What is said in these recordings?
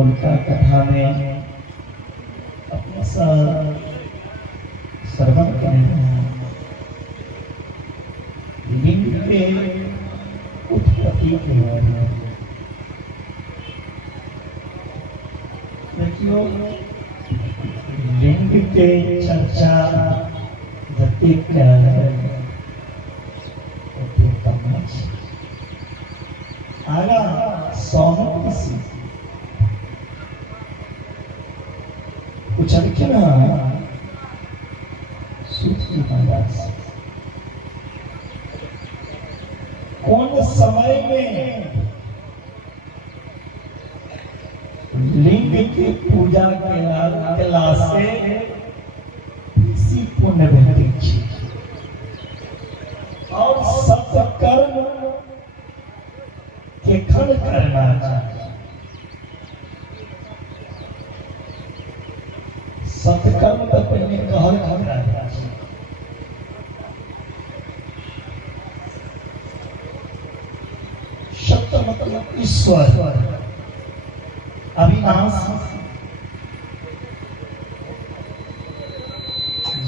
उनका कथा में अपने श्रवण करें। लिंग के पति के बारे देखियो लिंग के चर्चा जति आगा सहमति से कुछ लिखे ना सूत्री महाराज कौन समय में लिंग की पूजा केला से इसी पुण्य भेटी और सत्कर्म के खंड करना चाहिए। सत्कर्म तो पहले कहल खंड सत्य मतलब ईश्वर अविनाशी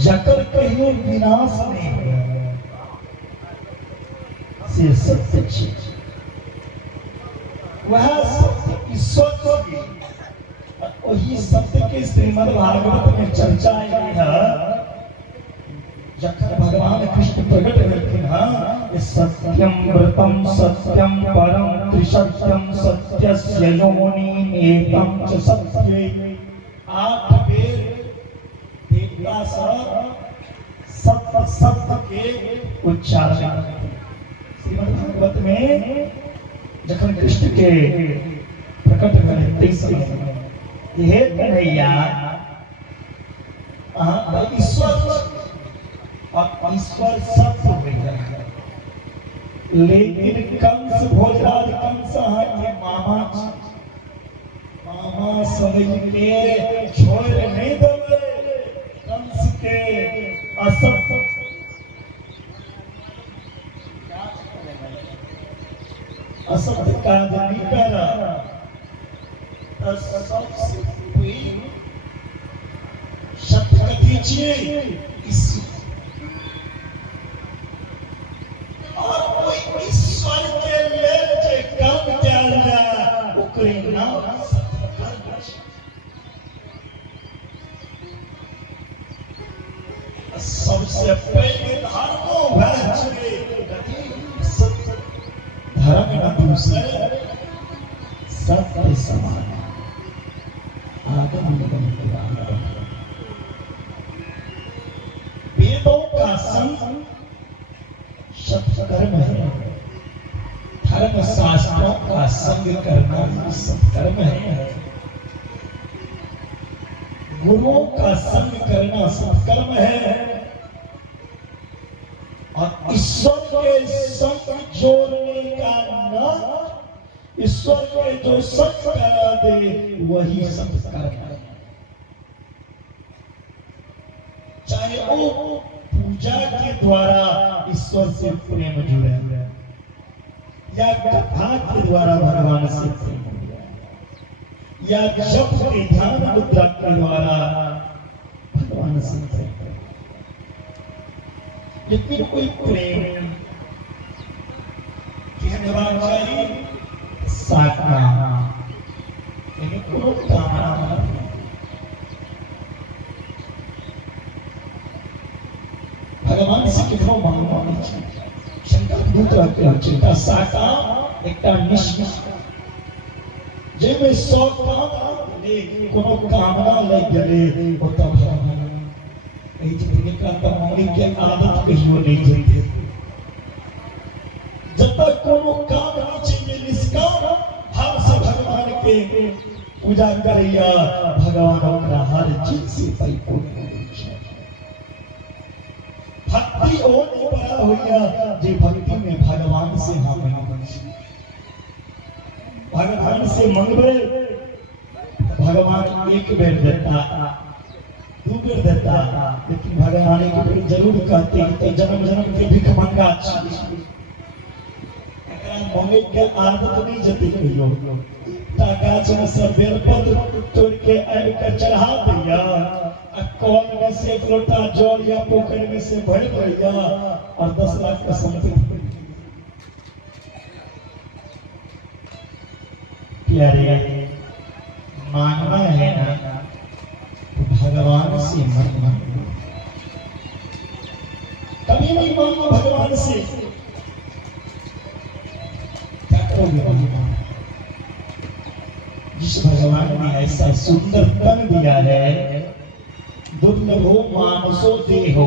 जकर कहियो विनाश नहीं से सत्य चीज वह सत्य ईश्वर की वही सत्य के श्रीमद् भागवत में चर्चा आई है। जखन भगवान कृष्ण प्रकट हुए हैं सत्यम व्रतम सत्यम परम त्रिसत्यम सत्यस्य योनि एकम च सत्ये 8 वेद देवता सत्य शब्द के उच्चारण श्रीमद् भागवत में जखन कृष्ण के प्रकट हुए हे कन्हैया ईश्वर सत्य हो गया लेकिन कंस भोजराज कंस के मामा समझ के छोड़ नहीं देवे कंस के असत्य असत्य का नहीं करा सबसे सत्य दीजिए इसी और कोई ईश्वर के लेल जे काम करेगा ओकरे नाम सत्कर्म सबसे पहले धर्म वह छे धर्म न दूसरे सत्य समान आगम वेदों का संग सत्कर्म है धर्म शास्त्रों का संग करना सत्कर्म है गुरुओं का संग करना सत्कर्म है और ईश्वर के संग जोड़ने का नाम ईश्वर के जो संग करा दे वही सत्कर्म है। चाहे वो पूजा के द्वारा ईश्वर से प्रेम जुड़े या कथा के द्वारा भगवान से प्रेम जुड़े या जप के ध्यान मुद्रा के द्वारा भगवान से प्रेम लेकिन कोई प्रेम कहने वाला चाहिए साधना यानी कोई कामना भगवान से कितना मांगना चाहिए शंकर दूसरा क्या चिंता साका एकटा निश्चय जेमे सौ काम ले कोनो कामना ले गेले ओता भगवान एही जिंदगी का तमारी के आदत कहियो नहीं जते जब तक कोनो काम नहीं चाहिए निष्काम भाव से भगवान के पूजा करिया भगवान ओकरा हर चीज से परिपूर्ण भक्ति और नहीं बड़ा होइया जे भक्ति में भगवान से हम भगवान से मंगबे भगवान एक बेर देता 2 बेर देता लेकिन भगवान एक बेर जरूर कहते हैं जन्म जन्म के भिख मंगा मंगे के आदत नहीं जती कहियो गाछ में सब बेलपत्र तोड़ के आब के चढ़ा दिया कौन में से एक लोटा जल या पोखर में से भर दिया और 10 लाख का संपत्ति प्यारे मांगना है ना तो भगवान से मत मांगो, कभी नहीं मांगो भगवान से। क्या करोगे भगवान? जिस भगवान ने ऐसा सुंदर तन दिया है, दुर्लभो मानसो देहो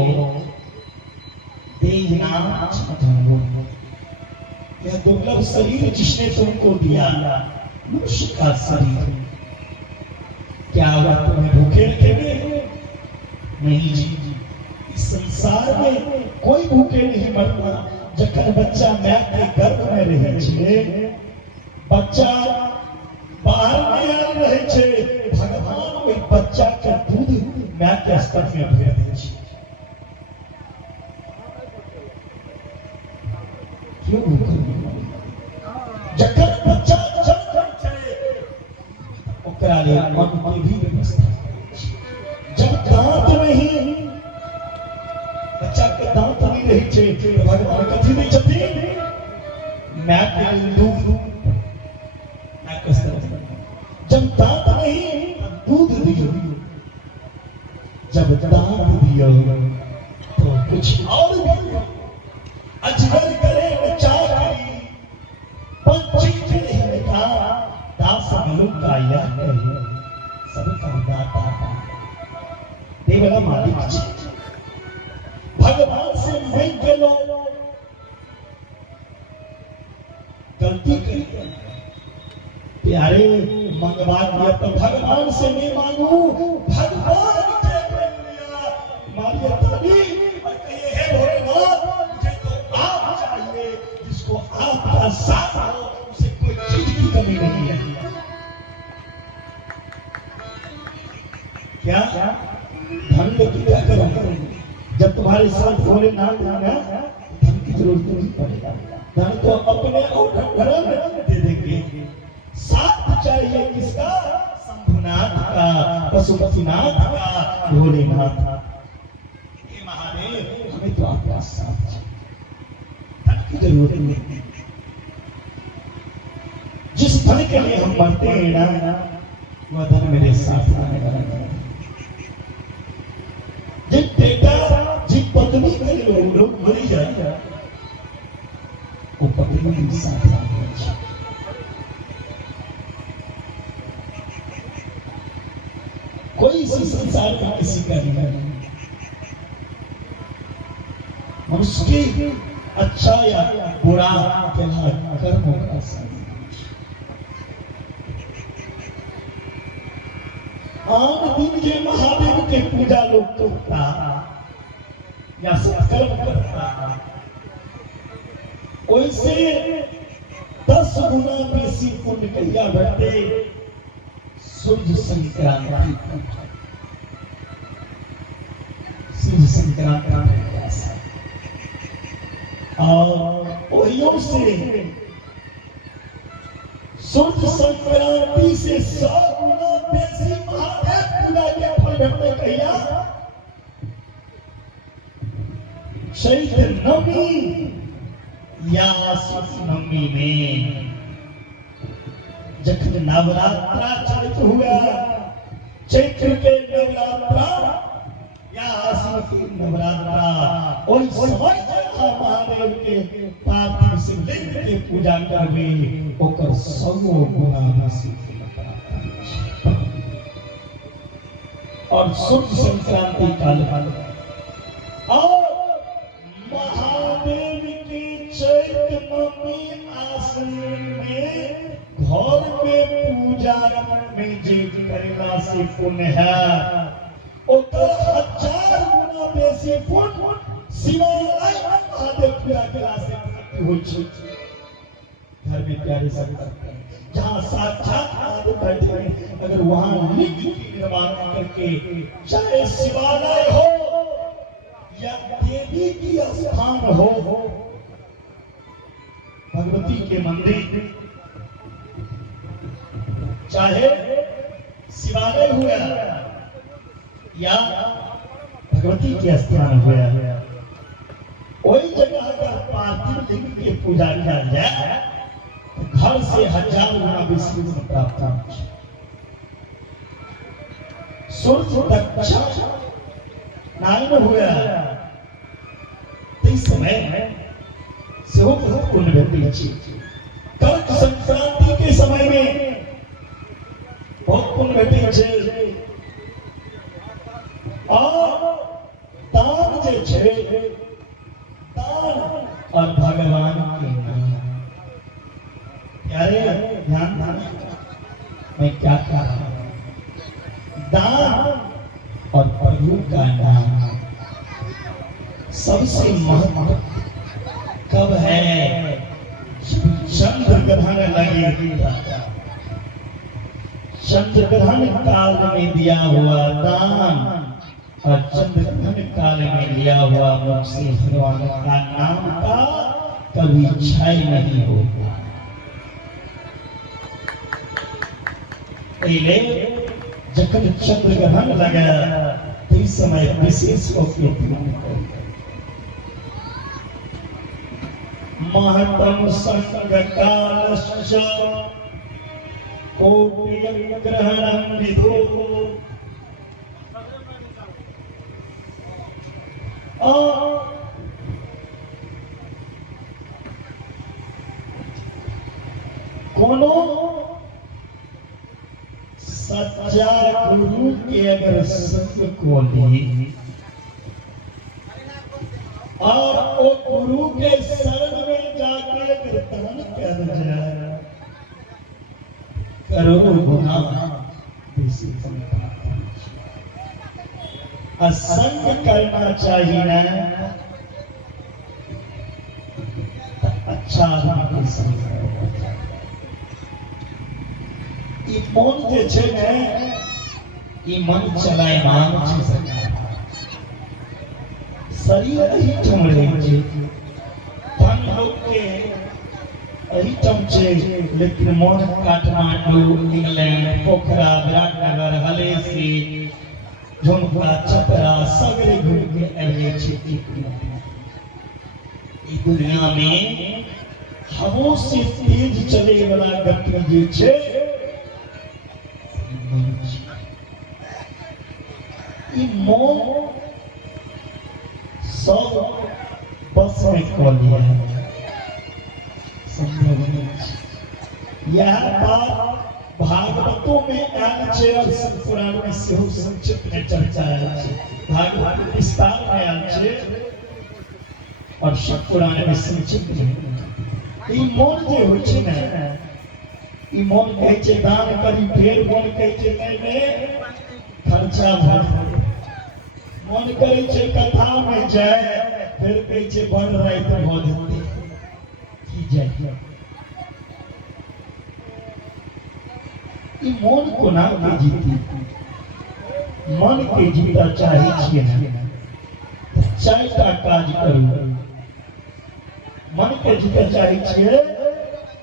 देना छठो, यह दुर्लभ शरीर जिसने तुमको दिया, मनुष्य का शरीर, क्या वह तुम्हें भूखे रखेंगे? नहीं जी, इस संसार में कोई भूखे नहीं मरता। जखन बच्चा मां के गर्भ में रहे छे, बच्चा बाहर में आ रहे छे, भगवान ओई बच्चा के दूध मां के स्तन में भर दे छे। क्यों भूखे? जखन बच्चा जन्म छे ओकरा ले अन्न की भी व्यवस्था। जब दांत नहीं, बच्चा के दांत नहीं रही छे, भगवान कथी नहीं छथिन? मां के दूध, मां के स्तन। जब दांत नहीं दूध दियो, जब दांत दियो तो कुछ और भी। अजगर करे न चाकरी, पंछी करे न कहा, दास मनु का यह कही, सबका दाता देवला मालिक जी। भगवान से मैं गेलो गलती करी, प्यारे मंगवा दिया तो भगवान से नहीं मांगू, भगवान के बन लिया। मारिया ताली और कहिए हे भोलेनाथ, मुझे तो आप चाहिए, जिसको आपका साथ हो उसे कोई चीज की कमी नहीं है। क्या धन लेके क्या करोगे? जब तुम्हारे साथ भोलेनाथ आएगा, धन की जरूरत नहीं पड़ेगा। धन तो अपने और घर में दे देंगे। साथ चाहिए किसका? शंभुनाथ का, पशुपतिनाथ का, भोलेनाथ का। ये महादेव, हमें तो आपका साथ चाहिए, धन की जरूरत नहीं। जिस धन के लिए हम मरते हैं ना, वह धन मेरे साथ आने वाला है। जिस बेटा, जिस पत्नी के लोग मरी जाए, वो पत्नी के साथ आने चाहिए। कोई इसी संसार में किसी का नहीं। मनुष्य की अच्छा या बुरा कर्मों का साथ। आन दिन जे महादेव के पूजा लोग करता या सत्कर्म करता, वैसे 10 गुना बेसी पुण्य कहिया बढ़ते सूर्य संक्रांति। सूर्य संक्रांति और ओहियों से सूर्य संक्रांति से 100 गुना बेसी महादेव पूजा के फल भेटते कहिया चैत्र नवमी या आश्विन नवमी में। जखन नवरात्रा चलित हुआ, चैत्र के नवरात्रा या आश्विन की नवरात्रा, और समय महादेव के पार्थिव शिवलिंग के पूजा करवे, ओकर 100 गुना बेसी और सूर्य संक्रांति काल और महादेव की चैत्र नवमी आश्विन में घर में पूजा में जे करेला से पुण्य है, ओकर 1000 गुना बेसी पुण्य शिवालय महादेव पूजा केला से प्राप्त होइ छै। घर में प्यारे संत जहाँ साक्षात महादेव बैठे हैं, अगर वहाँ लिंग की निर्माण करके, चाहे शिवालय हो या देवी की स्थान हो, भगवती के मंदिर, चाहे शिवालय हुआ या भगवती के स्थान हुआ, वही जगह अगर पार्थिव लिंग की पूजा किया जाए घर से 1000 गुना बेसी गुण प्राप्त होइत छै। सूर्य दक्षिण नारायण हुआ इस समय सेहो बहुत पुण्य भेटै छै। कर्क संक्रांति के समय में बहुत पुण्य भेटै छै। और दान जे छै, दान और भगवान के नाम। प्यारे ध्यान मैं क्या कह रहा हूं, दान और प्रभु का नाम सबसे महत्व कब है? चंद्र ग्रहण लगेगा, चंद्र ग्रहण काल में दिया हुआ दान और चंद्र ग्रहण काल में दिया हुआ मुख से भगवान का नाम का कभी क्षय नहीं होगा। पहले जखन चंद्र ग्रहण लगा तो इस समय विशेष होकर महतम संग कालश्च कोटि ग्रहणं विदो। कोनो सच्चा गुरु के अगर संग को ली और वो गुरु के शरण में जाके अगर दान कर जाए, करोड़ों गुना बेसी असंग करना चाहिए ना। अच्छा ई मन जे छै ने, ई मन चलाय मान छै। शरीर अहिठम रहै छै, धन लोग के अहिठम छै, लेकिन मन काठमांडू, इंग्लैंड, पोखरा, विराटनगर, हलेसी, झुमका, छपरा सगरे घूम के आबे छै। ई दुनिया में हवों से तेज चले वाला गति जे छै, ई मोह सब बस में कह लिया है। यह बात भागवतों में आयल छै और शिव पुराण में सेहो संक्षिप्त में चर्चा आयल छै। भागवत विस्तार में आयल छै और शिव पुराण में संक्षिप्त में। ई मन जे होइ छै ने, ई मन कहै छै दान करी, फेर मन कहै छै नहीं खर्चा भर। मन करे छै कथा में जाए, फिर कहै छै बड़ रात भ जेतै की जाए। ई मन कोना के जीती? मन के जीता चाहे छियै ना, 4टा काज करू। मन के जीता चाहे छियै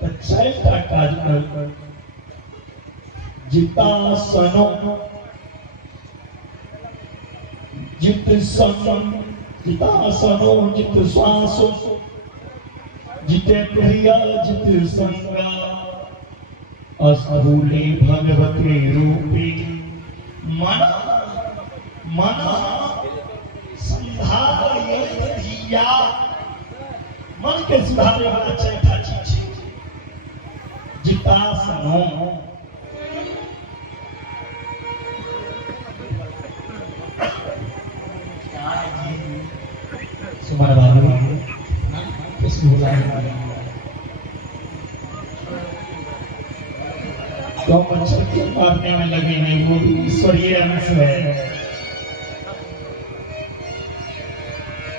तो 4टा काज करू। जीता सनो जित संग, जितासनो जित श्वासो, जिते प्रिया जित संगा, अस्थूले भगवते रूपी। मन मन संधारयेत धिया। मन के सुधारे वाला 4टा चीज छै। जितासनो, सुमन बाबू किसको बुलाया? तो मच्छर के मारने में लगे नहीं, वो भी ईश्वरीय अंश है।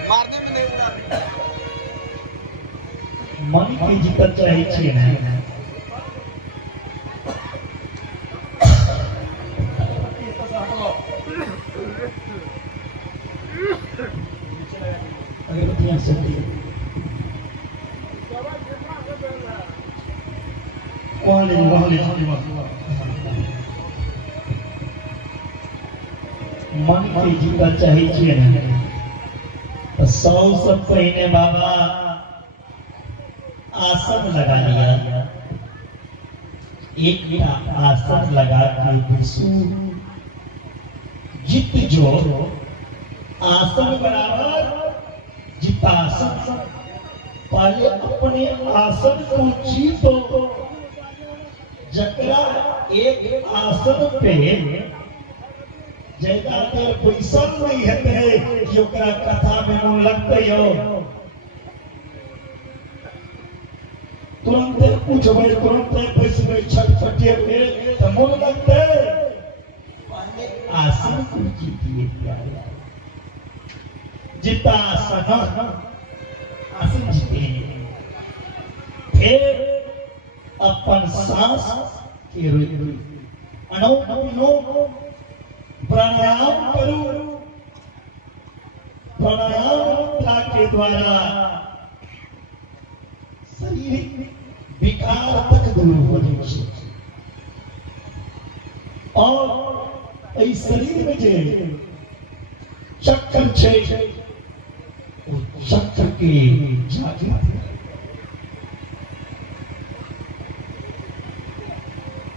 मारने में नहीं उड़ाते। मन की जीता चाहिए छिए ना। अगरबत्तियां सकती है मन के जीता चाहिए ना, तो 100 से पहले बाबा आसन लगा लिया, एक आसन लगा के विष्णु जित जो आसन बराबर जितासन, पहले अपने आसन को जीतो। जकरा एक आसन पे ज्यादा देर बैसल नहीं है कि ओकरा कथा में मन लगते हो, तुरंत उठबे तुरंत बैसबे छटपटिए तो मन लगते। पहले आसन को जीतिए प्यारे, जितासन आसन जीते, फिर अपन सांस के अनोखो प्राणायाम करो। प्राणायाम मुद्रा के द्वारा शरीर विकार तक दूर हो जाए और इस शरीर में जे चक्कर छे वो चक्र के जागृत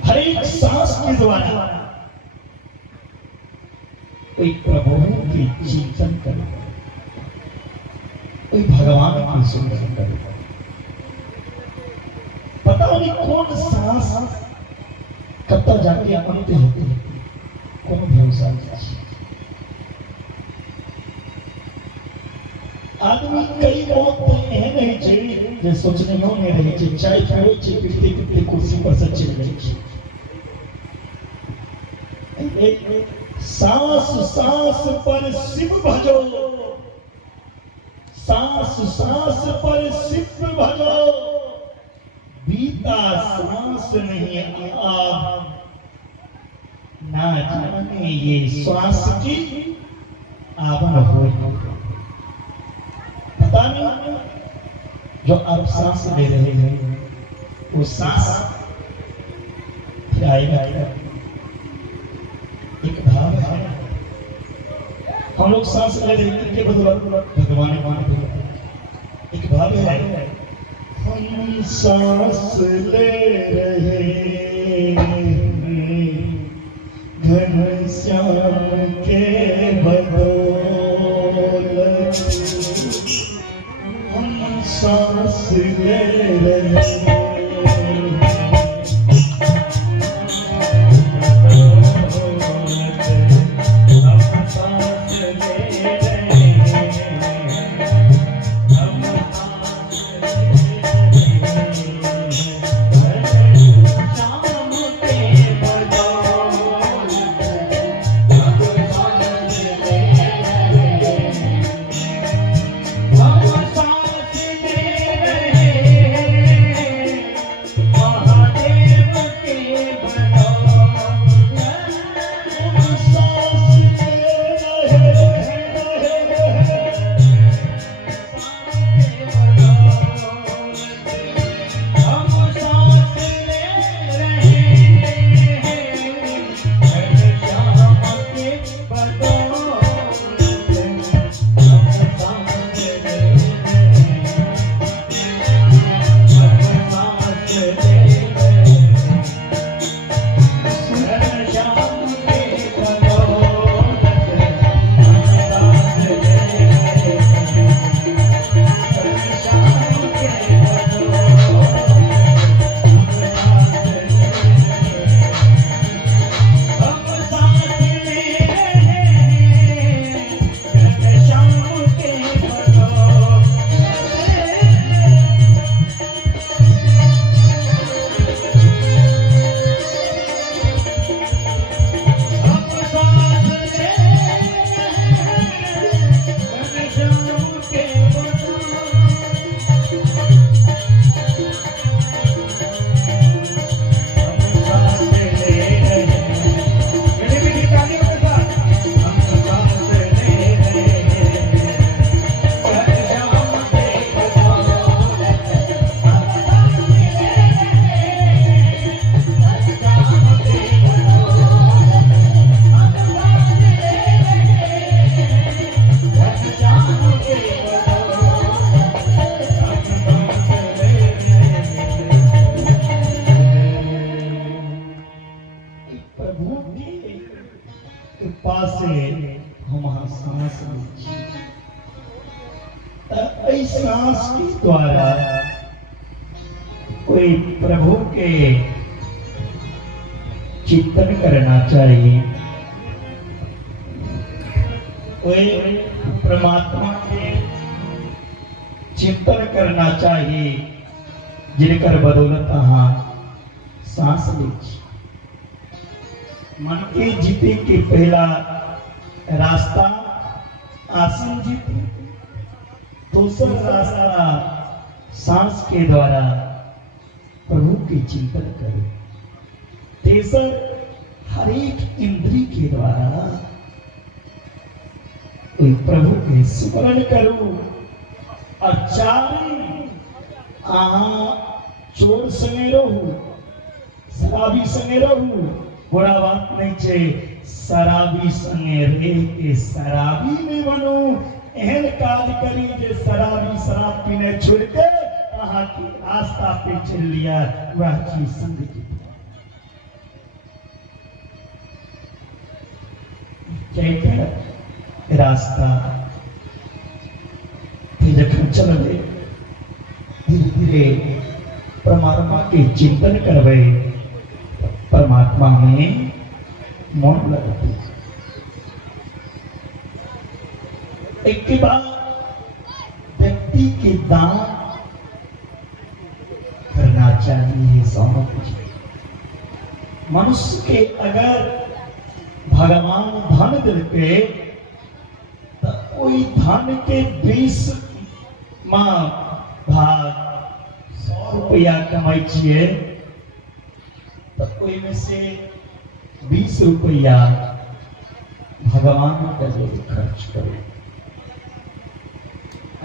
हर एक सांस के द्वारा कोई प्रभु के चिंतन करो, कोई भगवान की सुमिरन करो। पता नहीं कौन सांस कब तक जाके अंत होती है, कौन भरोसा नहीं। आदमी कई मौत एहन नहीं चाहिए जो सोचने में नहीं रही चाहिए, चाय पियो चाहिए पिटते पिटते कुर्सी पर से चिल रही चाहिए। सांस सांस पर शिव भजो, सांस सांस पर शिव भजो, बीता सांस नहीं आप ना जाने ये श्वास की आवन हो। पता नहीं जो आप सांस ले रहे हैं वो सांस फिर आएगा। एक भाव है, हम लोग सांस ले रहे हैं के बदौलत भगवान एक भाव है, हम सांस ले रहे घनश्याम के बदौलत, हम सांस ले रहे कृपा से हम यहाँ सांस ली। सांस के द्वारा कोई प्रभु के चिंतन करना चाहिए, कोई परमात्मा के चिंतन करना चाहिए, जिनकर बदौलत हाँ सांस लीजिए। मन के जीते के पहला रास्ता आसन जीते, दूसरा रास्ता सांस के द्वारा प्रभु के चिंतन करो, तेसर हर एक इंद्री के द्वारा प्रभु के स्मरण करो। और चारी चोर संगे रहू, शराबी संगे रहू, बुरा बात नहीं छे, शराबी संगे रह के शराबी नहीं बनो। एहन काज करी जे शराबी शराब पीने छोड़ के अहाँ की रास्ता पे चल लिया, वह चीज संग की रास्ता जखन चलबे धीरे धीरे परमात्मा के चिंतन करबे, परमात्मा में मन लगती। एक के बाद व्यक्ति के दान करना चाहिए। मनुष्य के अगर भगवान धन देते तो कोई धन के 20 भाग 100 रुपया कमाई छिए तो कोई में से 20 रुपया भगवान के लिए खर्च करो।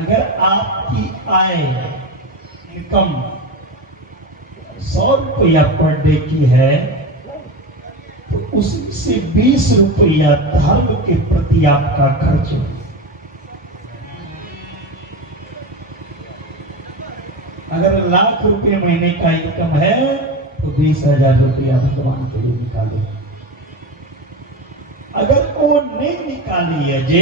अगर आपकी आय इनकम 100 रुपया पर डे की है तो उससे 20 रुपया धर्म के प्रति आपका खर्च हो। अगर लाख रुपए महीने का इनकम है तो 20,000 रुपया भगवान के लिए निकाले। अगर वो नहीं निकाली है जे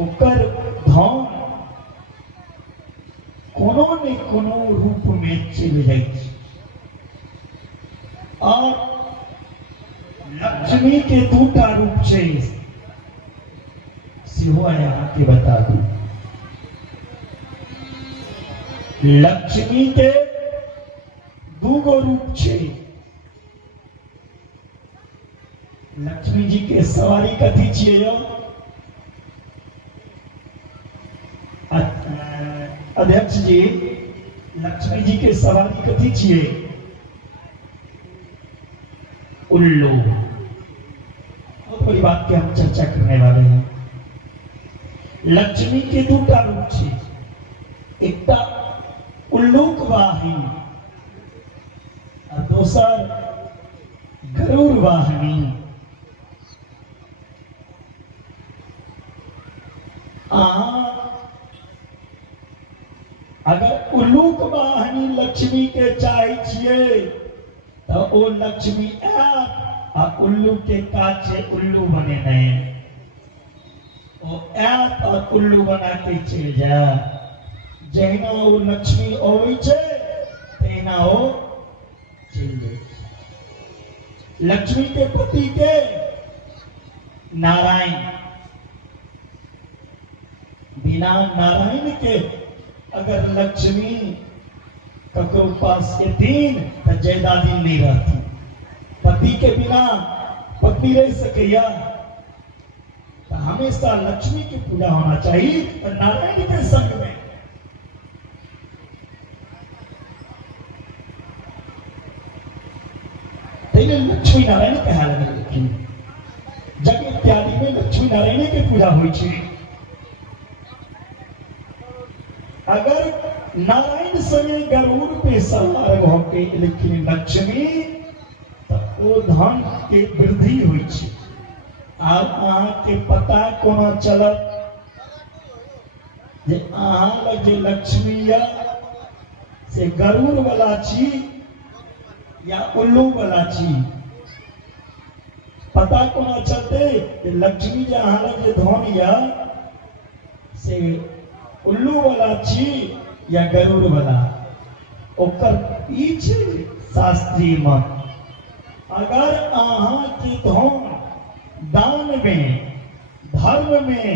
ओकर धन कोनो ने कोनो रूप में चल जाए। और लक्ष्मी के दूटा रूप से सिहो यहाँ के बता दू। लक्ष्मी के दूगो रूप छे। लक्ष्मी जी के सवारी कथी छिए यो अध्यक्ष जी, लक्ष्मी जी के सवारी कथी छिए? उल्लू। बहुत बड़ी बात की हम चर्चा करने वाले हैं। लक्ष्मी के दूटा रूप छे, एकटा उल्लूक वाहिनी और दोसर गरुड़ वाहिनी। अगर उल्लूक वाहिनी लक्ष्मी के चाहे छिए तो वो लक्ष्मी आ उल्लू के काचे उल्लू बने नहीं, वो ऐप और उल्लू बना के चल जा। जहिना वो लक्ष्मी आवे छे तहिना वो चल जाए। लक्ष्मी के पति के नारायण, बिना नारायण के अगर लक्ष्मी ककरो पास के दिन तो जयदादी नहीं रहती। पति के बिना पत्नी रह सकेया, तो हमेशा लक्ष्मी की पूजा होना चाहिए और नारायण के संग में। लक्ष्मी नारायण कहा लगे, जग इत्यादि में लक्ष्मी नारायण की पूजा हुई छे। अगर नारायण समय गरुड़ पे सवार होके लेकिन लक्ष्मी तो वो धन के वृद्धि हुई छे। आब अहाँ के पता कोना चलत जे अहाँ लग जे लक्ष्मी या से गरुड़ वाला छी या उल्लू वाला छी? पता कोना चलते कि लक्ष्मी जहाँ लगे धन या से उल्लू वाला छी या गरुड़ वाला ओकर पीछे शास्त्रीय मत। अगर अहाँ के धन दान में, धर्म में,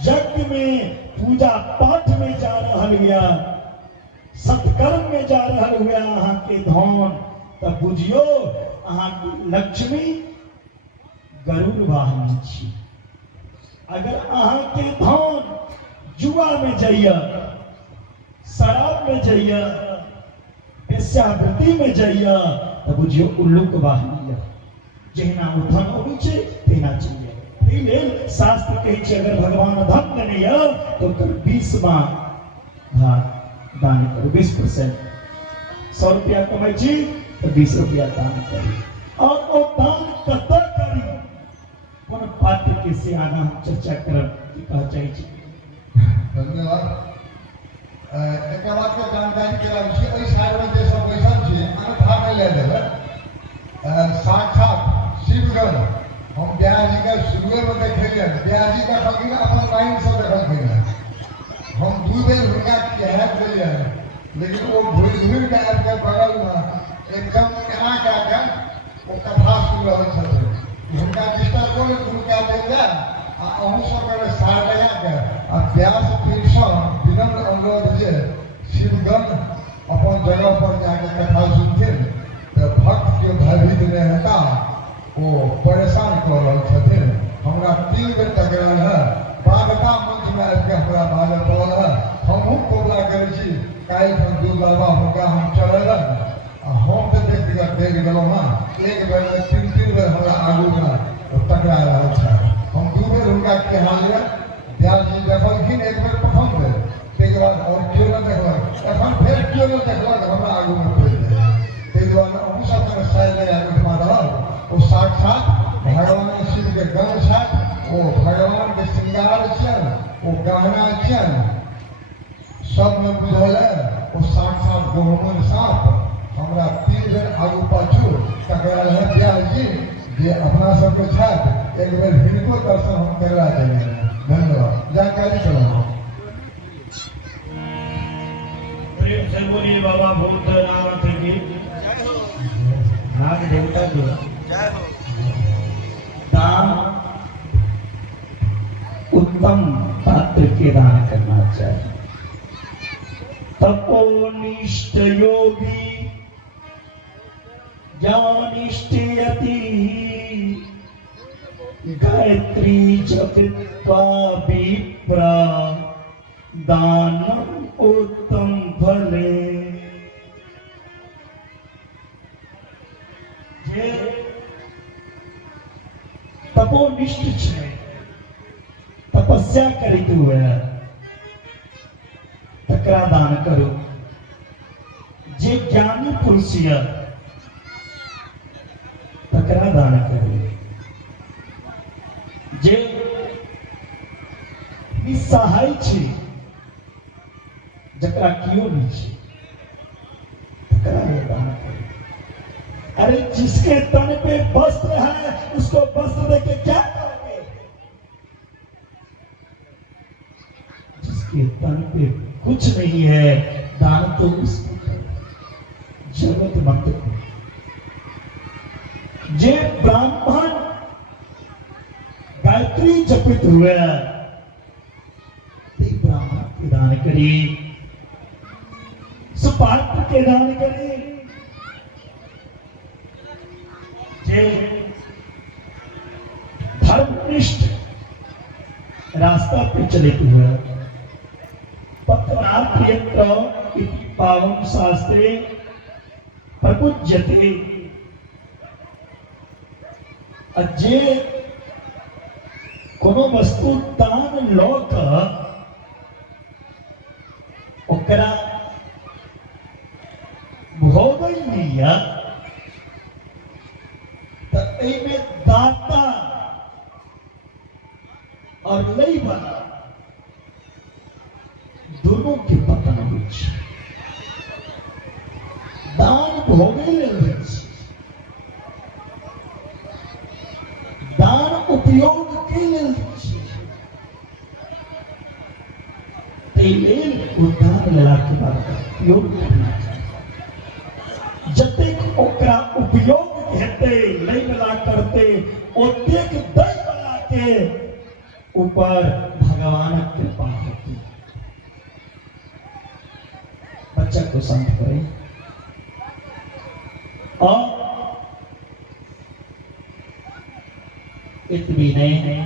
यज्ञ में, पूजा पाठ में जा रहा हुआ, सत्कर्म में जा रहा हुआ अहाँ के धन, तब बुझियो अहाँ की लक्ष्मी गरुड़ वाहन छी। अगर अहाँ के धन जुआ में जाइए, शराब में जाइए, वेश्यावृत्ति में जाइए, तब बुझियो उल्लू के वाहन जहिना धन होनी चाहिए तेना चाहिए। शास्त्र कहे अगर भगवान धन देने तो 20वां भाग दान करो, 20%। 100 रुपया कमाई छी तो 20 रुपया दान करी। और वो दान कत करी कौन पात्र के से आना हम चर्चा करब की कह चाहिए। धन्यवाद। एक बात के जानकारी करा छी, एहि साइड में जे सब बैसल छी अहाँ भाग ले लेबे। साक्षात शिवगण हम ब्याह जी के शुरुए में देखे, ब्याह जी का फकीर अपन माइंड से देखल गए। हम 2 बेर हुनका कहत गए, लेकिन वो घुर के आबि के बगल में एकदम केना के वो कथा सुन रहे छथिन। हुनका डिस्टर्ब कोन शुरू कए देल आ अहूँ सब के सार लगा के आ व्यास पीठ से विनम्र अनुरोध जे शिवगण अपन जगह पर जाके कथा सुनथिन तो भक्त के भयभीत नहीं होता, वो परेशान कर रहे छथिन। हमरा 3 बेर टकराल है, बागता मंच में आबि के हमरा बाजय पड़ल है। हमहूँ कोबला करे छी, काल्हि खन 2 लाबा हुनका हम चढ़ेलन, हम तो व्यक्तिगत देख गेलहुँ हँ। एक बेर में 3 बेर हमरा आगू में टकरा रहा है। हम 2 बेर हुनका कहल है, ब्यास जी देखलखिन एक बेर प्रथम बेर, ताहि बाद और क्यों न देखलक, एखन फेर क्यों न देखलक, हमरा आगू में पड़ि जाए। ताहि दुआरे अहूँ सबके साइड में रहल। वो साक्षात भगवान शिव के गण छथि, वो भगवान के श्रृंगार छन, वो गहना छन, सब में बुझल है। वो साक्षात गोमन साप हमरा 3 बेर आगू पाछू टकराल है। ब्यास जी जे अपना सबके छथि, एक बेर हिनको दर्शन हम करवा चाहिए। धन्यवाद। जानकारी करो। प्रेम से बोलिए बाबा भूतनाथ की नाग देवता की दान उत्तम पात्र के दान करना चाहिए। तपोनिष्ठ योगी ज्ञानिष्ठ यति गायत्री जपित्वा विप्रा दानम उत्तम फले। जे तपोनिष्ठ छे, तपस्या करित हुए तकरा दान करो। जे ज्ञानी पुरुष है तकरा दान करो। जे निसहाय छे, जकरा कियो नहीं छे, तकरा दान करो। अरे जिसके तन पे वस्त्र है उसको वस्त्र देके क्या करोगे? जिसके तन पे कुछ नहीं है, दान तो उसको करो, जरूरतमंद को। जे ब्राह्मण गायत्री जपित हुए ब्राह्मण के दान करी, सुपात्र के दान करी। जे धर्मनिष्ठ रास्ता पे चलित हुए पत्रार्थयत्र इति पावन शास्त्रे प्रपूज्यते। जे कोनो वस्तु दान लौक ओकरा भोगै लिया तो एमे दाता और लई वाला दोनों के पतन होइ छै। दान भोगै लेल होइ छै, लेला के बाद उपयोग करना चाहिए। जतेक ओकरा उपयोग हेतै लै वाला करते ओतेक दै वाला के ऊपर भगवानक कृपा होती। बच्चा को शांत करें और इतनी नहीं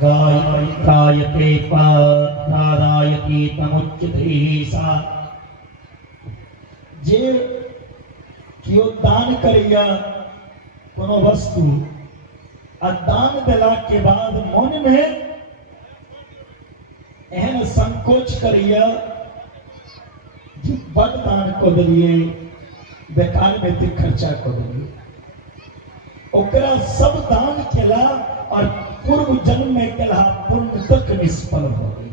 गायते प्रादायते तमुच्यते सा जे कियो दान करिया कोनो वस्तु आ दान देला के बाद मन में एहन संकोच करिया कि बड़ दान को दिलिए बेकार में ते खर्चा को दिलिए ओकरा सब दान केला और पूर्व जन्म में केला पुण्य तक निष्फल हो गई।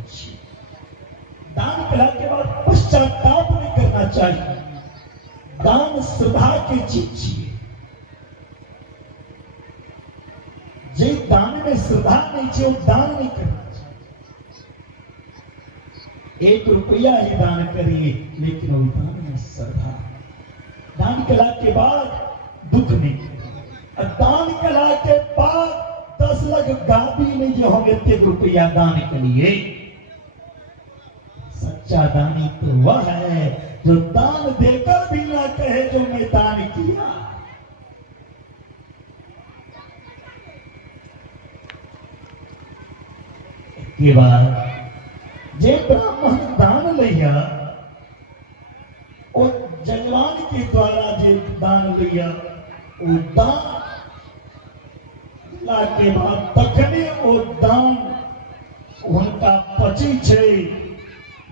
दान केला के बाद पश्चाताप नहीं करना चाहिए। दान श्रद्धा की चीज है। जे दान में श्रद्धा नहीं चाहिए वो दान नहीं करना चाहिए। 1 रुपया ही दान करिए लेकिन वो दान में श्रद्धा। दान केला के बाद दुख नहीं, दान कला के बाद 10 लाख गादी में जो हम 1 रुपया दान के लिए। सच्चा दानी तो वह है जो दान देकर भी ना कहे जो मैं दान किया। के बाद जे ब्राह्मण दान लिया और जजमान के द्वारा जे दान लिया वो दान के बाद तखने ओ दान उनका पची छे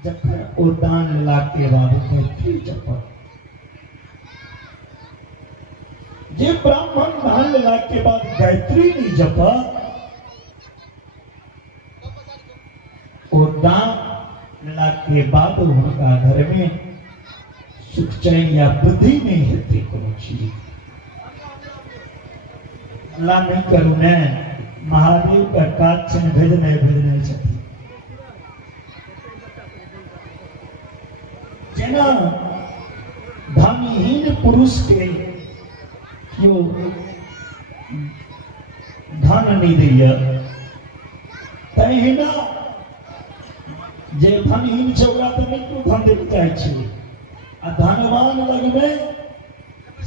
जखन ओ दान ला के बाद गायत्री जपत। जे ब्राह्मण दान ला के बाद गायत्री नहीं जपत ओ दान ला के बाद उनका घर में सुख चैन या बुद्धि नहीं हेतु कोनो चीज। अल्लाह नहीं करू ने महादेव का काज भेजने चाहिए। जेना धनहीन पुरुष के क्यों धन नहीं दिया तहिना जे धनहीन छै ओकरा तो नहीं धन देवे चाहिए आ धनवान लगमे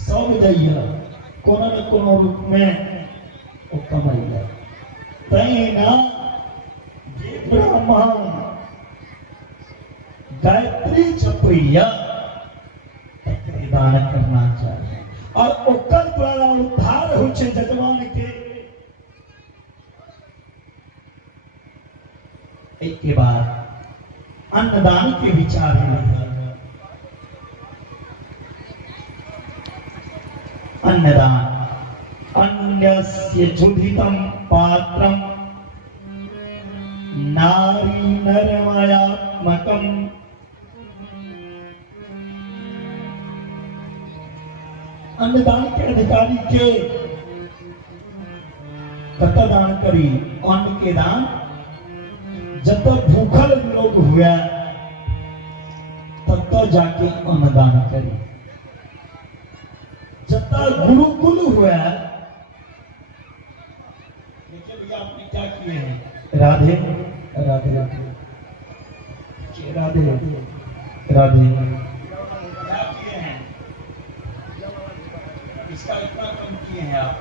सब दैया कोनो न कोनो रूप में वो कमाइया। तहिना जे ब्राह्मण गायत्री जपैया दान करना चाहिए और ओकर द्वारा उद्धार हो छे जजमान के। एक के बाद अन्नदान के विचार है। अन्नदान अन्यस्य क्षुधितं पात्रं नारी नरमयात्मकम्। अन्नदान के अधिकारी के कत दान करी अन्न के दान जब तक भूखल लोग हुआ तब तक जाके अन्नदान करी। जब तक गुरुकुल हुआ देखिए भैया आपने क्या किए हैं। राधे राधे राधे राधे राधे क्या किए हैं इसका इतना कम किए हैं आप।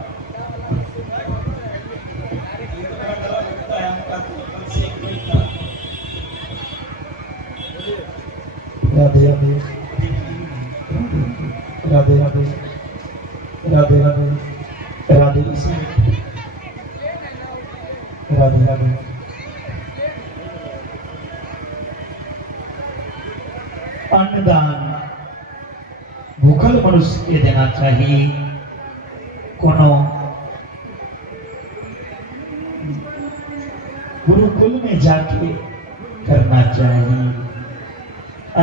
ये तो मेरा गला लगता है आपका कल से एक मिनट था। राधे राधे राधे राधे राधे राधे राधे राधे राधे। अन्नदान भूखल मनुष्य के देना चाहिए। कोनो गुरुकुल में जाके करना चाहिए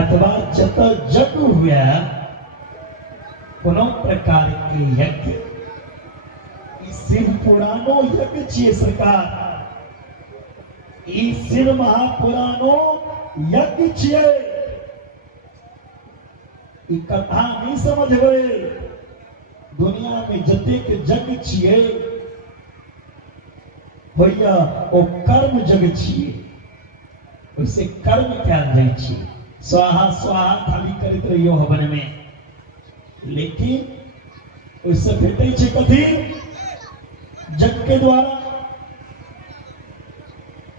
अथवा जब जग हुआ कोनो प्रकार के यज्ञ शिव पुराणो यज्ञ छिए सरकार। शिव महापुराणो यज्ञ छिए ई कथा नहीं समझबै। दुनिया में जतेक जग छिए होइया ओ कर्म जग छिए, ओइसे कर्म कयल जाइ छै। स्वाहा स्वाहा खाली करैत रहियो हवन में, लेकिन ओइसे भेटै छै कथी? जग के द्वारा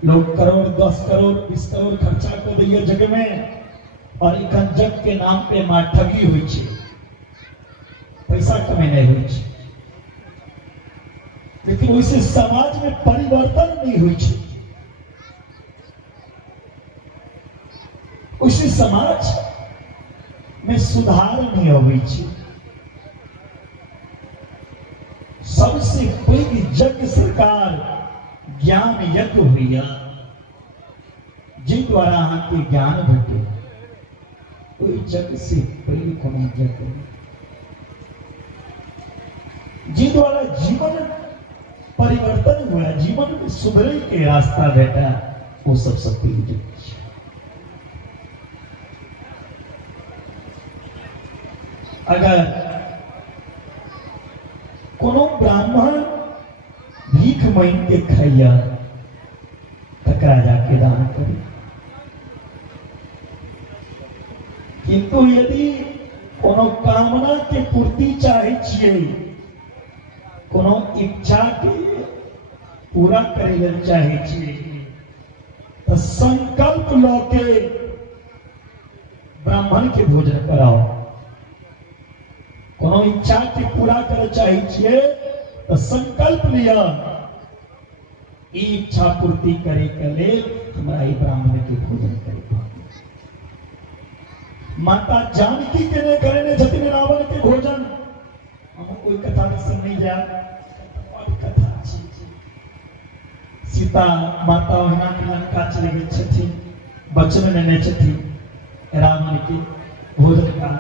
लोग करोड़ 10 करोड़ 20 करोड़ खर्चा कर दैया जग में, और इखन जग के नाम पे मार ठगी हुई छै, पैसा कमेनाइ हुई छै, लेकिन ओइसे समाज में परिवर्तन नहीं हुई छै। ओइसे समाज में सुधार नहीं अबै छै। सबसे पैघ जग सरकार ज्ञान यज्ञ होइया, जे द्वारा अहाँके ज्ञान भेटे, ओहि जग से पैघ कोनो यज्ञ नहीं। जे द्वारा जीवन परिवर्तन हुआ, जीवन में सुधरे के रास्ता भेटा, वो सबसे पैघ यज्ञ छै। अगर कोनो ब्राह्मण भीख मांग के खाइया, तकरा जाके दान करी। किंतु यदि कोनो कामना के पूर्ति चाहे छिए, कोनो इच्छा के पूरा करे लेल चाहे छिए, तो संकल्प लो के ब्राह्मण के भोजन कराओ। कोनो इच्छा के पूरा करे चाहे छिए तो संकल्प लिया, ई इच्छा पूर्ति करे के लिए हमारा ब्राह्मण के भोजन करे। माता जानकी के ने करे ने जतिन रावण के भोजन। हम कोई कथा सुन नहीं जा, कथा सीता माता वहां के लंका चले गई छथी, बचन ने छथी रावण के भोजन का।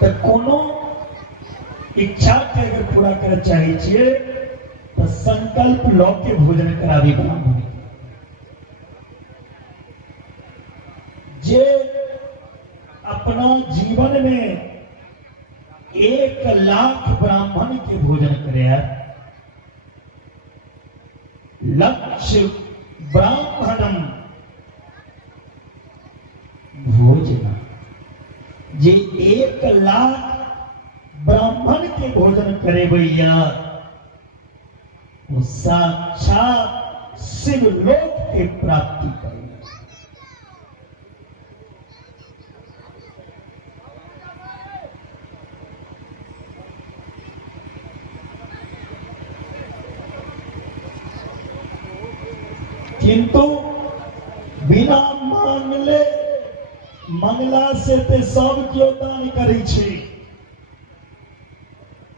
तो कोनो इच्छा के अगर पूरा करे चाहे छिए तो संकल्प लो के भोजन करावी ब्राह्मण। जे अपना जीवन में 1 लाख ब्राह्मण के भोजन करे, लक्ष्य ब्राह्मणम भोजन, जे 1 लाख ब्राह्मण के भोजन करे भैया, वो साक्षात शिवलोक के प्राप्ति करे। किंतु बिना मंगला से ते सब केओ दान करे छे,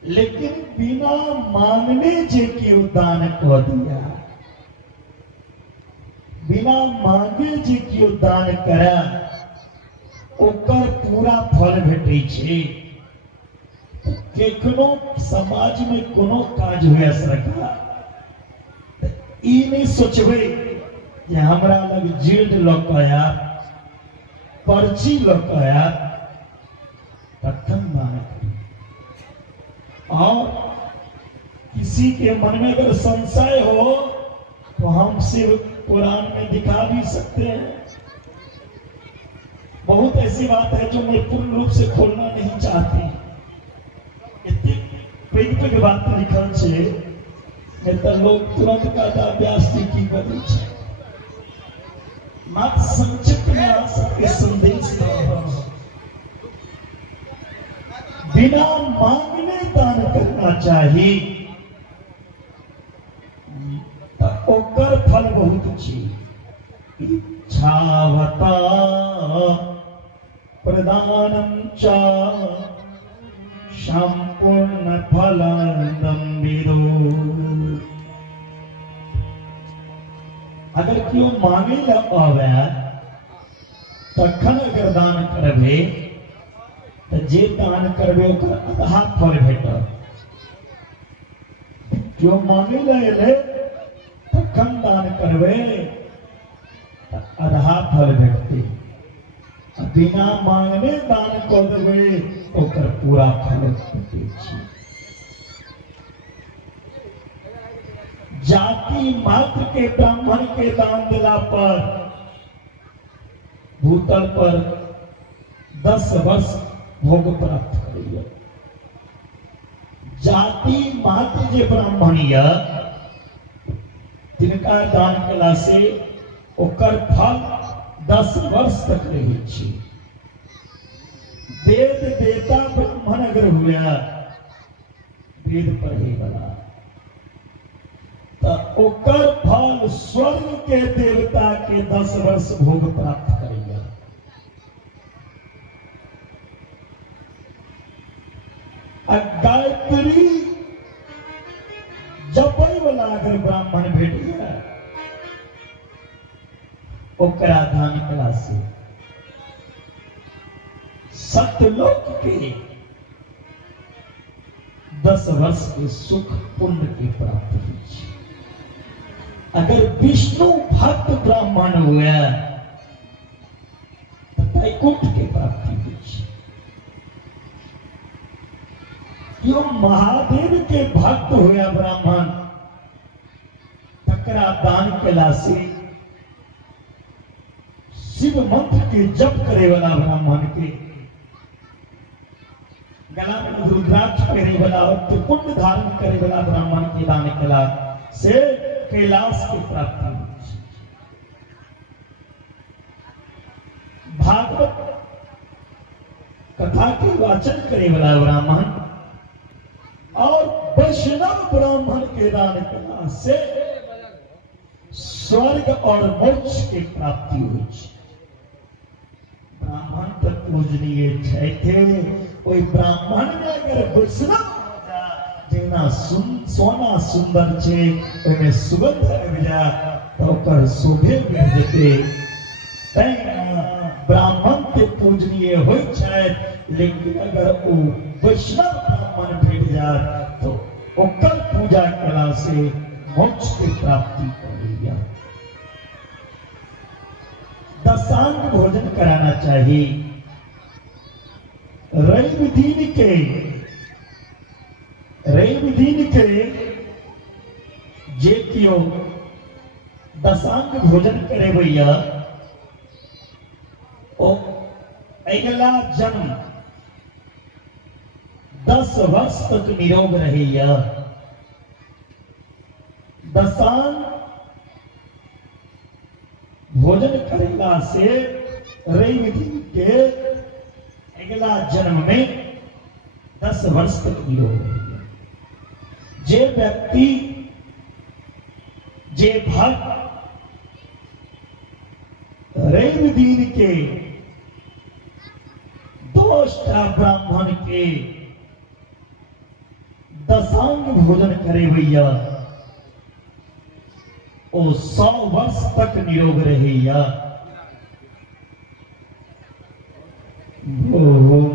लेकिन बिना मांगने जे केओ दान कऽ दिया, बिना मांगे जे केओ दान करे, ओकर पूरा फल भेटै छै। केकनो समाज में कोनो काज हुए सरकार, ई नहीं सोचबै जे हमरा लग जीर्ण लऽ कऽ आया, पर्ची लऽ कऽ आया, तखन दान करी। और किसी के मन में अगर संशय हो तो हम शिव पुराण में दिखा भी सकते हैं। बहुत ऐसी बात है जो मैं पूर्ण रूप से खोलना नहीं चाहती। इतनी पैघ बात लिखल छे, नहीं तो लोग तुरंत कहता व्यास जी की करै छै। मात्र संक्षिप्त में आ सबके संदेश बिना मांगने दान करना चाहिए, तो ओकर फल बहुत छी। इच्छावता प्रदानम च संपूर्ण फलदम विदो। अगर क्यों मांगे ला आवे तखन अगर दान करबे तो जे दान करबे ओकर आधा फल भेटत। क्यों मांगे ला एले तखन दान करबे फल भेटते, बिना मांगने दान कऽ देबै ओकर पूरा फल भेटै छै। जाति मात्र के ब्राह्मण के दान दिला पर भूतल पर 10 वर्ष भोग प्राप्त करिए। जाति मात्र जे ब्राह्मण यऽ तिनका दान केला से ओकर फल 10 वर्ष तक रहै छै। वेद देता ब्राह्मण अगर हुआ, वेद पढ़े वाला, तो ओकर फल स्वर्ग के देवता के 10 वर्ष भोग प्राप्त करेगा। गायत्री जपै वाला अगर ब्राह्मण भेट गया, ओकरा दान कला से सतलोक के 10 वर्ष के सुख पुण्य की प्राप्ति हुई। अगर विष्णु भक्त ब्राह्मण हुआ तो वैकुंठ की प्राप्ति हुई। यो महादेव के भक्त हुआ ब्राह्मण, तकरा दान केला से शिव मंत्र के जप करे वाला ब्राह्मण के, गला में रुद्राक्ष पहने वाला और त्रिपुंड धारण करे वाला ब्राह्मण के दान केला से कैलाश की प्राप्ति हुई। भागवत कथा के वाचन करे वाला ब्राह्मण और वैष्णव ब्राह्मण के दान केला से स्वर्ग और मोक्ष की प्राप्ति हुई। ब्राह्मण तो पूजनीय छै, कोई ब्राह्मण में अगर वैष्णव जेना सोना सुंदर छे, ओमे सुगंध आबि जा तो ओकर शोभे बढ़ जेते। ब्राह्मण ते पूजनीय होइ छै, लेकिन अगर ओ वैष्णव ब्राह्मण भेट जाए तो ओकर पूजा कला से मोक्ष की प्राप्ति करेगा। दशांग भोजन कराना चाहिए। रवि दिन के जे कियो दशांग भोजन करे भैया, ओ अगला जन्म 10 वर्ष तक निरोग रहेगा। दशांग भोजन करेला से रवि दिन के अगला जन्म में 10 वर्ष तक निरोग रहेगा। जे व्यक्ति जे भक्त रवि दिन के 2 ब्राह्मण के दशांग भोजन करे भैया, वो 100 वर्ष तक निरोग रहेगा।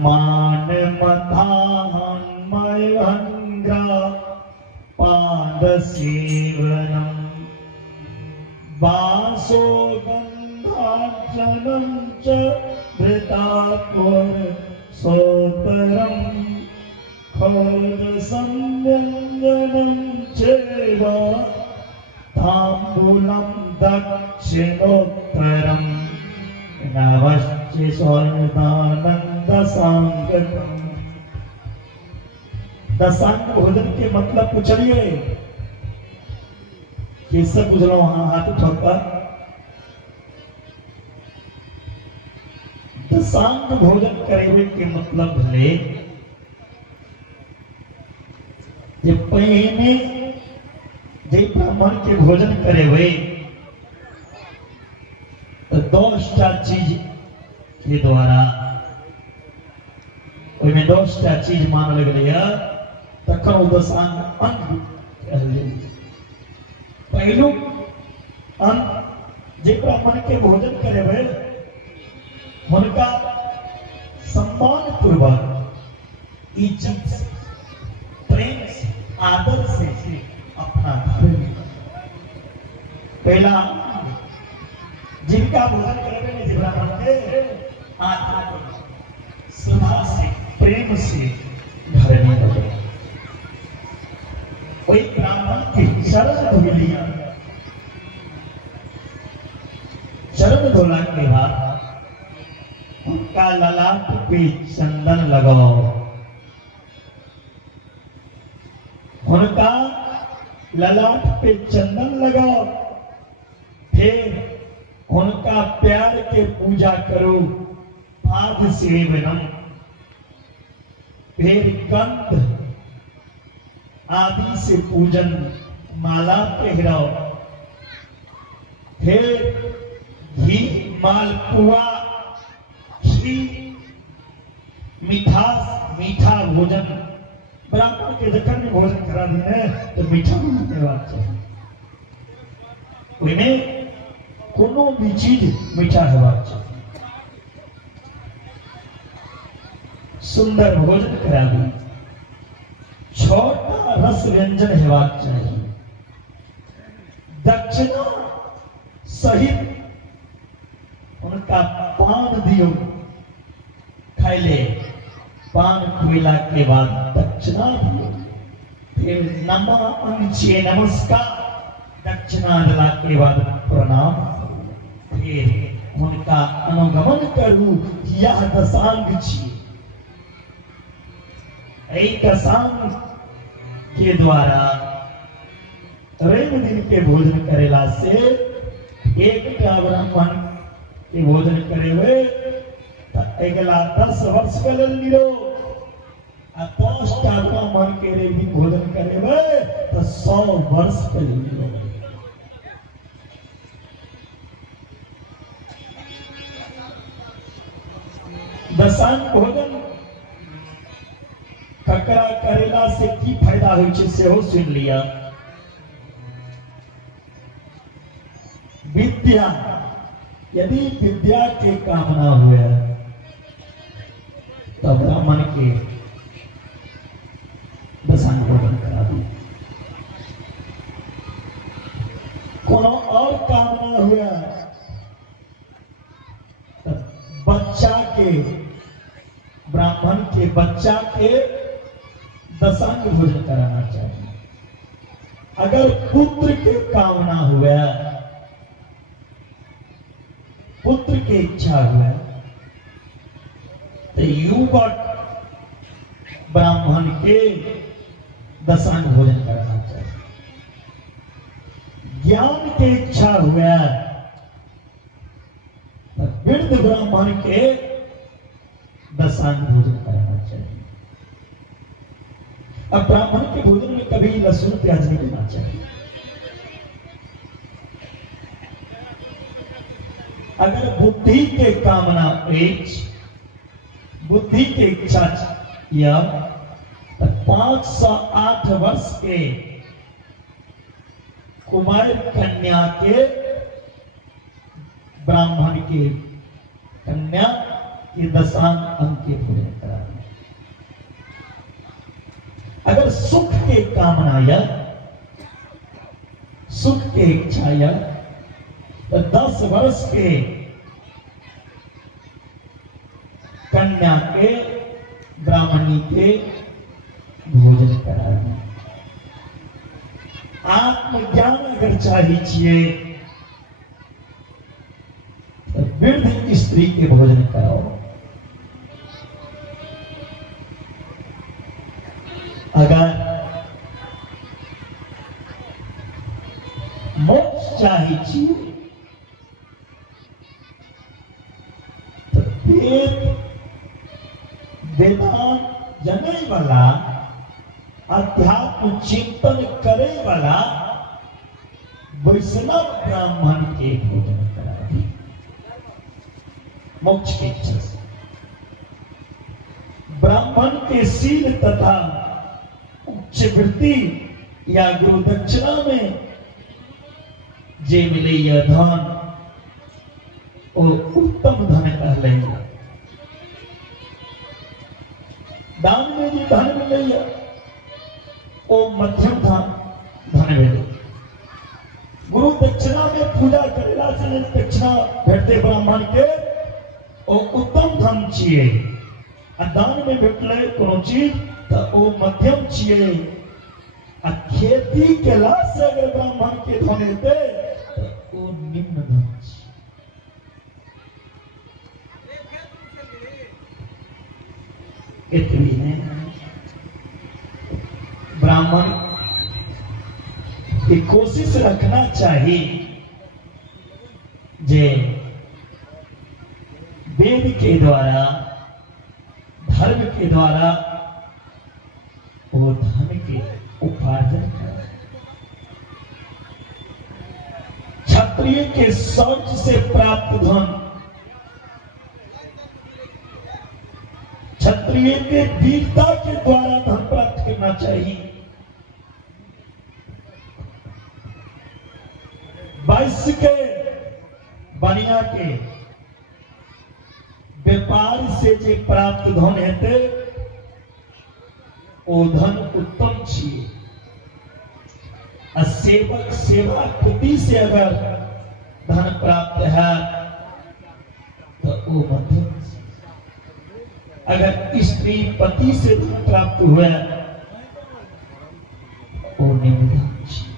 मान मथान मयंगा पाद सेवनम वासो गंधार्चनम च भृतापुर सोतरम खौर संव्यंजनम चेवा तांबूलम दक्षिणोत्तरम नवश्च स्वर्णानंद सांगतम। दशांग भोजन के मतलब पूछिए, किससे पूछ रहा हूं? हाँ, हाथ उठाता। दशांग भोजन करे के मतलब भले जे पहले जे ब्राह्मण के भोजन करे हुए तो 10 चीज के द्वारा ओइमे 10 चीज मान लगलिया तखन ओ दशांग अंग कहले। पहलू अंग जे ब्राह्मण के भोजन करे हुए उनका सम्मान पूर्वक इज्जत से, प्रेम से, आदर से अपना पहला जिनका भोजन करने में ब्राह्मण के आत्मा को श्रद्धा से प्रेम से घर में लगे। कोई ब्राह्मण की चरण धो लिया, चरण धोला के बाद उनका ललाट पे चंदन लगाओ, उनका ललाट पे चंदन लगाओ, फिर उनका प्यार के पूजा करो, पाद सेवनम, फिर गंध आदि से पूजन, माला पहराओ, फिर घी मालपुआ खीर मीठा भोजन ब्राह्मण के जखन में भोजन करा देने तो मीठा बनाने वाला चाहिए, उनमें कोनो भी चीज मीठा हेबाक चाहिए। सुंदर भोजन करा दी, छोटा रस व्यंजन हेबाक चाहिए, दक्षिणा सहित उनका पान दियो, खाइले पान खुला के बाद दक्षिणा दियो, फिर नमस्कार दक्षिणा दिला के बाद प्रणाम, फिर उनका अनुगमन करू। यह दशांग छी, दशांग के द्वारा रेव दिन के भोजन करेला से एक ब्राह्मण के भोजन करे हुए अगला 10 वर्ष के लिए मिलो, 5 ब्राह्मण के रेव दिन भोजन करे हुए तो 100 वर्ष के लिए मिलो। दशांग भोजन ककरा करेला से की फायदा होइ छै सेहो सुन लिया। विद्या, यदि विद्या के कामना हुए तब ब्राह्मण के दशांग भोजन करा दी। कोनो और कामना हुए बच्चा के, ब्राह्मण के बच्चा के दशांग भोजन कराना चाहिए। अगर पुत्र के कामना हुआ, पुत्र की इच्छा हुआ तो युवक ब्राह्मण के दशांग भोजन कराना चाहिए। ज्ञान की इच्छा हुआ तो वृद्ध ब्राह्मण के दशांग भोजन कराना चाहिए। अब ब्राह्मण के भोजन में कभी लहसुन प्याज नहीं देना चाहिए। अगर बुद्धि के कामना बुद्धि के इच्छा या 508 वर्ष के कुमार कन्या के ब्राह्मण के कन्या की दशांग अंग के पूजन कराना। अगर सुख के कामना या सुख के इच्छा या तो 10 वर्ष के कन्या के ब्राह्मणी के भोजन कराना। आत्मज्ञान अगर चाहिए तो वृद्ध स्त्री के भोजन कराओ। अगर मोक्ष चाहिए तो वेद वेदांत जने वाला, अध्यात्म चिंतन करे वाला वैष्णव ब्राह्मण के भोजन कराए मोक्ष की इच्छा से। ब्राह्मण के शील तथा उच्च वृत्ति या गुरु दक्षिणा में जे मिले यह धन और उत्तम धन कहले। दान में जो धन मिले वो मध्यम धन मिले। गुरु दक्षिणा में पूजा करेला से दक्षिणा भेटते ब्राह्मण के ओ उत्तम धन छिए आ दान में भेटले कोनो चीज तो ओ मध्यम छिए आ खेती केला से अगर ब्राह्मण के धन हेते तो ओ निम्न धन छिए। इतनी है ब्राह्मण की कोशिश रखना चाहिए जे वेद के द्वारा धर्म के द्वारा वो धन के उपार्जन करें। क्षत्रिय के शौच से प्राप्त धन क्षत्रिय के वीरता के द्वारा धन प्राप्त करना चाहिए। वैश्य के बनिया के व्यापार से जे प्राप्त धन हेते ओ धन उत्तम छिए। सेवक सेवा कृति से अगर धन प्राप्त है तो वो मध्यम। अगर स्त्री पति से धन प्राप्त हुआ वो निम्न धन छिए।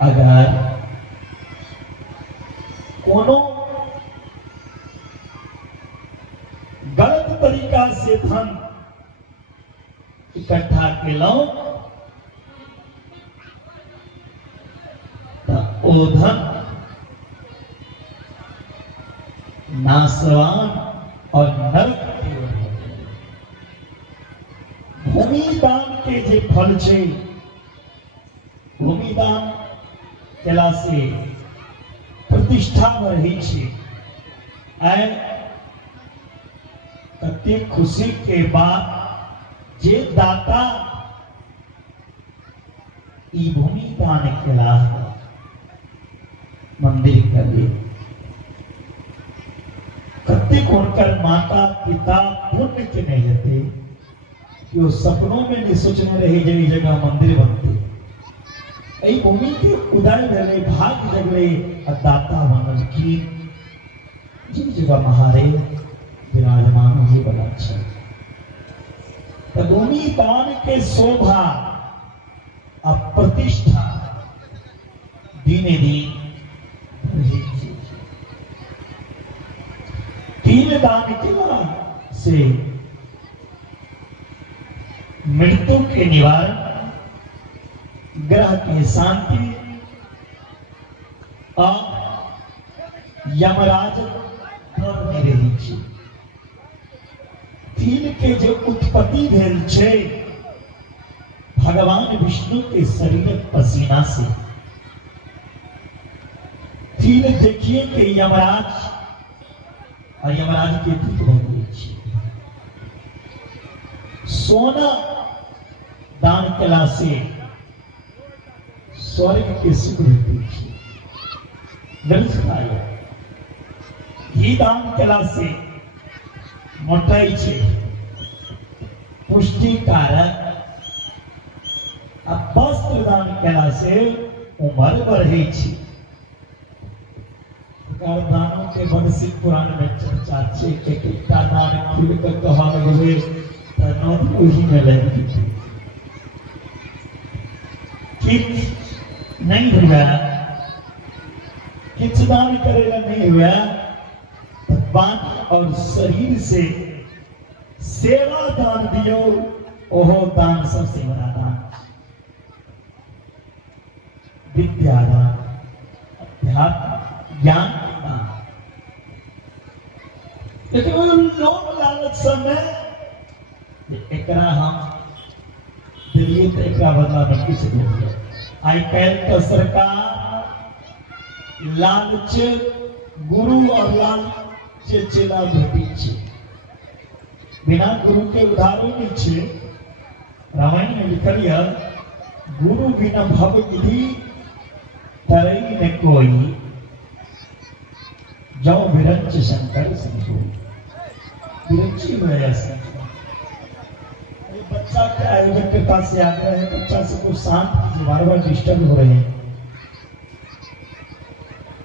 अगर कोनो गलत तरीका से धन इकट्ठा केलौ तो ओ धन नाशवान और नरक की ओर होते। भूमि दान के जे फल छे भूमि दान केला से प्रतिष्ठा में रही छे। कते खुशी के बाद जे दाता ई भूमि दान केला मंदिर कर ले कते कोनकर माता पिता पुण्य के नहीं रहते कि वो सपनों में नहीं सोचने रहे जे जगह मंदिर बनते। ऐ भूमि के उदय भेले भाग्य जगले दाता बनल की जिन जगह महारे विराजमान होने वाला अच्छा। तो भूमि दान के शोभा और प्रतिष्ठा दिने दिन तीन दान केला से मृत्यु के निवारण ग्रह की शांति और यमराज डर में रही छे। तीन के जो उत्पत्ति भेल छे भगवान विष्णु के शरीर पसीना से। तीन देखिए कि यमराज और यमराज के दूत हो गए छे। सोना दान केला से स्वर्ग के सुख देते छे। घी दान केला से मोटाई छे पुष्टि कारक। वस्त्र दान केला से उम्र बढ़े छे। दानों के बंसी पुराण में चर्चा छे कि कितना दान खुल कर कहा गए तो वही में लगी थी। किच नहीं हुआ किच दान करेला नहीं हुआ बात और शरीर से सेवा दान दियो ओहो दान सबसे बड़ा दान। विद्या दान अध्यात्म ज्ञान दान। लेकिन वो लोग लालच समय एकरा हम दिल्ली तो एकरा बदला में किस देंगे। आई कैल तो सरकार लालच गुरु और लालच चेला भेटी छे। बिना गुरु के उदाहरण नहीं छे। रामायण में लिखल है गुरु बिना भव विधि तरई न कोई जाओ विरंच शंकर संतो। विरंची में ऐसा बच्चा के आयोजक के पास से आग्रह है बच्चा से कुछ शांत कीजिए बार बार डिस्टर्ब हो रहे हैं।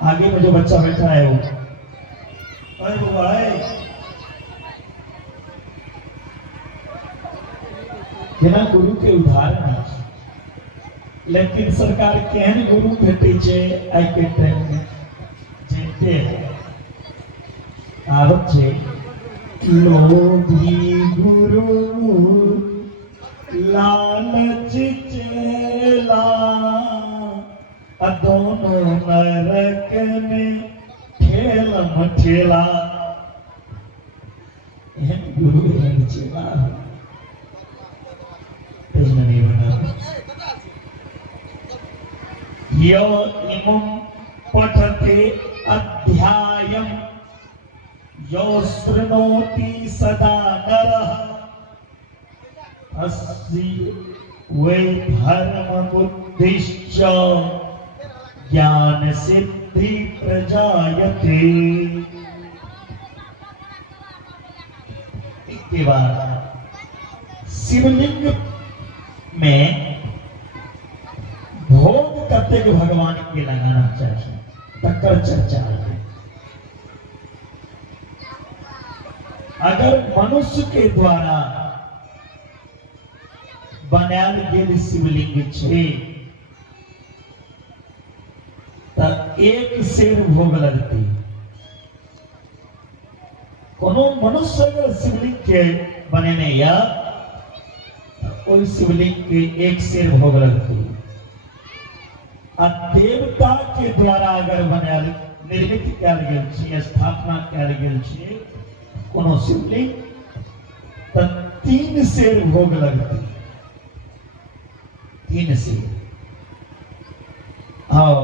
आगे में जो बच्चा बैठा है वो अरे वो आए बिना गुरु के उधार नहीं, लेकिन सरकार केहन गुरु भेटे छे आई के टाइम में जेते आवत छे लोभी गुरु लालच चेला दोनों नरक में ठेलम ठेला। गुरु चेला नहीं बना यो इमं पठते अध्यायं यो शृणोति सदा नरः अस्ति वै धर्ममुद्दिश्य ज्ञान सिद्धि प्रजायते। इसके बाद शिवलिंग में भोग करते के भगवान के लगाना चाहिए, तकर चर्चा है। अगर मनुष्य के द्वारा बनायल गेल शिवलिंग छे त एक शेर भोग लगती। कोनो मनुष्य अगर शिवलिंग के बनेने या कोई शिवलिंग के एक शेर भोग लगती। देवता के द्वारा अगर बनायल निर्मित कयल गेल छै, स्थापना कयल गेल छै कोनो शिवलिंग त 3 शेर भोग लगती। 3 शेर। हाँ,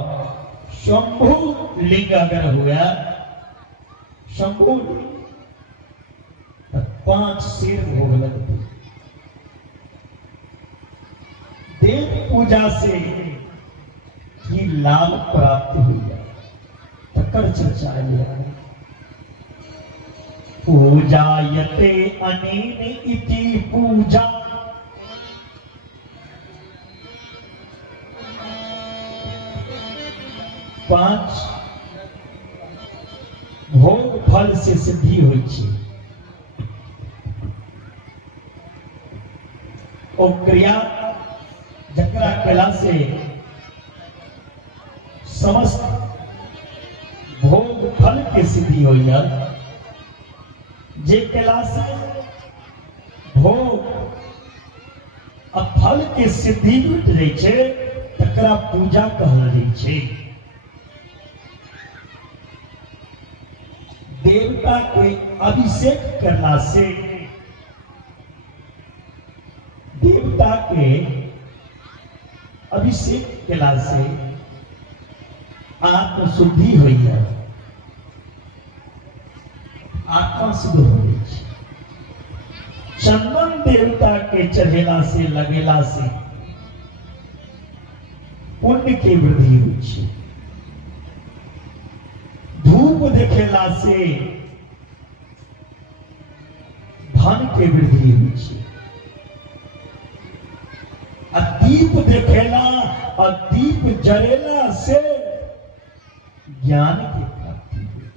शंभु लिंग अगर हुआ शंभु 5 शेर भोग लगती। देव पूजा से की लाभ प्राप्त हुई है, तकर चर्चा है। पूजायते अनेन इति पूजा पांच भोग फल से सिद्धि होई छै। ओ क्रिया जकरा कला से समस्त भोग फल के सिद्धि होई है। जे कला से भोग आ फल के सिद्धि भेट जाय छै तकरा पूजा कहल जाय छै। देवता के अभिषेक करना से देवता के अभिषेक कला से आत्म शुद्धि हुई है, आत्मा शुद्ध हो गई। चंदन देवता के चढ़ेला से लगेला से पुण्य की वृद्धि हुई है। धूप देखेला से धन के वृद्धि हुई है। दीप देखेला और दीप जरेला से ज्ञान की प्राप्ति हुई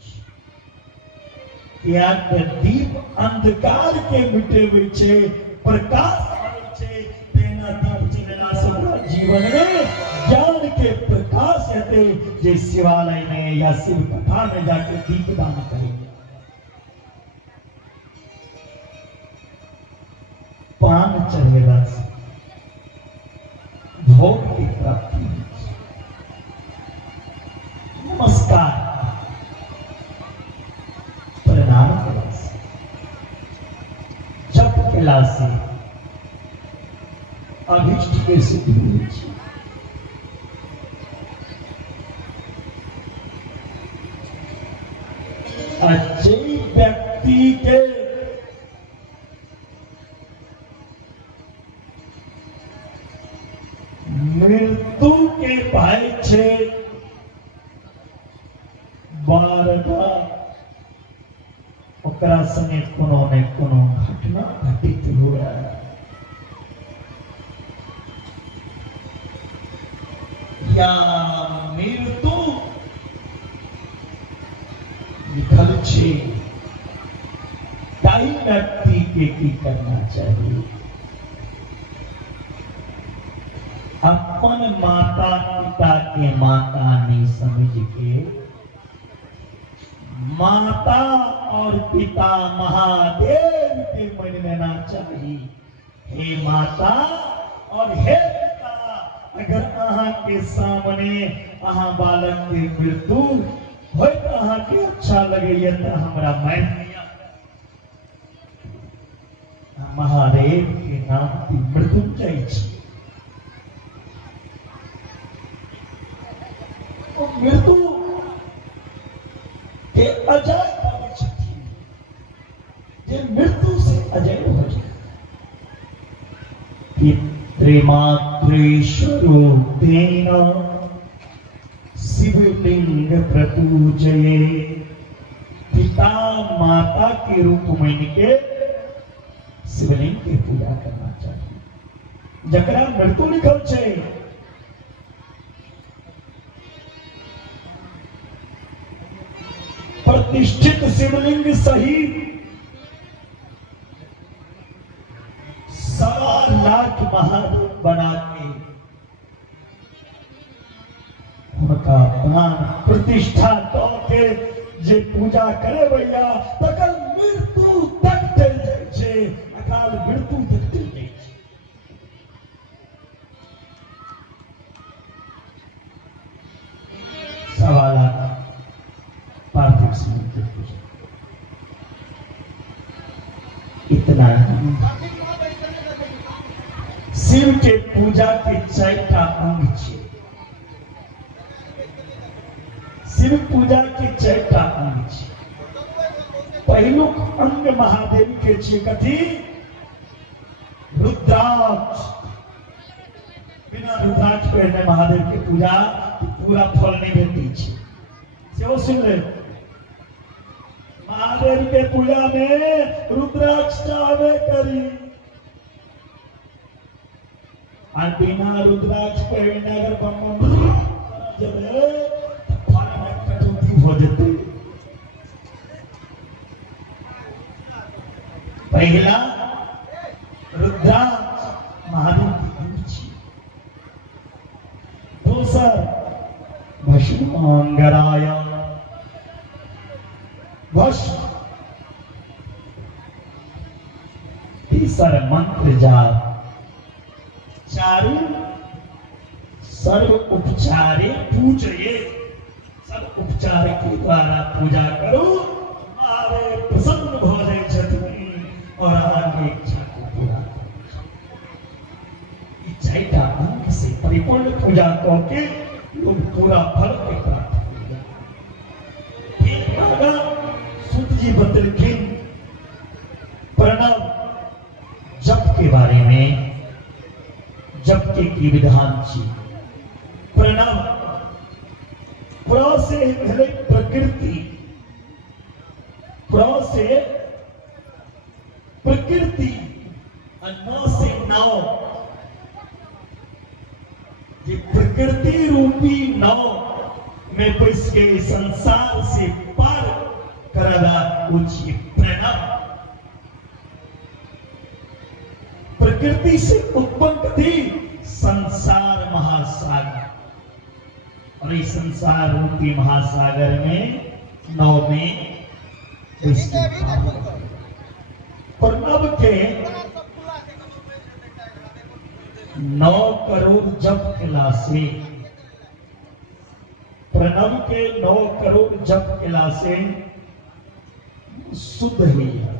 है। दीप अंधकार के मिटेवे छे, प्रकाश आवे छे। तेना दीप जलेला से जीवन में ज्ञान के प्रकाश हेते। जे शिवालय में या शिव कथा में जाके दीप दान करेंगे। पान चढ़ेला से भोग की प्राप्ति। नमस्कार प्रणाम कला से, जप कला से अभिष्ट के सिद्धि हुई है। अच्छे व्यक्ति के मृत्यु के भय छे बारगा ओकरा संगे कोनो ने कोनो घटना घटित हुआ। या मृत्यु पूछे ताई व्यक्ति के की करना चाहिए। अपन माता पिता के माता नहीं समझ के माता और पिता महादेव के मन लेना चाहिए। हे माता और हे पिता, अगर अहाँ के सामने अहाँ बालक के मृत्यु हो तो अहाँ के अच्छा लगे तो हमरा मान महादेव के नाम की मृत्युंजय छी। मृत्यु के अजय पावे छथिन, जे मृत्यु से अजय हो जाए। पितृमातृस्वरूपेण शिवलिंग प्रपूजये। पिता माता के रूप में के शिवलिंग की पूजा करना चाहिए। जकरा मृत्यु लिखल छे प्रतिष्ठित शिवलिंग सहित 1.25 लाख महादेव बना के उनका प्राण प्रतिष्ठा के जे पूजा करे भैया तकर मृत्यु तक चल जाए छे, अकाल मृत्यु तक चल जाए छे। सवाल पार्थिव शिव की पूजा इतना ही। शिव के पूजा के 4टा अंग छे। शिव पूजा के 4टा अंग छे। पहिलुक अंग महादेव के छे कथी? रुद्राक्ष। बिना रुद्राक्ष पहने महादेव के पूजा पूरा फल नहीं भेटी छे। सेहो सुन ले, महादेव के पूजा में रुद्राक्ष चाहबे करी और बिना रुद्राक्ष पहने अगर कटौती हो जाती। पहला रुद्राक्ष महादेव की अंग छी। दूसर भस्मांगराय भस्म। तीसर मंत्र जाप। चारि सर्व उपचारे पूजये। सब उपचार के द्वारा पूजा करो, हमारे प्रसन्न हो जाए छथिन और आगे इच्छा को पूरा करो। 4टा अंग से परिपूर्ण पूजा करके लोग पूरा फल के प्राप्त करेंगे। सूत जी बतलखिन प्रणव जप के बारे में। जप के की विधान छी। प्रणव प्र से पहले प्रकृति, प्र से प्रकृति और न से नाव। ये प्रकृति रूपी नाव में बैस के संसार से पार करवा कुछ प्रणव। प्रकृति से उत्पन्न थी संसार महासागर और इस संसार रूपी महासागर में नाव में प्रणव के 9 करोड़ जप किला से, प्रणव के 9 करोड़ जप किला से शुद्ध ही है।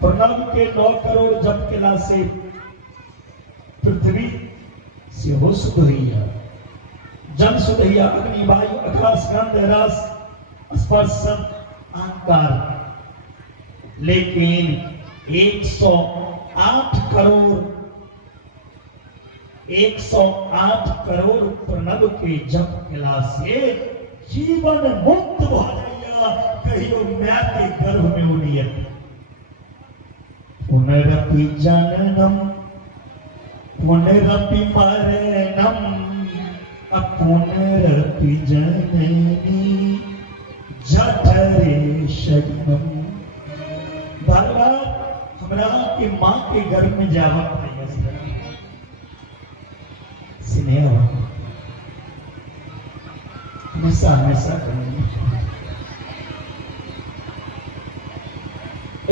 प्रणव के 9 करोड़ जप किला से पृथ्वी से हो शुद्ध हुई है। जल शुद्ध ही, अग्नि वायु आकाश गंध रस स्पर्श अहंकार। लेकिन 108 करोड़ प्रणव के जप किला से जीवन मुक्त हो जाइया। कहियो मां के गर्भ में उड़िया। पुनरपि जननम पुनरपि मरणम पुनरपि जननी जठर करे शगनम। भगवान हमरा के माँ के घर में जावा पड़ेगा, स्नेह हमेशा हमेशा करेंगे।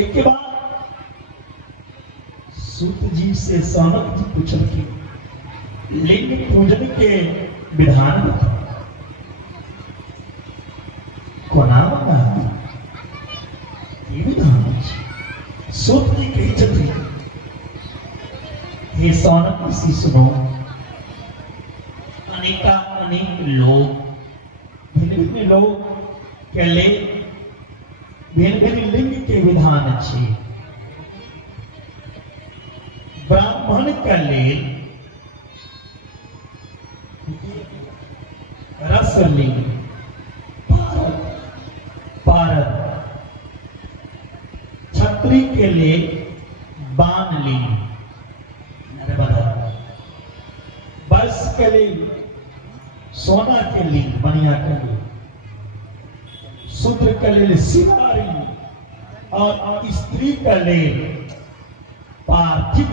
एक के बाद सूत जी से सौनक जी पूछल कि लिंग पूजन के विधान बताओ। कोना ये विधान सूत जी कही छथि, हे सौनक ऋषि सुनो, अनेका अनेक लोग भिन्न भिन्न लोग के लिए भिन्न भिन्न लिंग के विधान छे। ब्राह्मण के लिए रसलिंग, पारद, क्षत्रिय के लिए बाणलिंग, वैश्य के लिए सोना के लिंग, मनिया के लिए, शूद्र के लिए शिवारी, और स्त्री के लिए पार्थिव।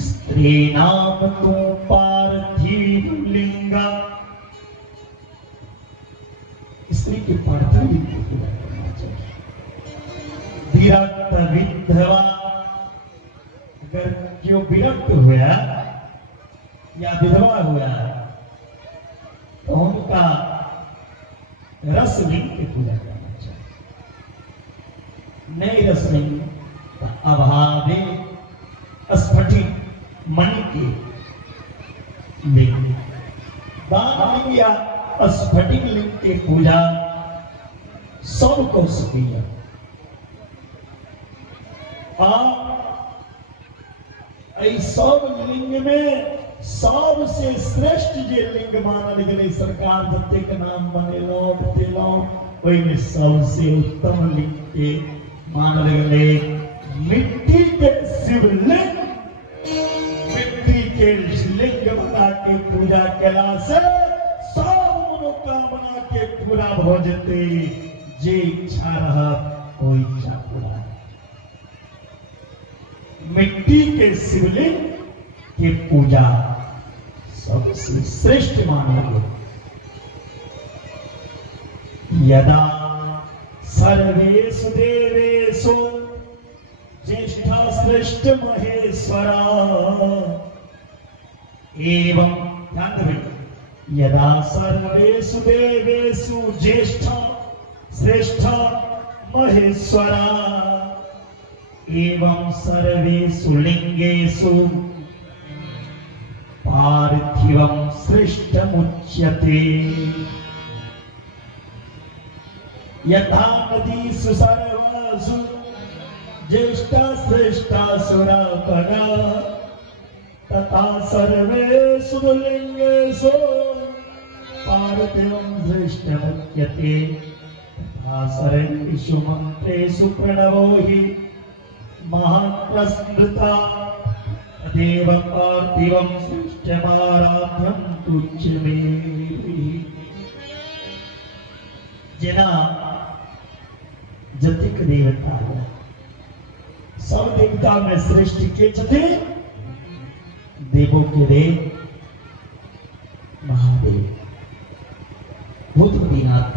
स्त्री नाम तो पार्थिव लिंगा, स्त्री के पार्थिव लिंग को पूरा करना चाहिए। विरक्त विधवा, अगर जो विरक्त हुआ या विधवा हुआ तो उनका रस लिंग की पूजा करना चाहिए। नई रस लिंग अभावे स्फटिक मणि के लिंग, बाण या स्फटिक लिंग की पूजा सबको सुनिए। सब लिंग में सबसे श्रेष्ठ जे लिंग मानल गए, सरकार जते के नाम बनेलो बतेलो, ओई में सबसे उत्तम लिंग के मानल गए मिट्टी के शिवलिंग। मिट्टी के लिंग बना के पूजा कैला से सब मनोकामना के पूरा हो जते, जे इच्छा रहा वो इच्छा पूरा। मिट्टी के शिवलिंग की पूजा सबसे श्रेष्ठ मानोगे। यदा सर्वेषु देवेषु ज्येष्ठा श्रेष्ठ महेश्वरा एवं, ध्यान दें, यदा सर्वेषु देवेषु ज्येष्ठा श्रेष्ठ महेश्वरा एवं सर्वेषु लिंगेषु पार्थिवं श्रेष्ठमुच्यते। यथा नदीषु सर्वासु ज्येष्ठा श्रेष्ठा सुरापगा, तथा सर्वेषु लिंगेषु पार्थिवं श्रेष्ठमुच्यते। तथा सर्वेषु मंत्रेषु प्रणवो हि महाप्रस्मृता, तदेव पार्थिवं सृष्टमाराध्यं तुच्यमे। जेना जतिक देवता सब देवता में श्रेष्ठ के छथे, देवों के देव महादेव, भूतनाथ,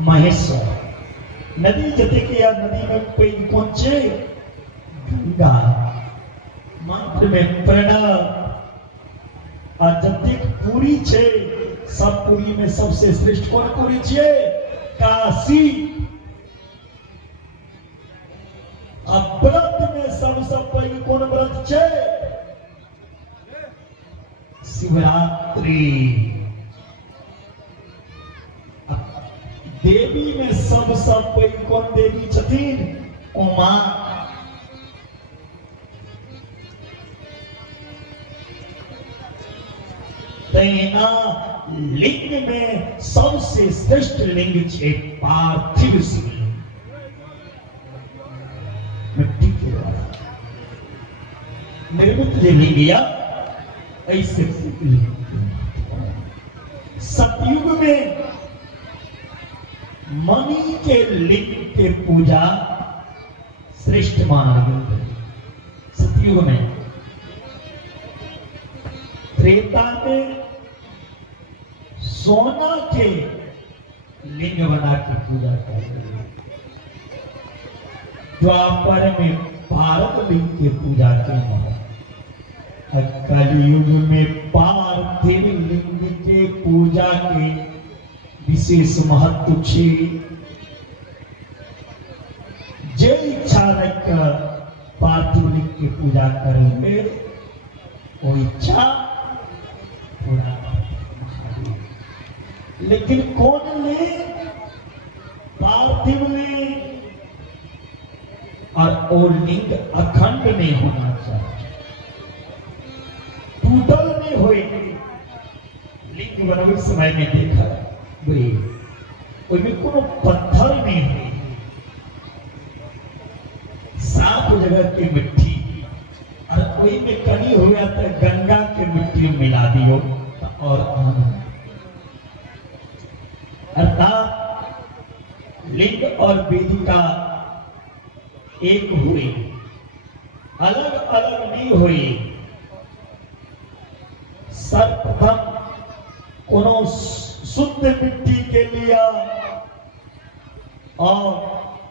महेश्वर। नदी जतिक या नदी में कोई पहुंचे, गंगा मंत्र में प्रणव, और जतिक पूरी छे, सब पूरी में सबसे श्रेष्ठ कौन पूरी छे? काशी। अब व्रत में सबसे पहले कौन व्रत छे? शिवरात्रि। देवी में सबसे पहले कौन देवी छथिन? उमा। तैना लिंग में सबसे श्रेष्ठ लिंग छे पार्थिव शिवलिंग, मिट्टी के द्वारा निर्मित जो लिंग या ऐसे लिंग। सतयुग में मणि के लिंग के पूजा श्रेष्ठ माना गया। सतयुग में, त्रेता में सोना के लिंग बना के पूजा कर रहे, द्वापर में भारत लिंग के पूजा के महत्व, कलयुग में पार्थिव लिंग के पूजा के विशेष महत्व छे। जे इच्छा रख पार्थिव लिंग की पूजा करेंगे वो इच्छा पूरा। लेकिन कौन ले? पार्थिव लिंग, और वो लिंग अखंड नहीं होना चाहिए, टूटल नहीं होए। लिंग बनवे समय में देखा में कोनो पत्थर नहीं है, साफ जगह की मिट्टी, और कोई में कनी हुआ तो गंगा के मिट्टी में मिला दियो और अर्थात लिंग और वेदिका एक हुए, अलग अलग नहीं हुए। सर्वप्रथम कोनो शुद्ध मिट्टी के लिया और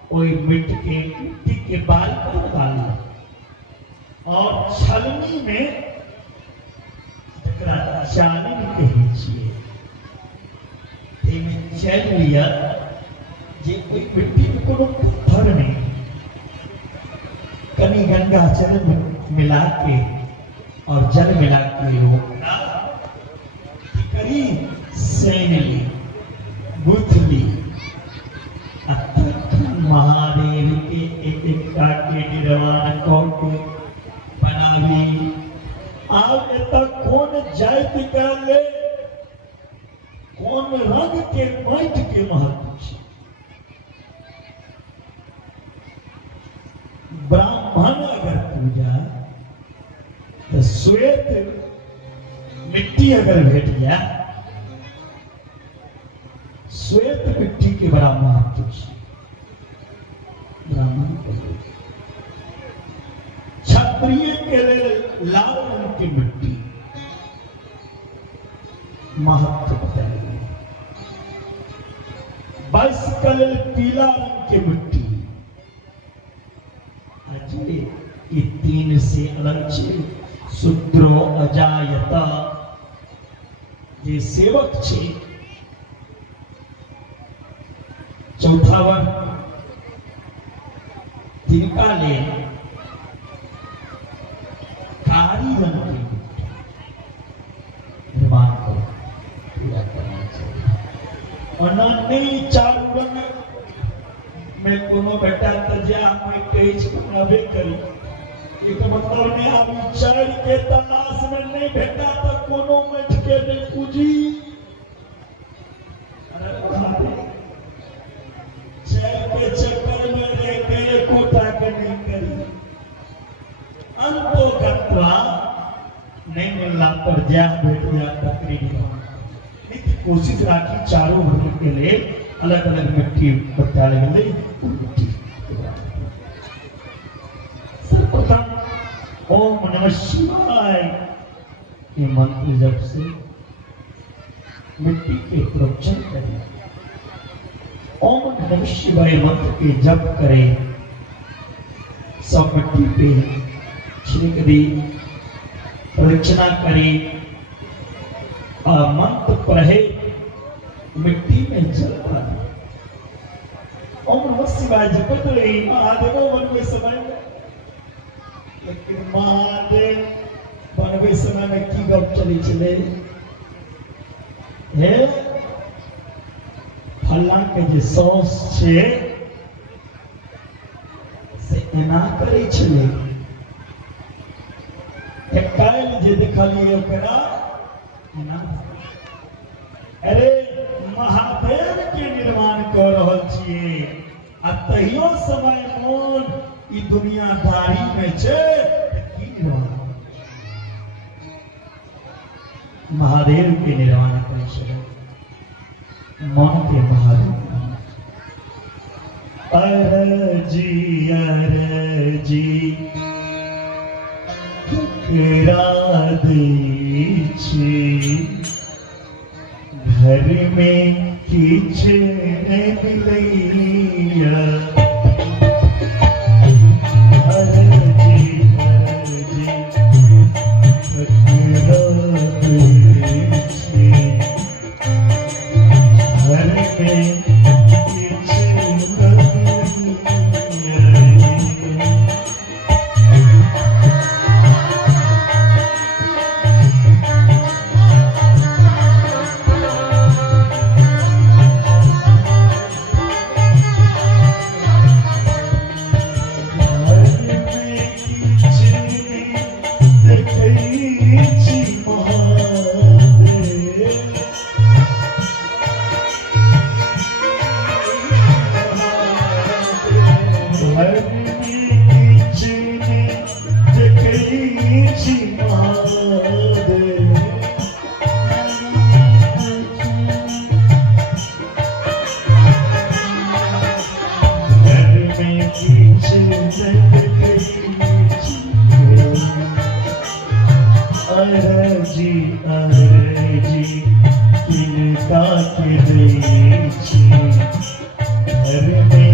कोई मिट्टी के बाल को डाला और छलनी में चालीन कहे छिए चल लिया, जे कोई मिट्टी में कोनो पत्थर में कनी गंगा जल मिला के और जल मिला के लोग करी सेनली गुथली महादेव के एक का के निर्माण को बनावी। आज तक कौन जाइत कर ले, कौन रंग के माइट के महत्व। ब्राह्मण अगर पूजा तो श्वेत मिट्टी अगर भेट गया, श्वेत मिट्टी के बड़ा महत्व है। ब्राह्मण क्षत्रिय के लिए लाल रंग की मिट्टी महत्व बताइए, वैश्य के लिए पीला रंग की मिट्टी। ये तीन से अलग छे। शूद्रो अजायता ये सेवक छे। चौथा वर्ग तिनका ले कारी रंग की निर्माण को पूरा करना चाहिए। और नहीं चालू रंग में कोनो बेटा तजा में कही बनावे करी, एक मतलब नहीं अभी चार के तलाश में नहीं भेटा तो कोनो मठ के नहीं पूजी। चार के चक्कर में रह के कोटा के नहीं करी, अंतो गत्वा नहीं मिलना पर जा भेट जा तकरीबन नित्य कोशिश राखी चारों वर्ग के लिए अलग अलग मिट्टी बता लगे। सर्वप्रथम ओम नमः शिवाय ये मंत्र जप से मिट्टी के प्रोक्षण करें। ओम नमः शिवाय मंत्र के जप करें, सब मिट्टी पे छिड़क दी, प्रदक्षिणा करें और मंत्र पढ़े, मिट्टी में जल भर। ओम नमः शिवाय जपत रही महादेव बनवे समय में। लेकिन महादेव बनवे समय में की गप चली चले हे फल्ला के जे सौस छे से एना करे छले, काल जे देखलिए ओकरा एना। अरे महादेव के निर्माण कर रहल छिए आ तहियो समय मोन ई दुनियादारी में छे की निर्माण महादेव के निर्माण करे छे। मन के महादेव अरजी अरजी ठुकरा दीछी घर में किचन मिलैया अरजी अरजी ठुकरा दीछी घर में अरजी अरजी किनका के रही घर में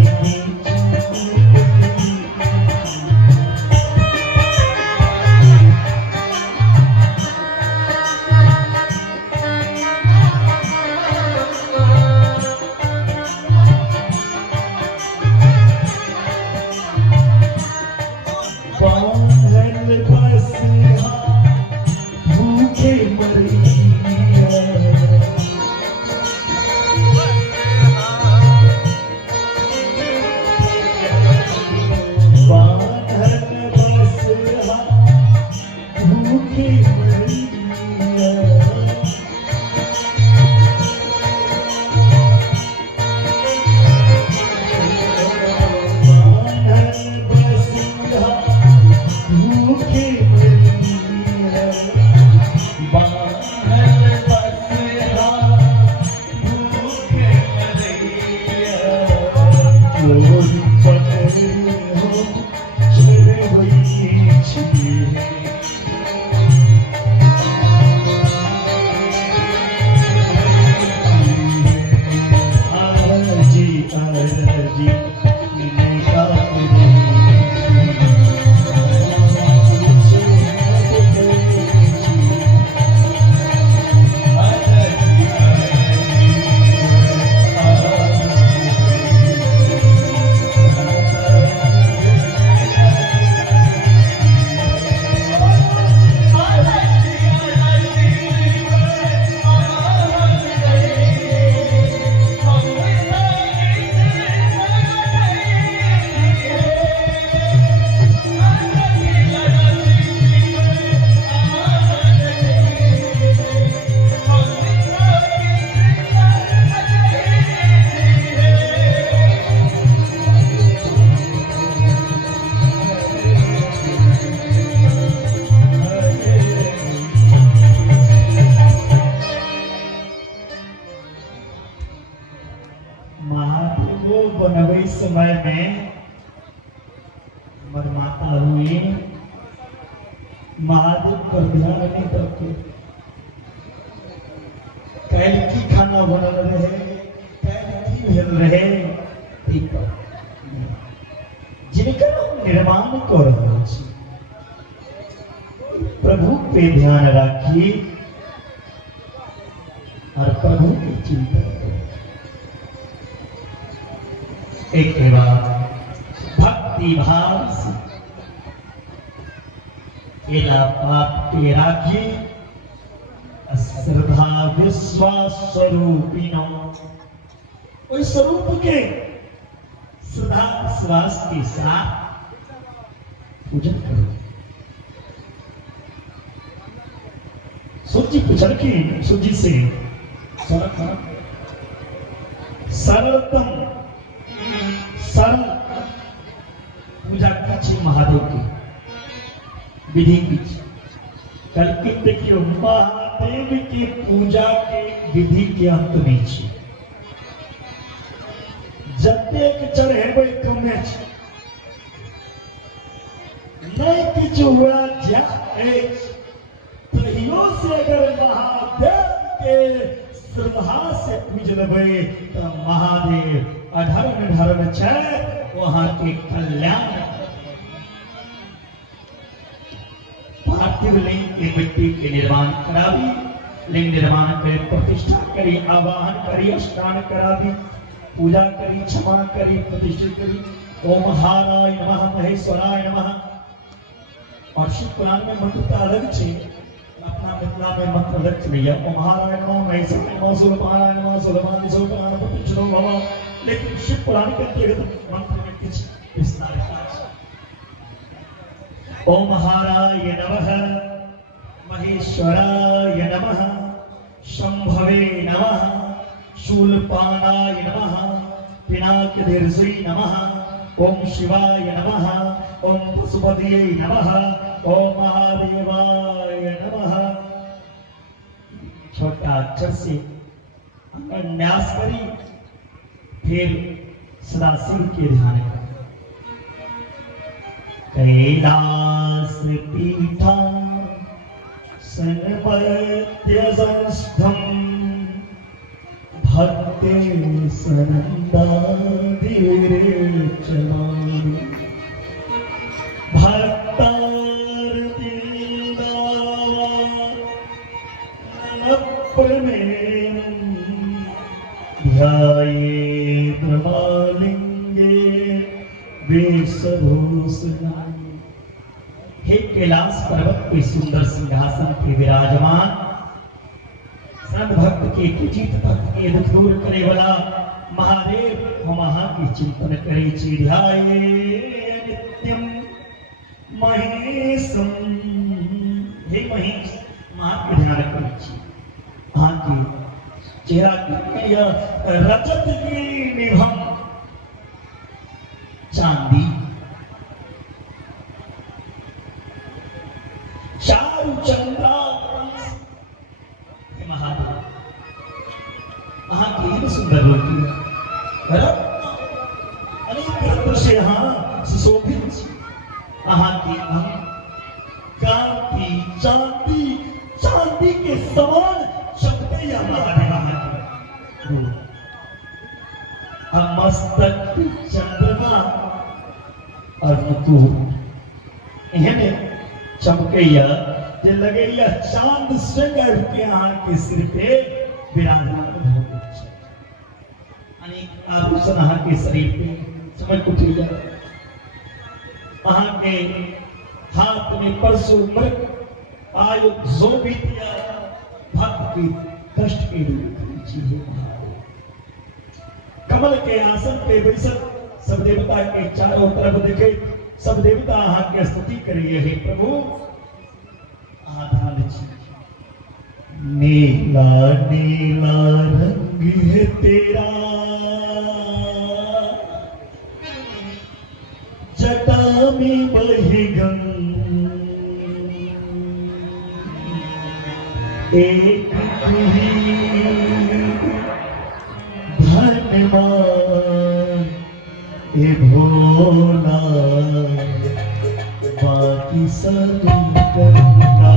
समय में मरमाता हुई महादेव पर ध्यान नहीं करते। कैल की खाना बनल रहे, कैल की भेल रहे, जिनका निर्माण कर रहे छी प्रभु पे ध्यान रखिए और प्रभु की चिंता करें। एक बार भक्ति भाव से एला पाप के राखिए, श्रद्धा विश्वास स्वरूपिनो, उस स्वरूप के श्रद्धा विश्वास के साथ पूजन करो। सूची पूछल की सूची से सरलतम सरल पूजा कीजिए महादेव की विधि कीजिए। कल के देखियो महादेव की पूजा के विधि के अंत नहीं छे। जतेक चढ़ेबै कमे छै, नहीं किछु हुआ जा तहियो से अगर महादेव के श्रद्धा से पूज लेबै तो महादेव अधर्म धर्म छै वहां के कल्याण। पार्थिव लिंग के मिट्टी के निर्माण करावी, लिंग निर्माण करे, प्रतिष्ठा करी, आवाहन करी, स्नान करावी, पूजा करी, क्षमा करी, प्रतिष्ठित करी। ओम हाराय नमः, महेश्वराय नमः। और शिव पुराण में मंत्र तो अलग छे, अपना मिथिला में मंत्र अलग छे। ओम हाराय नमः, महेश्वराय नमः, सूर्यपानाय नमः, सूर्यमान सूर्यपान प्रतिष्ठितो भव। लेकिन शिव पुराण के अंतर्गत मंत्र में कुछ विस्तार है। ओम हाराय नमः, महेश्वराय नमः, शंभवे नमः, शूलपानाय नमः, पिनाकधीर्षै नमः, ओम शिवाय नमः, ओम पशुपतये नमः, ओम महादेवाय नमः। छोटा अक्षर से न्यास करी, फिर सदाशिव के ध्यान करें। कैलास पीठा सनपत्य संस्थम भक्ते सनंदा धीरे चलानी भक्तार दिलदावा ननप्रमेम ध्याये प्रमालिंगे वेशभूषणा। हे कैलाश पर्वत पे सुंदर सिंहासन पे विराजमान सर्व भक्त के कुचित भक्त के दुख दूर करे वाला महादेव हम वहां की चिंतन करे छी। ध्याये नित्यम महेशम, हे महेश वहां के ध्यान करे छी। वहां के चेहरा की रजत की निभम चांदी चारु चंद्रा महादेव वहां की सुंदर रोटी अनेक रत्न से यहाँ सुशोभित वहां की कांति चांदी चांदी के समान चमके या महादेव हम मस्तक चंद्रमा और मुकुट इन्हें चमकैया जे लगैया चांद स्वयं के यहाँ के सिर पे विराजमान हो छै। अनेक आभूषण यहाँ के शरीर पे चमक उठैया। वहाँ के हाथ में परशु मृग आयु जोबितिया भक्त की कष्ट के लिए कमल के आसन पे बैसल सब देवता के चारों तरफ देखे, सब देवता यहाँ के स्तुति करिए। हे प्रभु आधान नीला नीला रंग है तेरा, जटा में बहे गंगा, एक ही धन्यवाद ए भोला बाकी सब करना।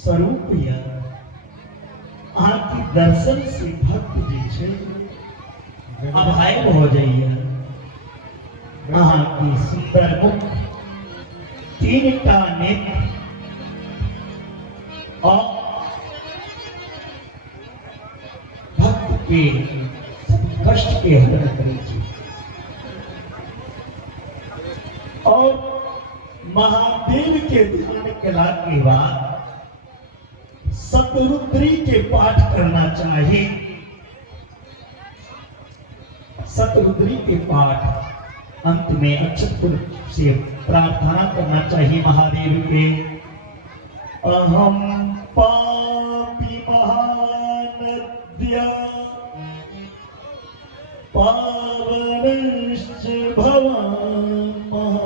स्वरूप या आपकी दर्शन से भक्त जी छे अभाव हो जाइए। आपकी सुंदर मुख, तीन का नेत्र और भक्त के कष्ट के हरण करे छी। और महादेव के ध्यान कला के बाद शतरुद्री के पाठ करना चाहिए। शतरुद्री के पाठ अंत में अक्षत से प्रार्थना करना चाहिए महादेव के। अहम पापी महानद्या पावनश्च भवामः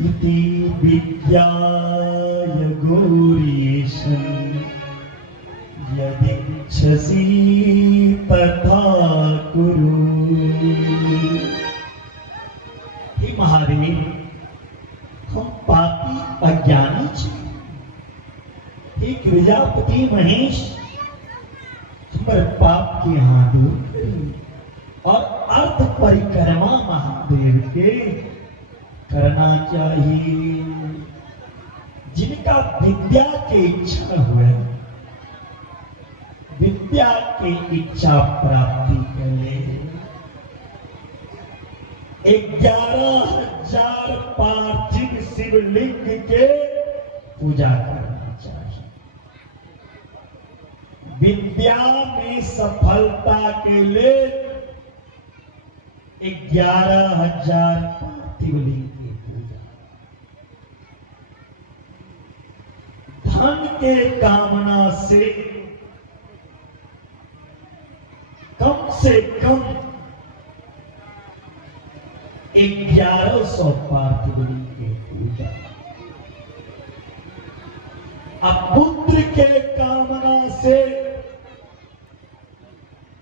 इति विद्याय गौरीशं यदिच्छसि तथा कुरु। हे महादेव, हम पापी अज्ञानी छी। हे प्रजापति महेश, हमारे पाप के यहाँ दूर करी और अर्थ परिक्रमा महादेव के करना चाहिए। जिनका विद्या की इच्छा हुए, विद्या की इच्छा प्राप्ति कर ले। 11,000 पार्थिव शिवलिंग के पूजा करना चाहिए। विद्या में सफलता के लिए 11,000 पार्थिव लिंग की पूजा। धन के कामना से कम 1100 पार्थिव लिंग की पूजा। अब पुत्र के कामना से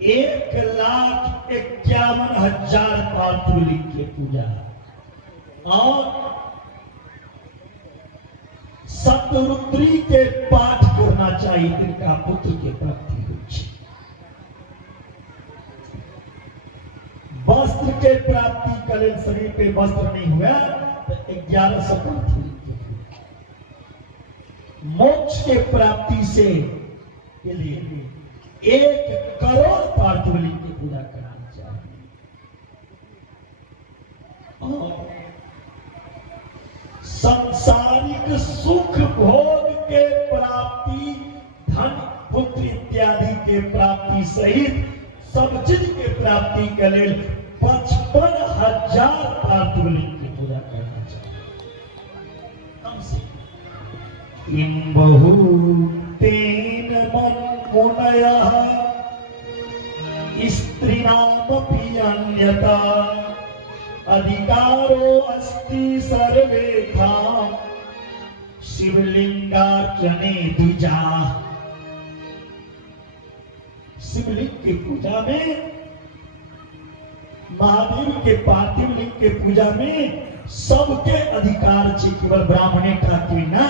1,51,000 पार्थिव लिंग की पूजा। और शतरुद्री के पाठ करना चाहिए, तिनका पुत्र के प्राप्ति हो। वस्त्र के प्राप्ति कले, शरीर पे वस्त्र नहीं हुआ तो 1100 पार्थिव लिंग की पूजा। मोक्ष के प्राप्ति से के लिए 1 करोड़ पार्थिव लिंग की पूजा करनी चाहिए। और सांसारिक सुख भोग के प्राप्ति, धन पुत्र इत्यादि के प्राप्ति सहित सब चीज के प्राप्ति के लिए 55,000 पार्थिव लिंग की पूजा करना चाहिए। कम से किम बहुतेन मन मुनयः स्त्रीणामपि अन्यथा अधिकारो अस्ति सर्वेषां शिवलिंगार्चने द्विजा। शिवलिंग की पूजा में, महादेव के पार्थिव लिंग के पूजा में सबके अधिकार छे, केवल ब्राह्मणे ठाकुर ना।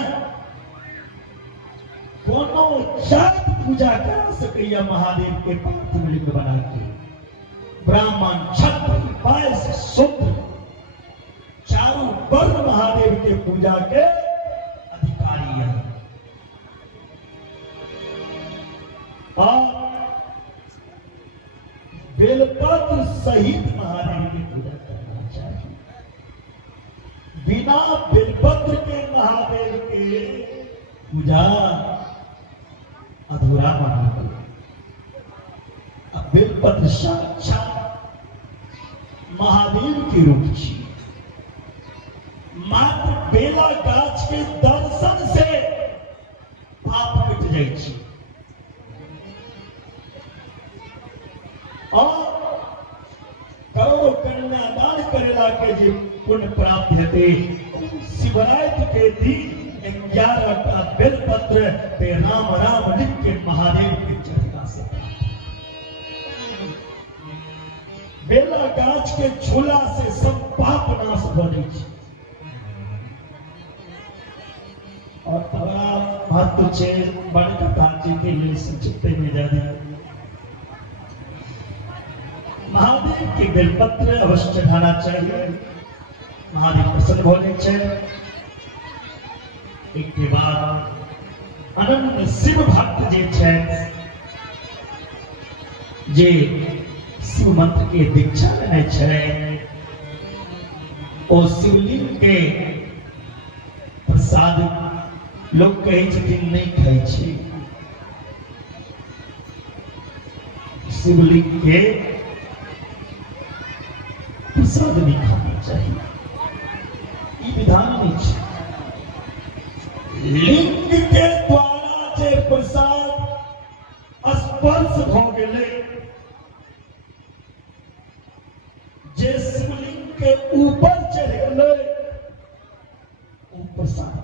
कोनो जात पूजा करा सकैया महादेव के पार्थिव लिंग बना के। ब्राह्मण, क्षत्रिय, वैश्य, शूद्र चारों वर्ण महादेव के पूजा के अधिकारी हैं। और बेलपत्र सहित महादेव की पूजा करना चाहिए। बिना बेलपत्र के महादेव के पूजा अधूरा माना गया। अब बेलपत्र साक्षात महादेव के रूप छी। मात्र बेला गाछ के दर्शन से पाप मिट जाय छी। और करोड़ों कन्यादान करेला के जे पुण्य प्राप्त हेते। शिवरात्रि के दिन 11टा बेलपत्र पे राम राम लिख के महादेव के चढ़ा से बेला गाछ के झूला से सब पाप नाश भ जाय छै। वास्तु छे बड़ कथा के लिए संक्षिप्त में जा दिया। महादेव के बेलपत्र अवश्य चढ़ाना चाहिए, महादेव प्रसन्न होने चाहिए। एक के बाद अनन्य शिव भक्त जे छे जे शिव मंत्र के दीक्षा लेने छे ओ शिवलिंग के प्रसाद लोग कहे छथिन नहीं खाए छी, शिवलिंग के प्रसाद नहीं खाना चाहिए, ये विधान नहीं छे। लिंग के द्वारा जे प्रसाद स्पर्श भ गेले, जे शिवलिंग के ऊपर चढ़ गेले ओ प्रसाद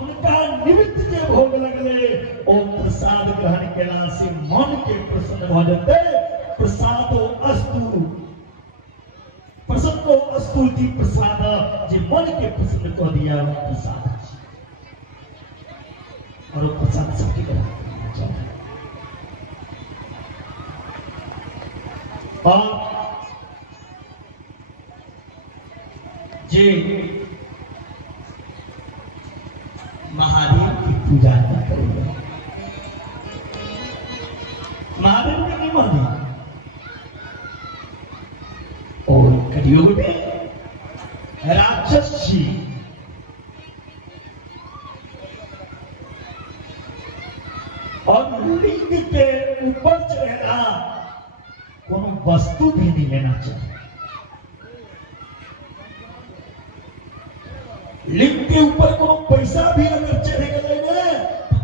उनका निमित्त जे भोग लगले ओ प्रसाद ग्रहण केला से मन के प्रसन्न भ जेते। प्रसादो अस्तु, प्रसन्नो अस्तु इति प्रसाद, जे मन के प्रसन्न कर दिया वो प्रसाद है। और वो प्रसाद सबके ग्रहण चाहिए। और जे महादेव की पूजा न करेगा, महादेव के नहीं माने। और कलियुग में राक्षस जी और लिंग के ऊपर चढ़ना कोनो वस्तु भी नहीं लेना चाहिए। लिंग के ऊपर कोनो पैसा भी अगर चढ़ गए ना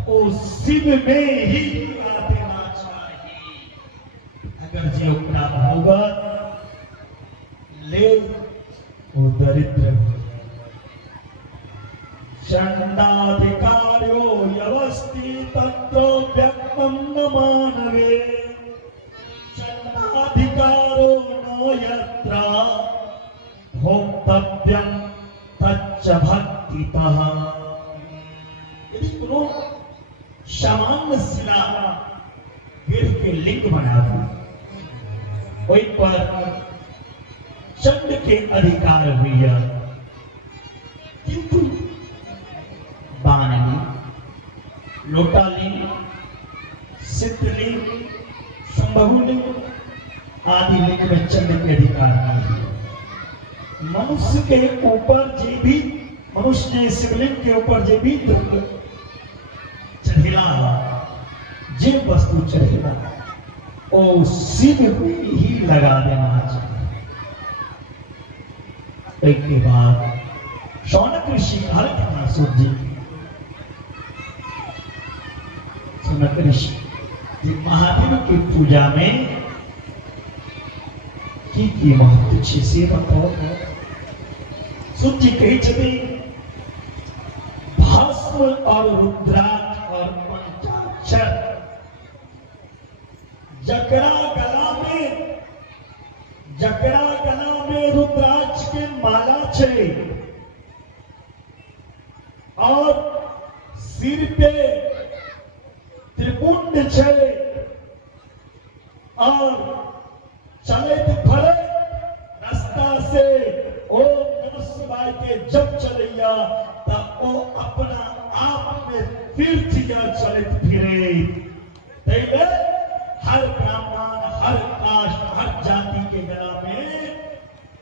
तो शिव में ही गिरा देना चाहिए। अगर जे अपना भोगत ले वो दरिद्र हो जाए। चंडाधिकार्यो यवस्ति तत्रो व्यक्तम न मानवे, चंडाधिकारो न यत्र भोक्तव्यम तच्च भक्तितः। यदि कोनो सामान्य शिला गिर के लिंग बना दो, वही पर चंड के अधिकार हुआ, किंतु बाणलिंग, लोटालिंग, सिद्धलिंग, संभवलिंग आदि लिंग में चंड के अधिकार नहीं। मनुष्य के ऊपर जे भी मनुष्य ने शिवलिंग के ऊपर जे भी चढ़ेला, जे वस्तु चढ़ेला ओ शिव में ही लगा देना चाहिए। एक के बाद शौनक ऋषि हर सूर्य जी, शौनक ऋषि महादेव की पूजा में की महत्व छे से बताओ। सूर्य जी कही छथि भस्म और रुद्राक्ष और पंचाक्षर जकरा गला में रुद्राक्ष के माला छे और सिर पे त्रिपुंड छे और चलत फरत रास्ता से ओम नमः शिवाय के जब चलैया तब ओ अपना आप में तीर्थ या चलत फिरे। तैले हर ब्राह्मण, हर कास्ट, हर जाति के गला में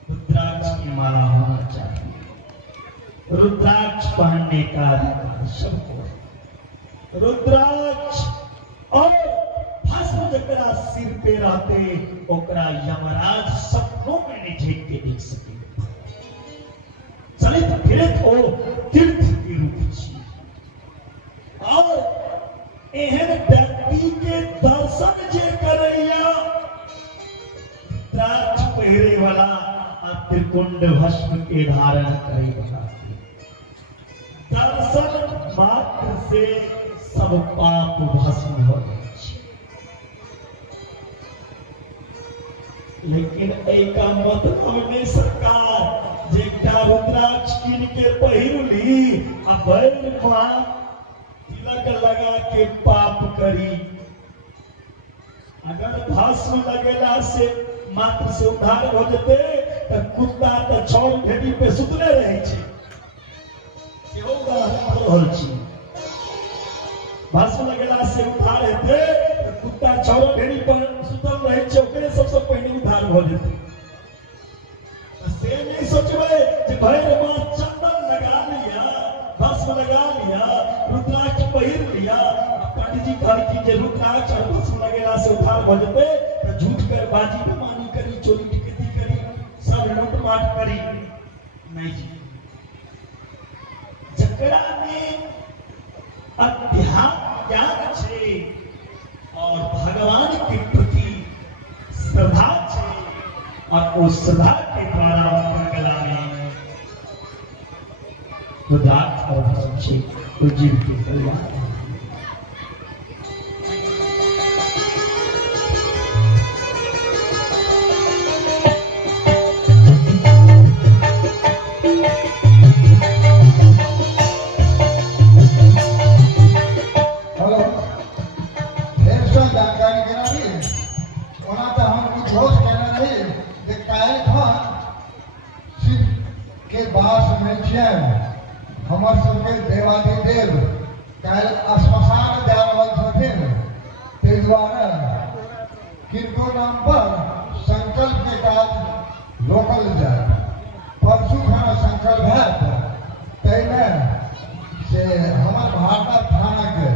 रुद्राक्ष की माला होना चाहिए। रुद्राक्ष पहनने का अधिकार सबको। रुद्राक्ष और भस्म जकरा सिर पे रहते ओकरा यमराज सपनों में नहीं झेक के देख सके। चलित फिरत हो तीर्थ के रूप छी। और एहन व्यक्ति के दर्शन जे करैया रुद्राक्ष पहिरे वाला आ त्रिपुंड भस्म के धारण करे वाला दर्शन मात्र से सब पाप भस्म हो जाए। लेकिन एक मतलब में सरकार जेकटा रुद्राक्ष किन के पहिरली आ बैर मां तिलक लगा के पाप करी। अगर भस्म लगेला से मात्र से उद्धार हो जते तो कुत्ता तो छौर भेड़ी पे सुतले रहे छे, सेहो उदाहरण रहल छी। भस्म लगेला से उद्धार हेते तो कुत्ता छौर भेड़ी पर सुतल रहे छे, ओकरे सबसे पहले उद्धार हो जते। से नहीं सोचबे जे भैर मां चंदन लगा लिया, भस्म लगा लिया, रुद्राक्ष पहिर लिया, पंडित जी कहल की जे रुद्राक्ष और भस्म लगेला से उद्धार हो जते तो झूठ कर बाजी बेमानी करी, चोरी डकैती करी, सब लूटमाट करी। नहीं जी, जकरा में अध्यात्म ज्ञान छे और भगवान के प्रति श्रद्धा छे और उस श्रद्धा के द्वारा गला में रुद्राक्ष और भस्म छे तो जीव के कल्याण। हमर सबके देवाधिदेव काल श्मशान जा रहल छथिन, ताहि दुआरे किनको नाम पर संकल्प के काज रोकल जाए। परसू खाना संकल्प है ताहिमे से हमर भारत थाना के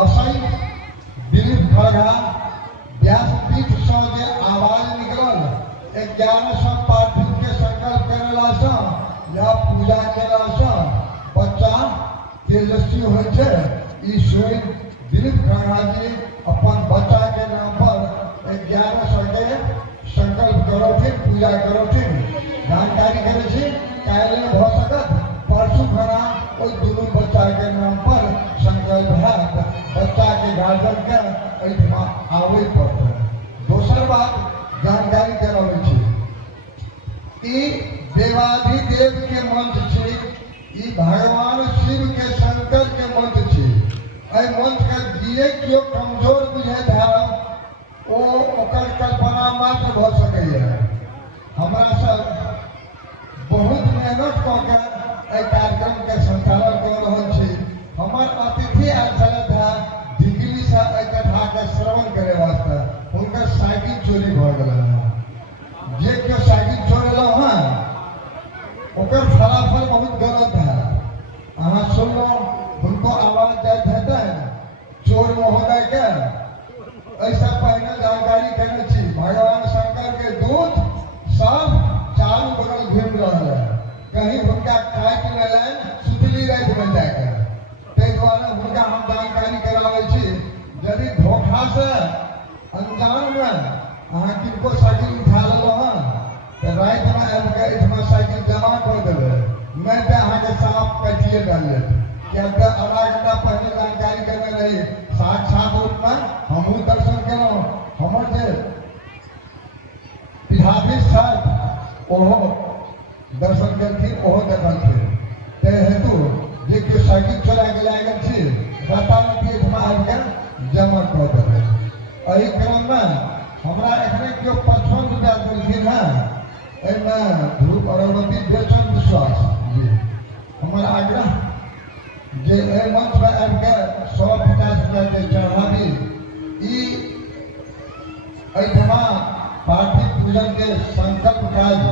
असई दिलीप खड़गा व्यासपीठ से जे आवाज निकलल 1100 पार्थिव के संकल्प करेला से या पूजा केला से बच्चा तेजस्वी हो छे। ई स्वयं दिलीप खड़गा जी अपन बच्चा के नाम पर 1100 के संकल्प करोथिन, पूजा करोथिन, जानकारी करे छी। काल्हि भ सकत परसू खना ओइ दुनू बच्चा के नाम पर संकल्प है, बच्चा के गार्जियन के एहिठमा आबै पड़तै। दोसर बात जानकारी कराबै छी, ई देवाधिदेव के मंत्र छे, ई भगवान शिव के शंकर के मंत्र छे। एहि मंत्र के जे केओ कमजोर बुझैत है ओ ओकर कल्पना मात्र भ सकैए। हमरा सब बहुत मेहनत कऽ के एहि कार्यक्रम के संचालन कऽ रहल छी। हमर अतिथि आयल छलथि है ढिकली से एहि कथा के श्रवण करे वास्ते, हुनकर साइकिल चोरी भऽ गेलनि है। जे केओ साइकिल चोरेलहुँ हैं ओकर फलाफल बहुत गलत है। अहाँ सुनलहुँ हुनको आवाज जाइत हेतै चोर महोदय के। ऐसा पहले जानकारी करने छी भगवान शंकर के दूत सब चारू बगल घूम रहा है, कहीं हुनका काटि लेलनि सुतली राति में जाके। ताहि दुआरे हुनका हम जानकारी कराबै छी, यदि धोखा से अनजान में अहाँ किनको साइकिल उठा लेलहुँ हैं तो राति में आबि के एहिठमा साइकिल जमा कर देबै, नहीं तो अहाँ के साफ काटिए डाल लेत। क्या आधा घंटा पहले जानकारी करने रही, साक्षात रूप में हमहूँ दर्शन केलहुँ। हमर जे पीठाधीश छथि ओहो दर्शन केलखिन, ओहो देखलखिन। ताहि हेतु जे केओ साइकिल चोरा के लागल छी राताराति एहिठमा आबि के जमा कऽ देबै। एहि क्रम में हमरा एखने केओ 55 रुपया देलखिन है, एहिमे धूप अगरबत्ती बेचन विश्वास जी। हमर आग्रह जे एहि मंच में आबि के 150 रुपया के चढ़ावी। ई एहिठमा पार्थिव पूजन के संकल्प काज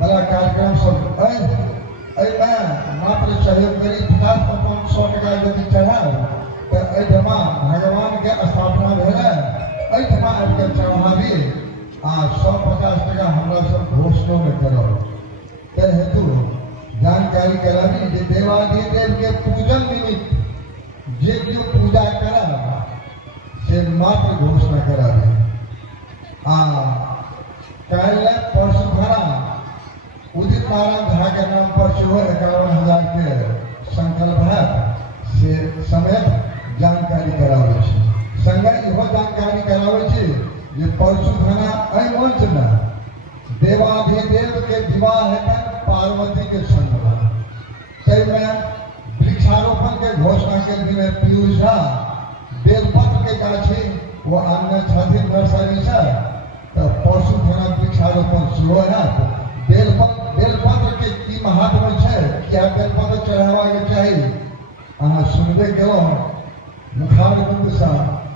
बड़ा कार्यक्रम सब एहिमे मात्र सहयोग करी 50-100 टका यदि चढ़ाओ तो एहिठमा भगवान के स्थापना भेलै, एहिठमा आबि के चढ़ावी आ 150 टका हमरा सब घोषणा में करब। ताहि हेतु जानकारी कराबी जे देवाधिदेव के पूजन निमित्त जे केओ पूजा करब से मात्र घोषणा कराबी। काल्हि परसू खना उदित नारायण झा के नाम पर सेहो 51,000 के संकल्प है, से समेत जानकारी कराबै छी। संगे इहो जानकारी कराबै छी जे परसू खना एहि मंच में देवाधिदेव के विवाह हेतनि पार्वती के संग रहा। तय में वृक्षारोपण के घोषणा के दिन पीयूष झा बेलपत्र के गाछी वो आनने छथिन नर्सरी से तो पशु थाना वृक्षारोपण शुरू है। बेलपत्र के की महत्व है क्या बेलपत्र चढ़ावा के चाहिए अहाँ सुनबे गेलो मुखारबिंद से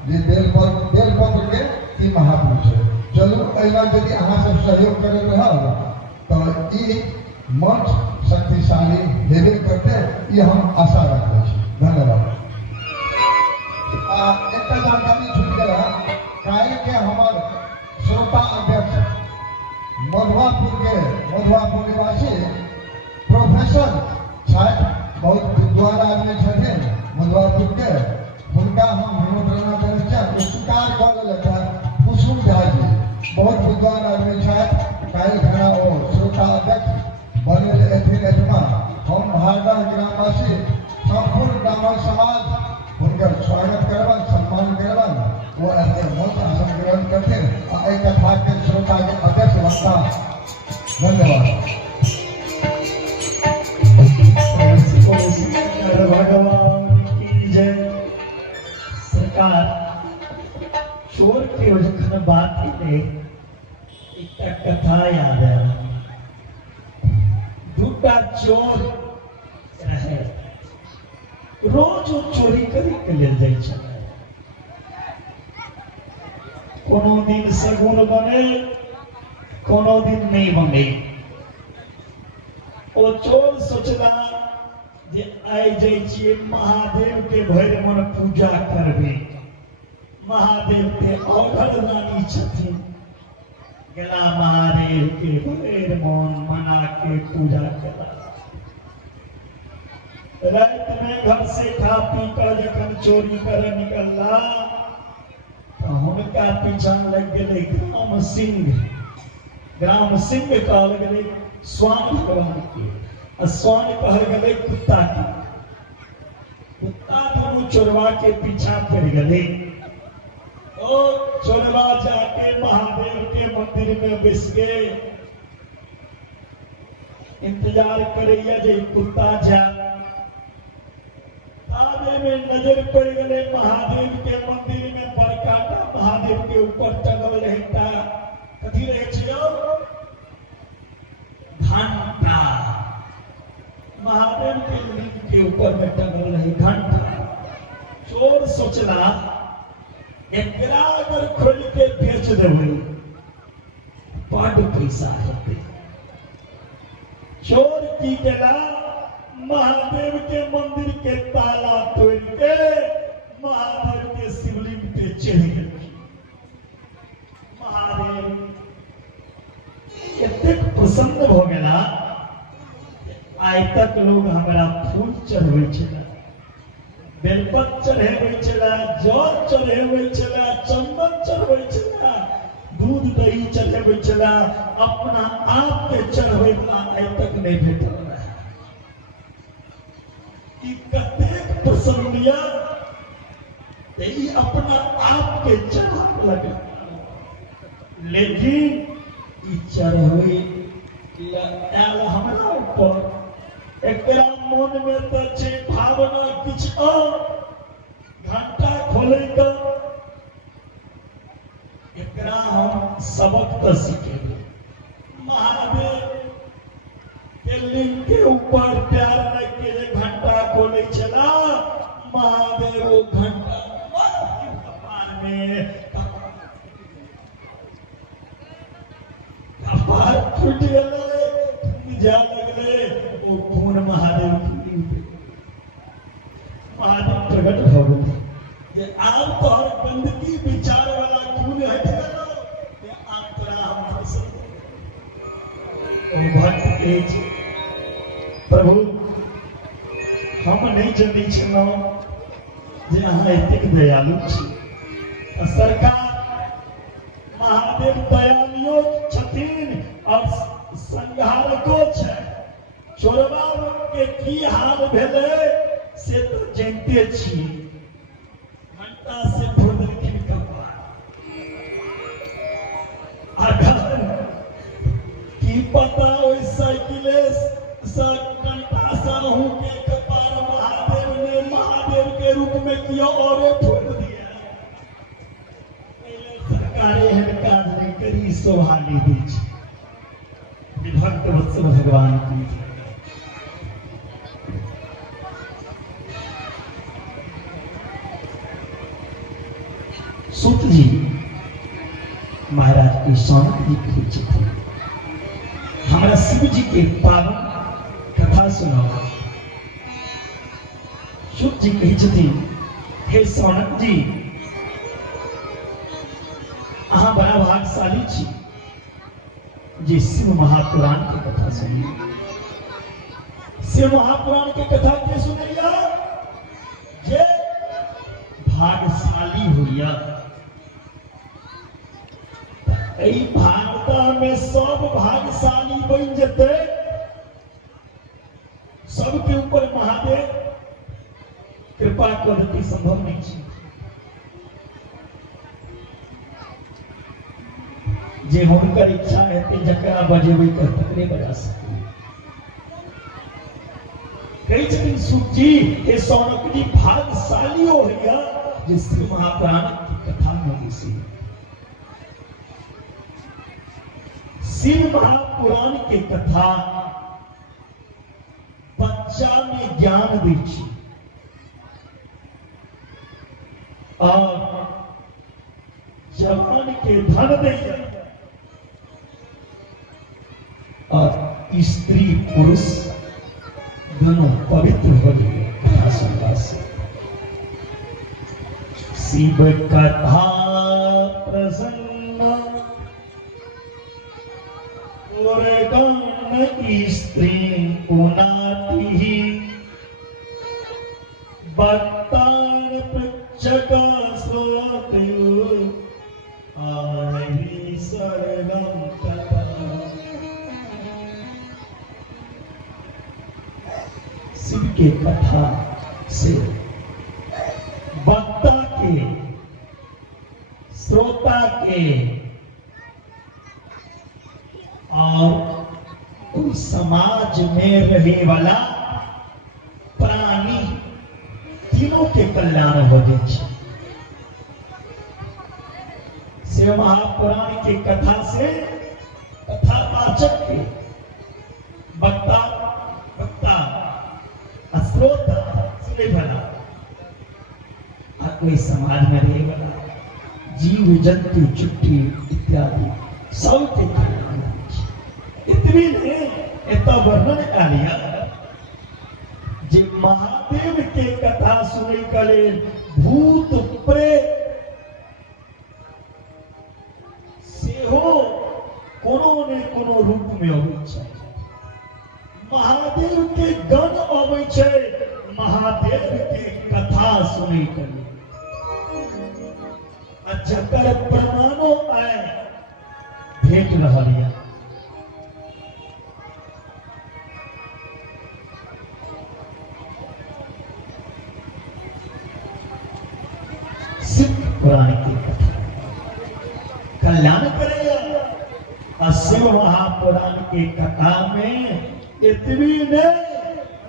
जे बेलपत्र के की महत्व है। चलू एहिना यदि अहाँ सब सहयोग करैत रहब तो ई मंच शक्तिशाली हेबे करते ये हम आशा रखते छी। धन्यवाद। एक जानकारी छूट गया काल के हमारे श्रोता अध्यक्ष मधुआपुर निवासी प्रोफेसर छात्र बहुत विद्वान आदमी छथिन मधुआपुर के हुनका हम निमंत्रणा देने चाहे स्वीकार कर लेता कुसुम झा जी बहुत विद्वान आदमी छथि काल खना ओ श्रोता अध्यक्ष बनल एथिन एहिठमा हम भारत ग्रामवासी संपूर्ण ब्राह्मण समाज उनका स्वागत करवन सम्मान करवन वो अपने मंच आसन ग्रहण करते एक कथा के श्रोता के अध्यक्ष वक्ता। धन्यवाद। भगवान की जय। सरकार चोर के जखन बात एक कथा याद है। दूटा चोर रहे रोज चोरी करी ले जाए छले। कोनो दिन सगुन बने कोनो दिन नहीं बने। ओ चोर सोचला जे आइ जाए छिए महादेव के भरि मन पूजा करबे। महादेव के औघड़ रानी छथिन गेला महादेव के भरि मन मना के पूजा करा। रात में घर से खा पी कर जखन चोरी कर निकलला तो उनका पीछा लग गए ग्राम सिंह कहल गए स्वान भगवान के स्वान कहल गए कुत्ता के। कुत्ता दोनों चोरवा के पीछा पड़ गए। ओ चोरवा जाके महादेव के मंदिर में बैस गए इंतजार करिए जे कुत्ता जा। आगे में नजर पड़ गए महादेव के मंदिर में बड़काटा महादेव के ऊपर टंगल रहता कथी रहे छियो घंटा। महादेव के लिंग के ऊपर में टंगल रहे घंटा। चोर सोचला एकरा अगर खोल के बेच देवे बड़ पैसा होते। चोर की केला महादेव के मंदिर के ताला तोड़ के महादेव के शिवलिंग पे चढ़ गए। महादेव एतेक प्रसन्न हो गया आइ तक लोग हमारा फूल चढ़वे छला बेलपत्र चढ़ेवे छला जल चढ़ेवे छला चंदन चढ़वे छला दूध दही चढ़ेवे छला अपना आप के चढ़वे वाला आइ तक नहीं भेटल। कतेक प्रसन्निया अपना आप के चढ़ा लगा लेकिन चढ़वे हमारा ऊपर एकरा मन में तो छे भावना किछ और घंटा खोले का एकरा हम सबक तो सीखेंगे। महादेव के लिंग के ऊपर प्यार लगे घंटा खोले चला महादेव वो घंटा कपार में कपार फूट गए जा लगले वो खून महादेव प्रकट हो गए। आप तो गंदगी विचार वाला खून हट गया आप हम भक्त के प्रभु हम नहीं जानी छलो जे अहाँ एतेक दयालु छी। सरकार महादेव दयालुओ छथिन और संहारको छै। चोरबा के की हाल भेले से तो जानते छी। घंटा से फुर्दलखिन कपड़ा अगर की पता ओइ साइकिले करी शोभा ले दी विभक्त वत्स भगवान की। सूत जी महाराज के सौनक जी पूछे थे हमारा शिव जी के पावन कथा सुनाओ। सूत जी कही थी हे सौनक जी अहाँ बड़ा भाग्यशाली छी जे शिव महापुराण के कथा सुनी। शिव महापुराण के कथा के सुनैया जे भाग्यशाली होइया। एई भागता में सब भाग्यशाली बन जते सबके ऊपर महादेव कृपा करती संभव नहीं है। जे हुनकर इच्छा है ते जकरा बजेबै कर तकरे बजा सके। कई छथिन सुख जी हे सौनक जी भाग्यशाली हो गया जे श्री महापुराण की कथा में घुसी। शिव महापुराण के कथा बच्चा में ज्ञान दै छी और जवान के धन दैया और स्त्री पुरुष दोनों पवित्र हो गए कथा सुनने से। शिव कथा प्रसन्न और गण स्त्री पुनाति भक्तान पृच्छक स्रोत आहि शरणं कथा। शिव के कथा से वक्ता के श्रोता के और उस समाज में रहे वाला प्राणी तीनों के कल्याण हो जाए। शिव महापुराण के कथा से कथावाचक के वक्ता श्रोता सुने वाला और कोई समाज में रहे वाला जीव जंतु चुट्टी इत्यादि सबके कल्याण। इतनी ने इतना वर्णन कर लिया जे महादेव के कथा सुने कले भूत प्रेत सेहो कोनो ने कोनो रूप में अबै छै। महादेव के गण अबै छै महादेव के कथा सुने कले जकर प्रमाणो आए भेट रहल है। शिव पुराण की कथा कल्याण करेगा और शिव महापुराण की कथा में इतनी ने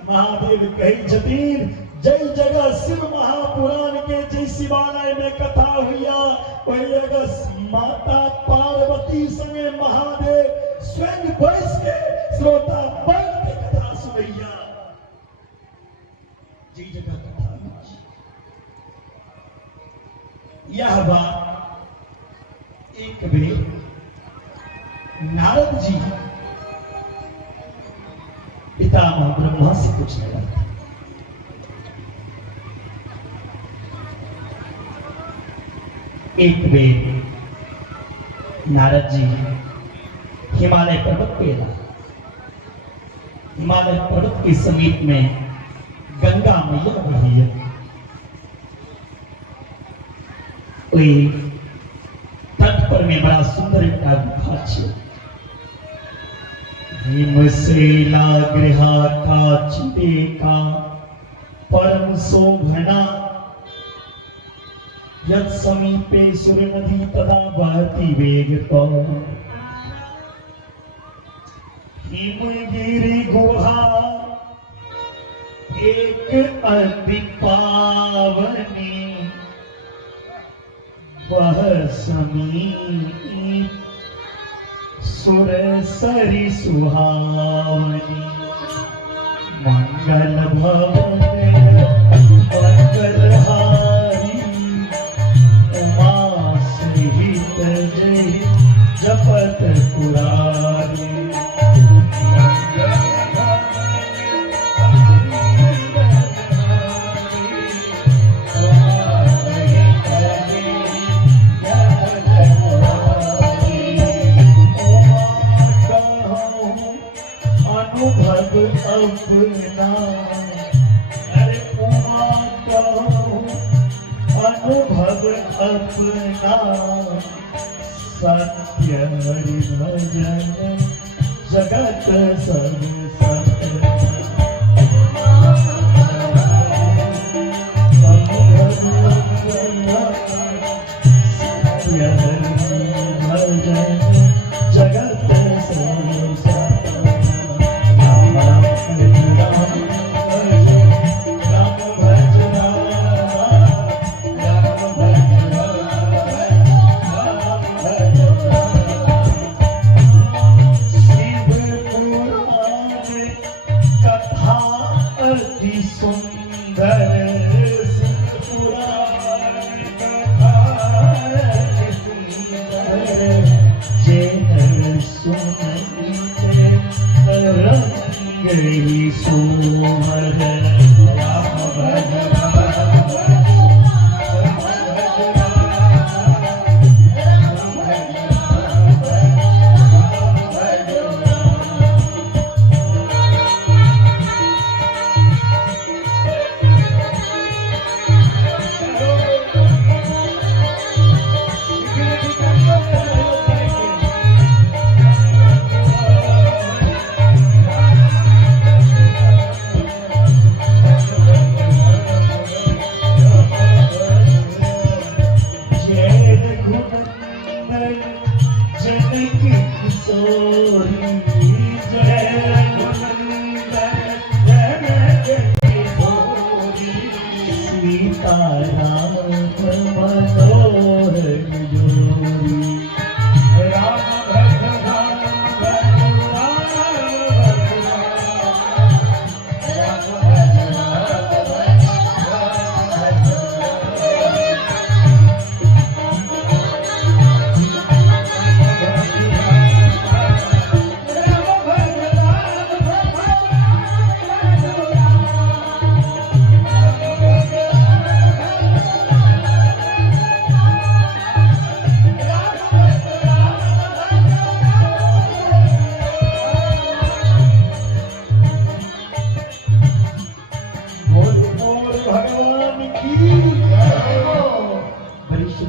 महादेव कही छतीन जय जगह शिव महापुराण के जय शिवालय में कथा हुआ वही जगह माता पार्वती संगे महादेव स्वयं बैस के श्रोता बन के कथा सुनैया। जय जगह कथा यह बात एक बेर नारद जी पितामह ब्रह्मा से पूछने लगे। एक बेर नारद जी हिमालय पर्वत पे हिमालय पर्वत के समीप में गंगा मैया बही है। तट पर में बड़ा सुंदर एक गुफा छे। हिमशैला गृहा काचिदे का परम शोभना यत् समीपे सुर नदी तदा बहती वेगतो। हिमगिरि गुहा एक अति पावनी वह समीप सुर सरी सुहावनी मंगल भवन मंगलहारी उमा सहित जय जपत पुरारी अनुभव अपना अरे उमा कहो अनुभव अपना सत्य हरि भजन जगत सब सत्य अनुभव अपना सत्य हरि भजन जगत सब सत्य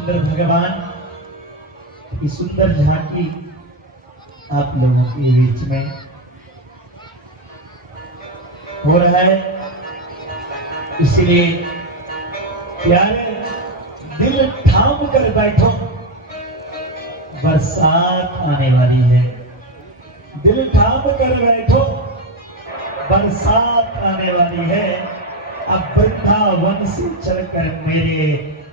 भगवान की सुंदर झांकी आप लोगों के बीच में हो रहा है, इसलिए प्यारे दिल थाम कर बैठो, बरसात आने वाली है। दिल थाम कर बैठो, बरसात आने वाली है। अब वृंदावन से चलकर मेरे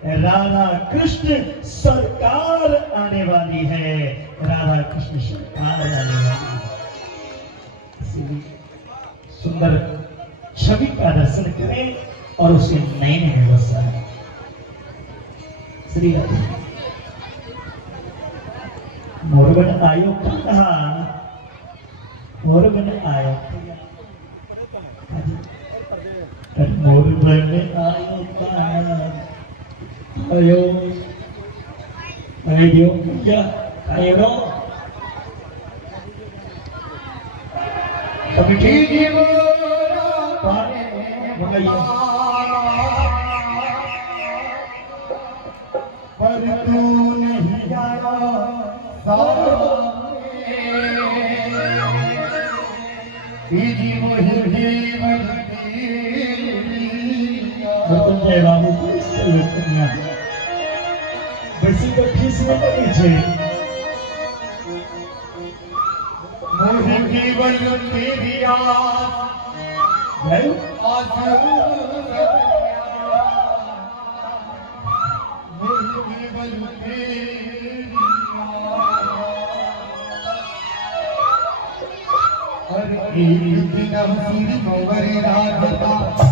राधा कृष्ण सरकार आने वाली है। राधा कृष्ण सरकार आने वाली है, इसलिए सुंदर छवि का दर्शन करें और उसे नयन में बसाएं। श्री राधे मोरबन आयो कहा, मोरबन आयो मोरबन आयो कहा, ayo ayo ya ayo कभी ठीक ही पर तू नहीं आया जय बाबू वैसे तो फीस में नहीं छे मोहि जीवन तेरी एक दिन हसीन कंवरी राधिका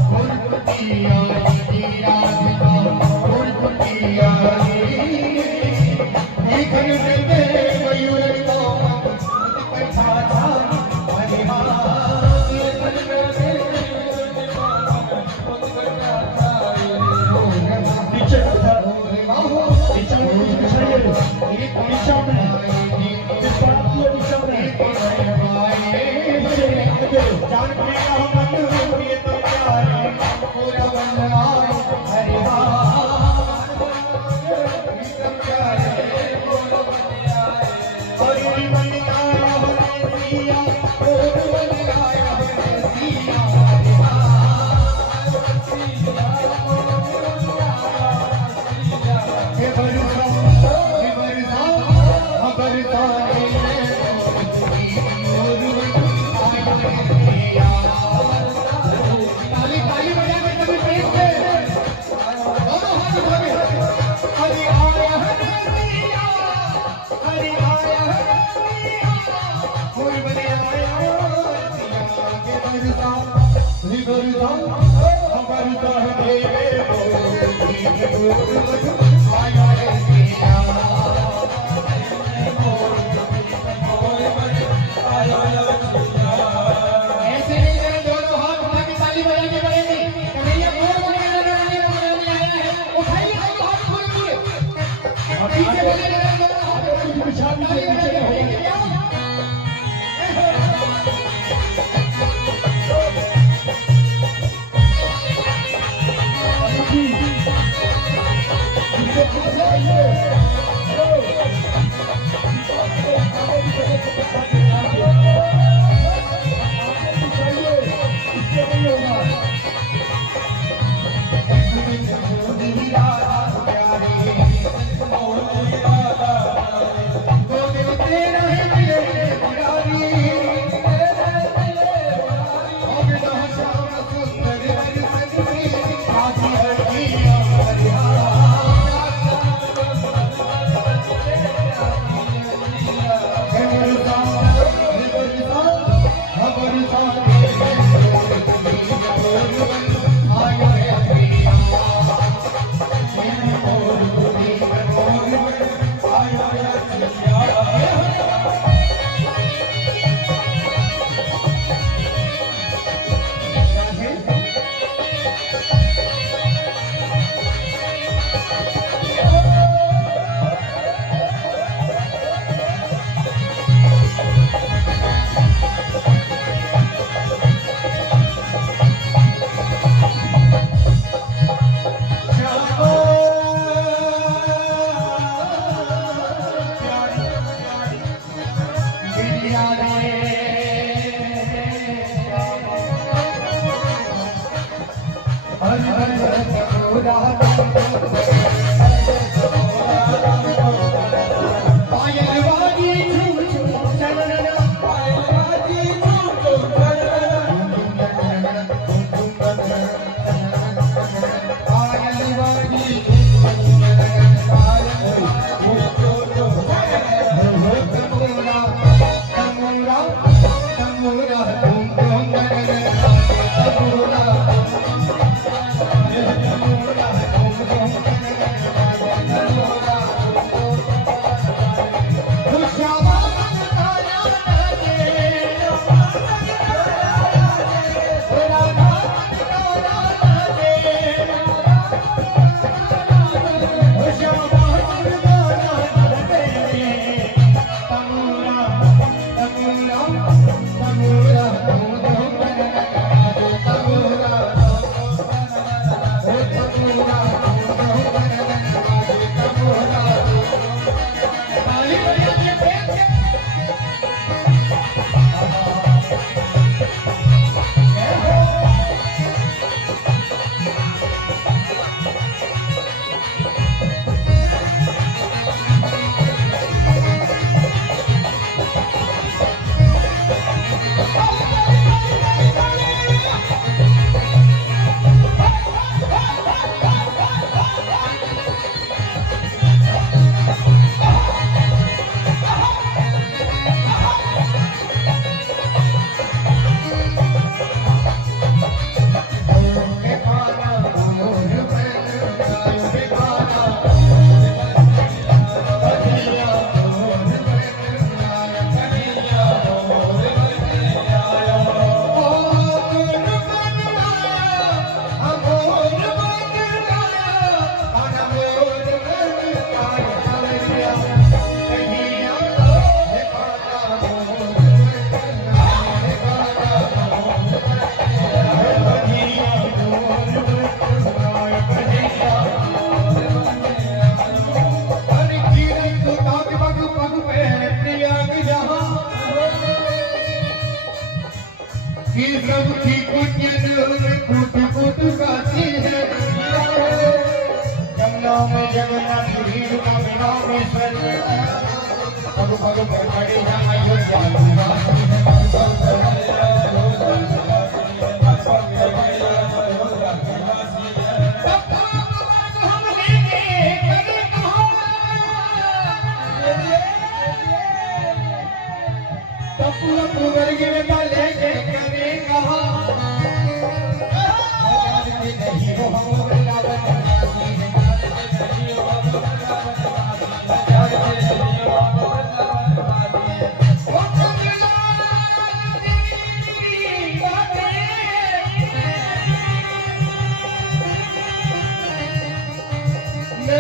गुरकुटिया की राधिका गुरकुटिया एक दिन के मयूर को कथा था नीचे नीचे जान प्रिया मन प्रिय तो प्यारे पूरा बनवाए हरि हरि बनिया हरि प्रिया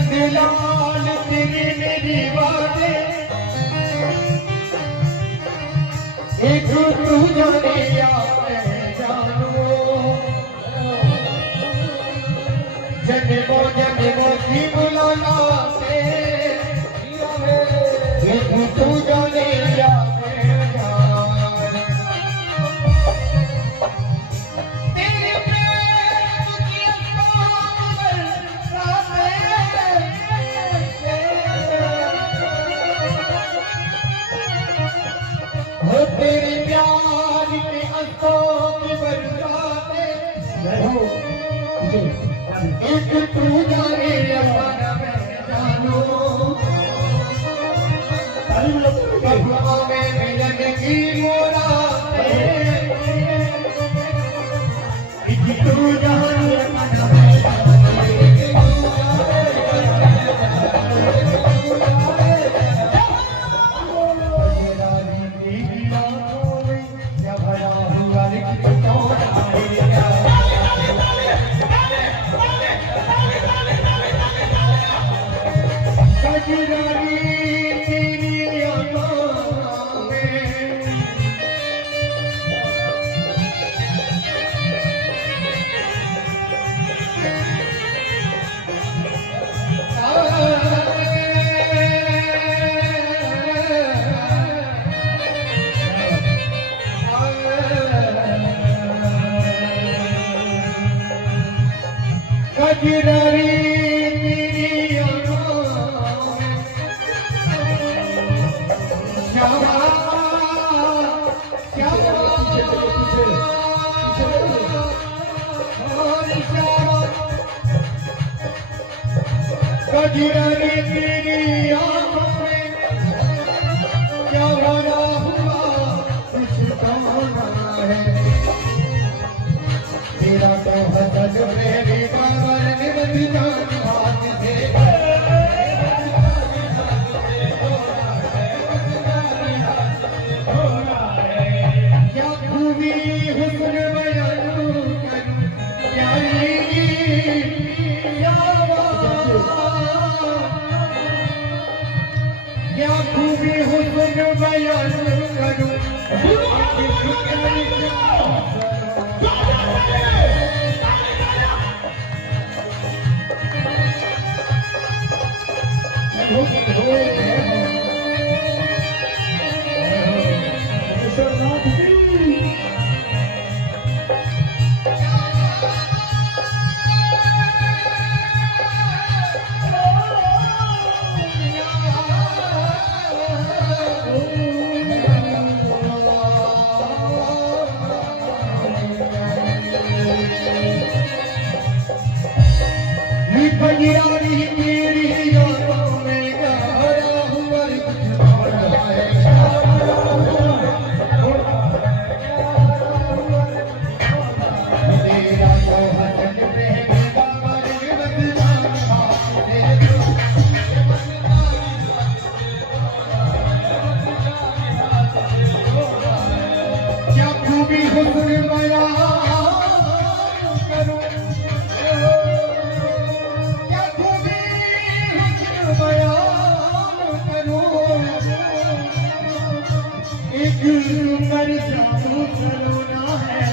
दिलाल तेरी मेरी बातें एक तू जाने या मैं जानू जन्मों की मुलाकातें एक तू जाने या मैं जानू तेरे प्रेम की तेरे प्यार के अंतों की बरसातें एक तू जाने अपना मैं जानू कब्रों में मिलन की मुरादें एक तू जाने अपना मैं कजरारी तेरी आँखों में श्यामा श्यामा कजरारी तेरी आँखों में क्या भरा हुआ कुछ कहना है तेरा तो हसद मेरे क्या खूबी हुस्न बयानू करूं क्या खूबी हुस्न बयानू करूं कजरारी तेरी आँखों में गहरा हुआ तेरा तो हसन प्रेम का क्या खूबी हुस्न बयान करूं मर जाऊं सलोना है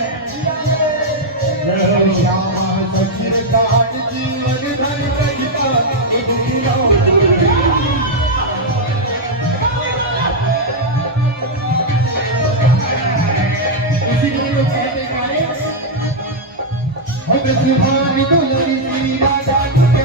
श्यामा सखीर काट जीवन धन कहिता इसीलिए लोग कहते गाए हम सुभान दुलरी राजा की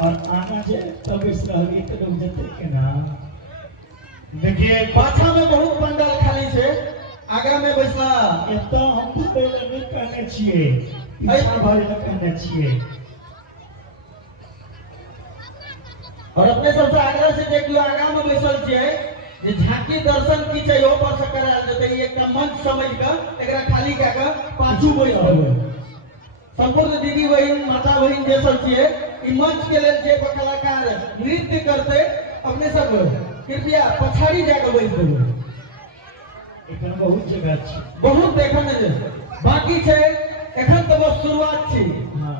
और आना जे तब इस रहगी तो लोग जते के ना देखिए पाछा में बहुत पंडाल खाली छे, आगा में बैसला एतो हम तो पहले नहीं कहने छिए, पीछा भाई न कहने छिए। और अपने सबसे आग्रह से देखियो आगा में बैसल छिए जे झांकी दर्शन की चाहिए ओ पर से कराल जते एक मंच समझ के एकरा खाली का के पाछू बैसल संपूर्ण दीदी बहन माता बहन जे सब छिए ई मंच के लेल जे कलाकार नृत्य करते अपने सब कृपया पछाड़ी जाके बैठ जाओ। एखन बहुत जगह छी, बहुत देखने जे बाकी छे, एखन तो बस शुरुआत छी। हां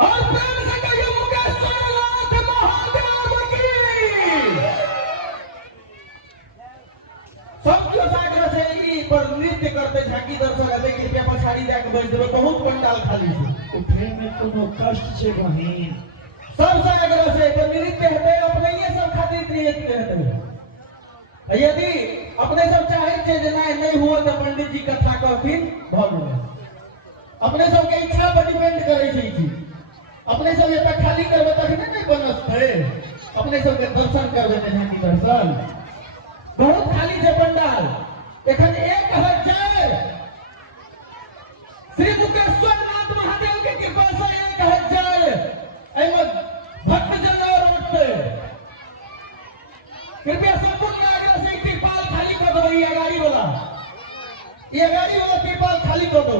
और प्रेम से कहिए मुकेश्वरनाथ महादेव की। सबके सागर से ई पर नृत्य करते झांकी दर्शन करते कृपया पछाड़ी जाके बैठ जाओ, बहुत पंडाल खाली छे। प्रेम में कोनो कष्ट छे बहिन, सब सागर से नृत्य हेतै अपने सब खातिर नृत्य हेतै। यदि अपने सब चाहे छे जे नहीं हुआ तो पंडित जी कथा कहथिन भ गेलै। अपने सब के इच्छा पर डिपेंड करे छै ई चीज। अपने सब एतऽ खाली करबै तखने नहीं बनतै। अपने सब के दर्शन करबै ने झांकी दर्शन बहुत खाली छै पंडाल। एखन 1000 श्री मुकेश्वर नाथ महादेव के कृपा से 1000 एहिमे भक्तजन और उठते। कृपया संपूर्ण आग्रह से तिरपाल खाली कर दो। ये गाड़ी वाला तिरपाल खाली कर दो।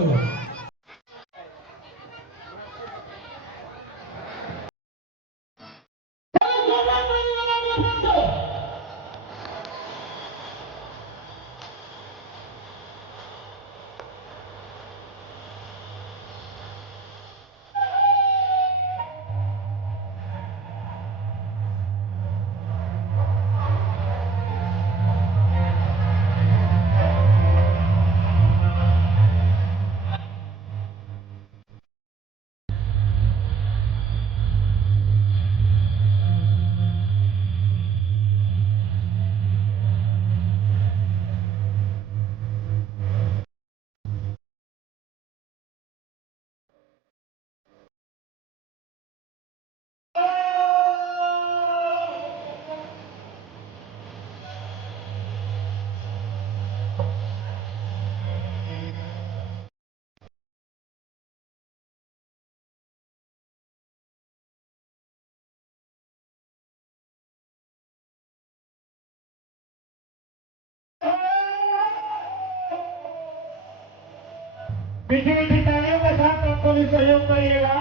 मीठी मीठी तालियों के साथ आपको भी सहयोग करिएगा।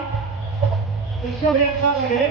इसको भी अच्छा लगे।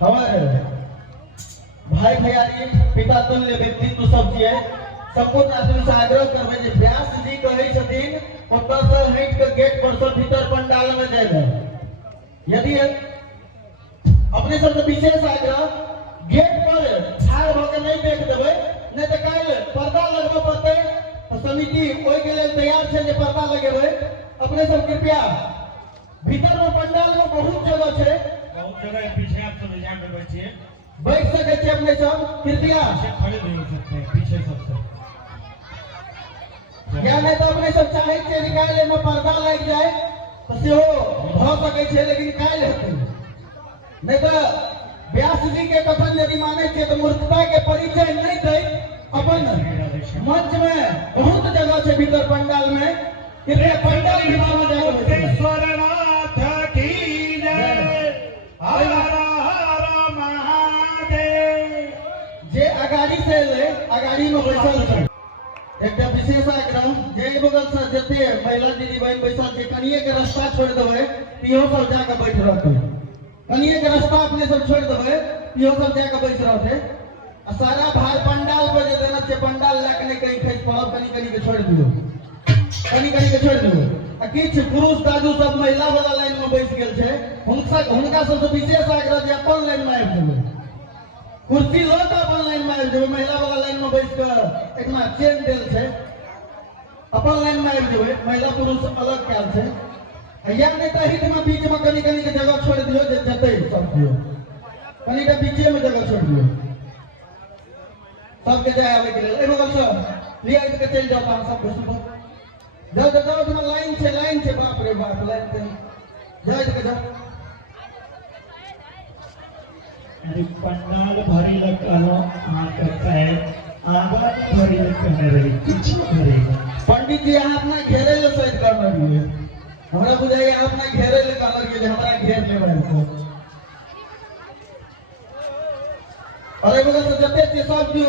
हमारे भाई भैयारी पिता तुल्य व्यक्तित्व सब छियै संपूर्ण आदमी से आग्रह करबै जे व्यास जी कहै छथिन ओतऽ से हटि के गेट पर से भीतर पंडाल में जाइले। यदि अपने सबसे विशेष आग्रह गेट पर ठाढ़ भऽ के नहीं देख देबै नहीं तो काल्हि पर्दा लगबऽ पड़तै। तो समिति ओहि के लेल तैयार छै जे पर्दा लगेबै। अपने सब कृपया भीतर में पंडाल में बहुत जगह छै, बहुत जगह पीछे आप सब जाके बैठिए, बैठ सके थे अपने सब कृपया खड़े भी हो सकते हैं पीछे सबसे। या नहीं तो अपने सब चाहे छे निकाले में पर्दा लग जाए तो सेहो भ सके छे, लेकिन काल्हि हेतै। नहीं तो व्यास जी के कथन यदि माने छे तो मूर्खता के परिचय नहीं दे। अपन मंच में बहुत जगह छे भीतर पंडाल में, कृपया पंडाल भीतर में जाके ईश्वरनाथ की जय, हर हर महादेव। जे अगाड़ी से ले अगाड़ी में बैठल छै एकटा विशेष आग्रह जे बगल से जते महिला दीदी बहन बैसल छै कनिए के रास्ता छोड़ देबै इहो सब जाके बैठ रहतै। कनिए के रास्ता अपने सब छोड़ देबै इहो सब जाके बैठ रहतै। आ सारा भार पंडाल पर जे देना छै पंडाल लाके नहीं कहीं खसि पड़ब, कनी कनी के छोड़ दियौ, कनी कनी के छोड़ दियौ। आ किछ पुरुष दादू सब महिला वाला लाइन में बैस गेल छै, हुनका सबसे विशेष आग्रह जे अपन लाइन में आबि जेबै, कुर्सी लो तो अपन लाइन में आबि जेबै। महिला वाला लाइन में बैस के एकमा चेन देल छै, अपन लाइन में आबि जेबै, महिला पुरुष अलग कैल छै। या नहीं तो हित में बीच में कनी कनी के जगह छोड़ दियो जे जतै सब दियो, कनी के बीचे में जगह छोड़ दियो सबके जाय आवे के लेल। ए बगल से लिया के चल जाओ, हम सब घुसबो जाओ जाओ जाओ, लाइन छे बाप रे बाप, लाइन से जाओ के जाओ। अरे पंडाल भरी लगलो हां करता है, आगा भरी लगने रही पीछे भरेगा। पंडित जी आप अपना घेरे ले सहित कर रही है, हमरा बुझाइए आप अपना घेरे ले कर रही है, हमरा घेर ले रहे हो। अरे बगल से जते के सब जो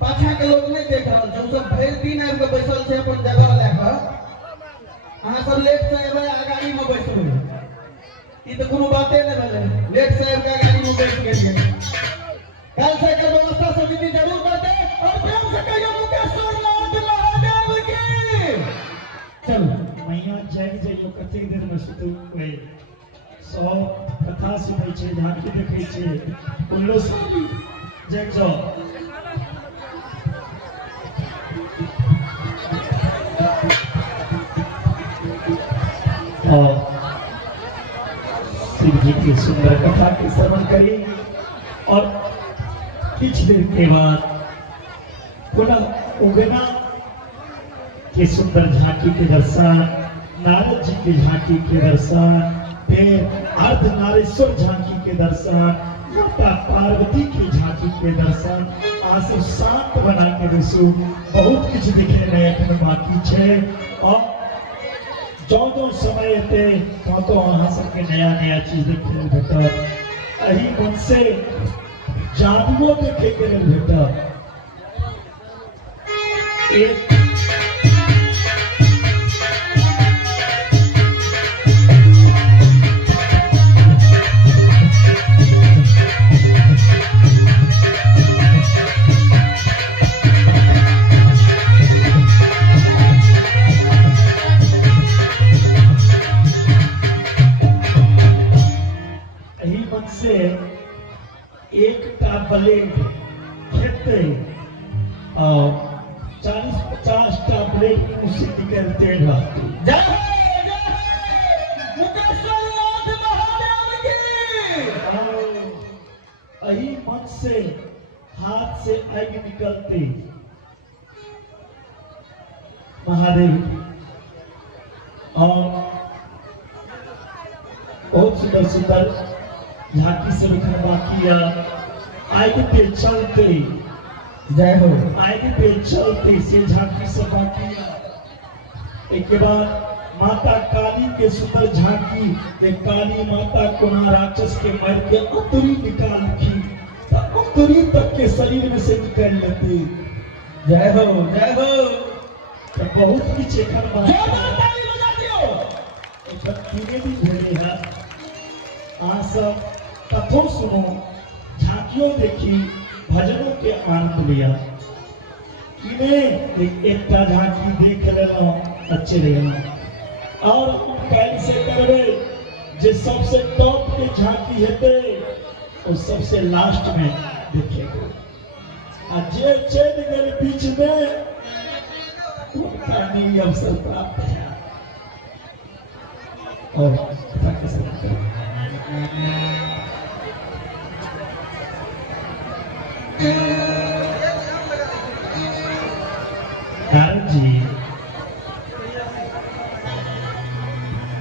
पाछा के लोग नहीं देख रहल छै, सब भरि दिन आबि के बैसल छै अपन जगह लेके। अहाँ सब लेट से एबै आगाड़ी में बैसबै, ई तो कोनो बाते नहीं भेलै। लेट से आबि के आगाड़ी में बैठ गेलियै, कल से एकर व्यवस्था समिति जरूर करतै। और प्रेम से कहियो मुकेश्वरनाथ महादेव की चल मैया जाग जाइयो, कतेक देर में सुतै कोई सब कथा सुनै छै, झांकी देखै छै, उल्लो सब जाग जाओ। और शिव जी की सुंदर कथा के श्रवण करेंगे और कुछ देर के बाद पुनः उगना के सुंदर झांकी के दर्शन, नारद जी की झांकी के दर्शन, फिर अर्धनारीश्वर झांकी के दर्शन, माता पार्वती की झांकी के दर्शन। आंसू शांत बना के रसू, बहुत कुछ दिखे में एखन बाकी छे। और जो समय एते तो अहाँ सबके नया नया चीज देखे लेल भेटत, एही मन से जादुओ देखे के लेल भेटत। एक से एक का ब्लेड खेते और 40-50 का ब्लेड उसे निकलते रहते। मुकेश्वरनाथ महादेव की यही मन से हाथ से आग निकलते महादेव। और बहुत सुंदर सुंदर झांकी से दिखा किया, आग पे चलते, जय हो, आग पे चलते से झांकी से बाकिया। एक के बाद माता काली के सुंदर झांकी, एक काली माता को ना राक्षस के मार के अंतरी निकाल की, अंतरी तक के शरीर में से निकल लेते। जय हो जय हो। तो बहुत कुछ एखन ताली बजा दियो। तीने दिन भेले है आ सब कथों सुनो, झांकियों देखी, भजनों के आनंद लिया। इन्हें एक झांकी देख लेना अच्छे रहेगा और कैसे करवे जे सबसे टॉप के झांकी हेते और सबसे लास्ट में देखेंगे और जे चेन गए बीच में उनका नहीं अवसर प्राप्त है। और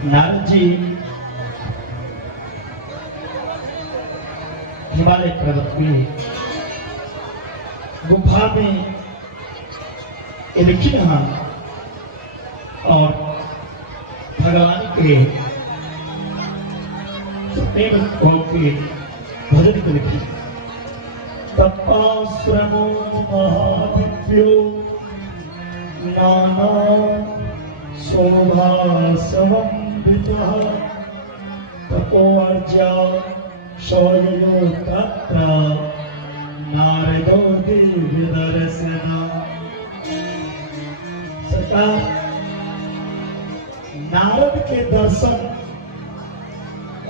नारद जी हिमालय पर्वत में गुफा में लिखी हाँ और भगवान के प्रेम के भजन को लिखी। तपाश्रमो महादिव्यो नाना शोभासमन्वितः तपोर्जा शौर्यो तत्र नारदो दिव्य दर्शना। सरकार नारद के दर्शन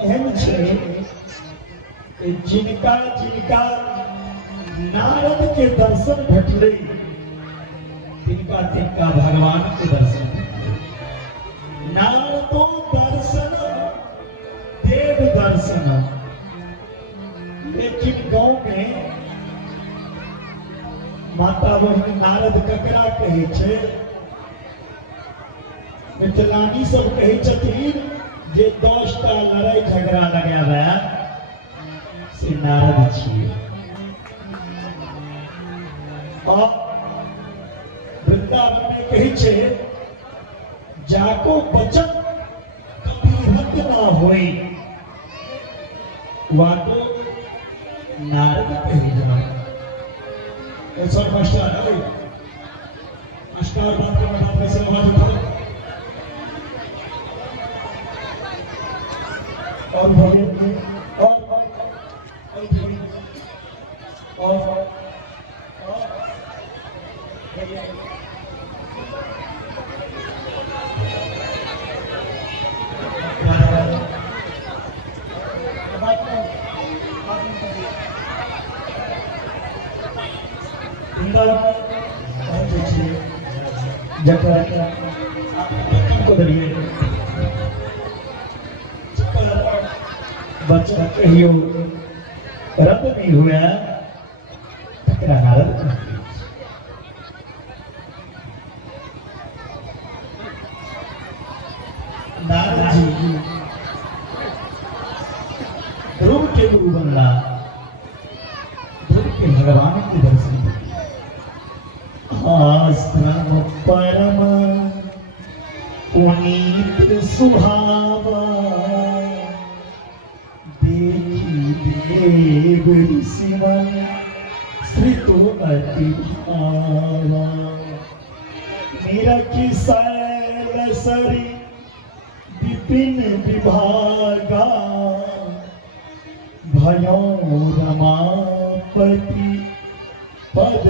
एहन छे जिनका जिनका नारद के दर्शन भेटले तिनका तिनका भगवान के दर्शन। नारदो दर्शन देव दर्शन। लेकिन गांव में माता बहन नारद ककरा कहे छे? मिथिलानी सब कहे छथिन जे 10 टा लड़ाई झगड़ा लगावे से नारद छिए। और वृंदावन में कहे छे जाको बचन कभी रद्द ना होई वाको नारद कही जाए। ऐसा मास्टर है मास्टर बात करना बात कैसे आवाज उठा और भोगे और बच्चा कहियो रद्द नहीं हुआ नारद नारद जी ध्रुव के गुरु बनला। ध्रुव के भगवान के दर्शन आश्रम परम पुनीत सुहावा देव ऋषिवन श्रितो अति भावा। मेरा की शैल सरी विपिन विभागा भयो रमापति पद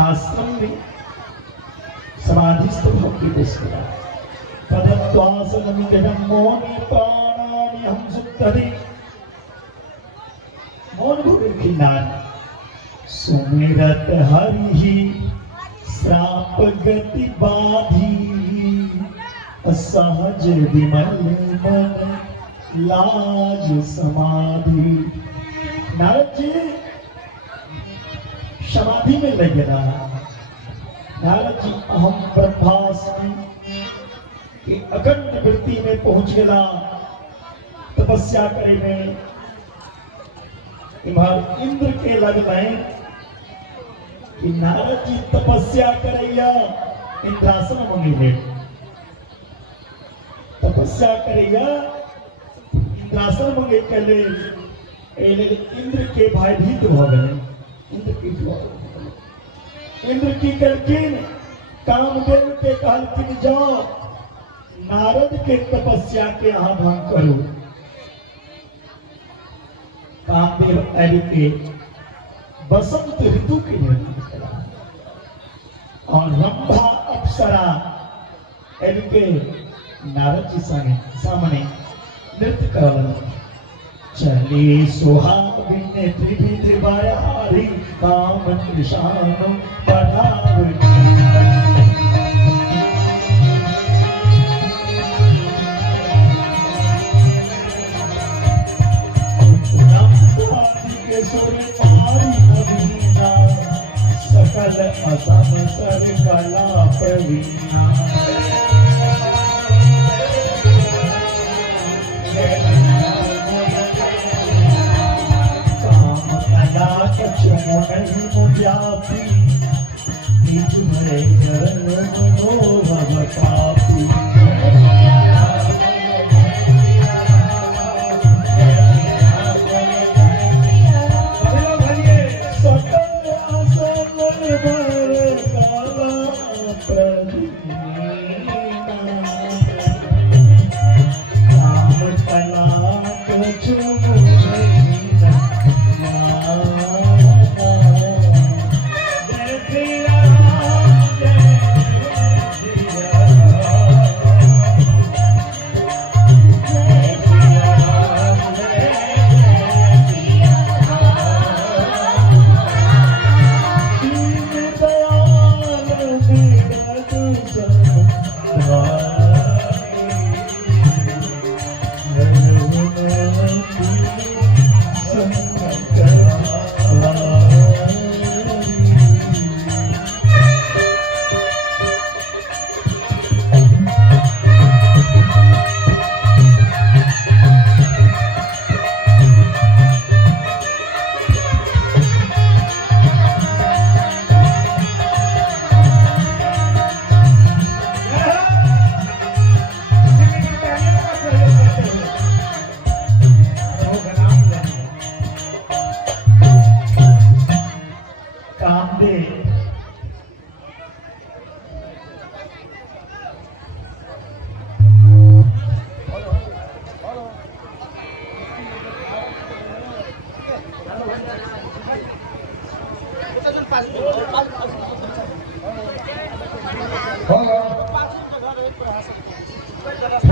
आश्रम में समाधिस्थ भक्ति दृष्टिया पदत्वासनमिदं मौने प्राणानि हम सुप्तरि। मौन भूमि खिलान सुमिरत हरि श्राप गति बाधी असहज विमल मन लाज समाधि। नारद जी समाधि में लग रहा। नारद जी अहम ब्रह्मास्मि कि अखंड वृत्ति में पहुंच गया तपस्या करे में। इमार इंद्र के लग में कि नारद जी तपस्या करैया इंद्रासन मंगिले। तपस्या करैया इंद्रासन मंगे के लिए इंद्र के भयभीत हो गए। इंद्र की करकिन कामदेव के कहल कि जाओ नारद के तपस्या के यहाँ भंग करो। कामदेव अरि के बसंत ऋतु के निर्माण और रंभा अप्सरा इनके नारद जी सामने नृत्य कर चले सुहागिन त्रिविध बरहारी काम कृष्ण पधार सकल असम सर कला प्रवीणा काम कला चमुन व्यापी निज भरे चरण मनोरम कापी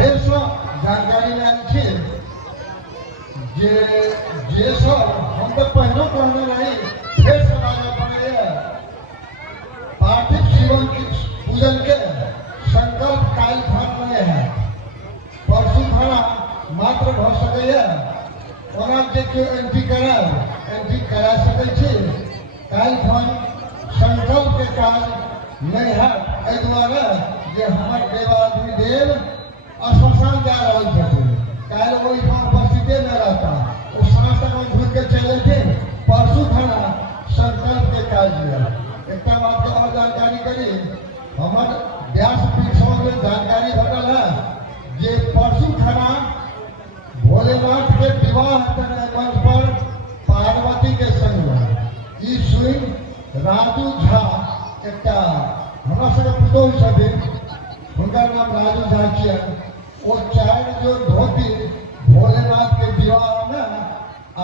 जानकारी लेना जे सब हम तो पहले कहने रही फिर समाज पड़े पार्थिव जीवन की पूजन के संकल्प काल फल बने हैं परसों खाना मात्र भ सके ओना जे एंट्री करा सके छी काल फल संकल्प के काज नहीं है एहि द्वारा जे हमर देवाधिदेव देव श्मशान जा रहा छथिन काल वो उपस्थित न रहता वो सांस तक घूम के चले थे परसों खाना संकल्प के काज लिया एक बात के और जानकारी करी हमार व्यासपीठ में जानकारी घटल है जे परसों खाना भोलेनाथ के विवाह मंच पर पार्वती के संग ई सुन राजू झा एक हमरा सबके पुतौह छथिन उनका नाम राजू झा छियन वो चार जो धोती भोलेनाथ के विवाह में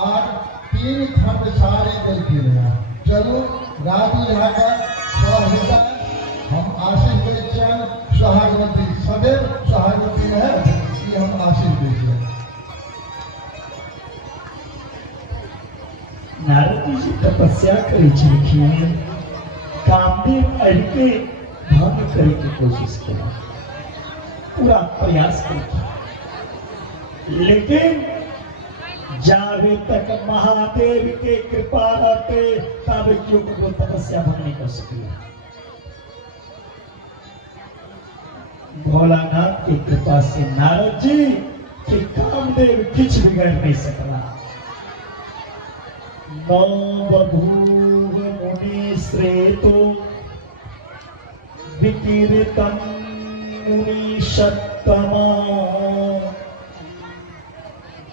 और 3 खंड साड़ी देती है चलो राजू झा का सहृदय हम आशीष देते सुहागवती सदैव सुहागवती है कि हम आशीष देते नारद जी तपस्या करी छलखिन कामदेव अरि के भंग करे के कोशिश किया पूरा प्रयास किया लेकिन जावे तक महादेव के कृपा रहते तब क्यों को तपस्या भंग नहीं कर सकी भोलानाथ की कृपा से नारद जी के कामदेव किछ बिगड़ नहीं सकला बभूव मुनि श्रेतो विकीर्तन मुनि सत्तमा